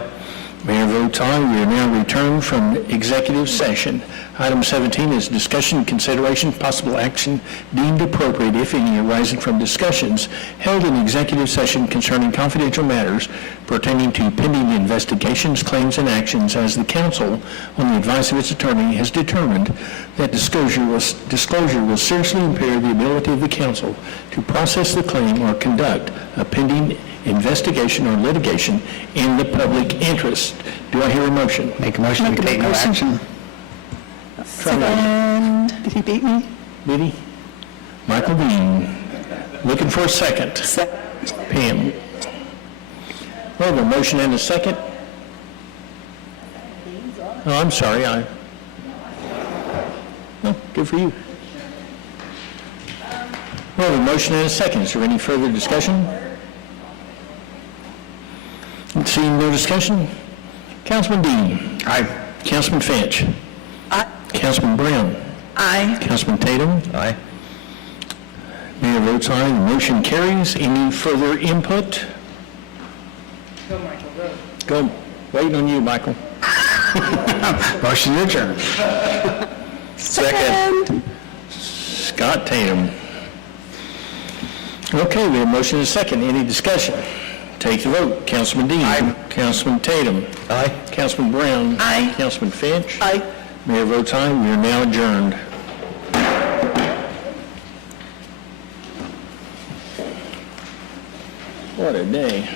Mayor votes aye. We are now returned from executive session. Item 17 is discussion, consideration, possible action deemed appropriate, if any, arising from discussions held in executive session concerning confidential matters pertaining to pending investigations, claims, and actions, as the council, on the advice of its attorney, has determined that disclosure will seriously impair the ability of the council to process the claim or conduct a pending investigation or litigation in the public interest. Do I hear a motion? Make a motion to take no action. Second. Did he beat me? Did he? Michael Dean. Looking for a second. Pam. We have a motion and a second. Oh, I'm sorry. Oh, good for you. We have a motion and a second. Is there any further discussion? Seeing no discussion? Councilman Dean. Aye. Councilman Finch. Aye. Councilman Brown. Aye. Councilman Tatum. Aye. Mayor votes aye. The motion carries. Any further input? Go, Michael, go. Go. Waiting on you, Michael. Motion to adjourn. Second. Scott Tatum. Okay, we have a motion and a second. Any discussion? Take the vote. Councilman Dean. Aye. Councilman Tatum. Aye. Councilman Brown. Aye. Councilman Finch. Aye. Mayor votes aye. We are now adjourned. What a day.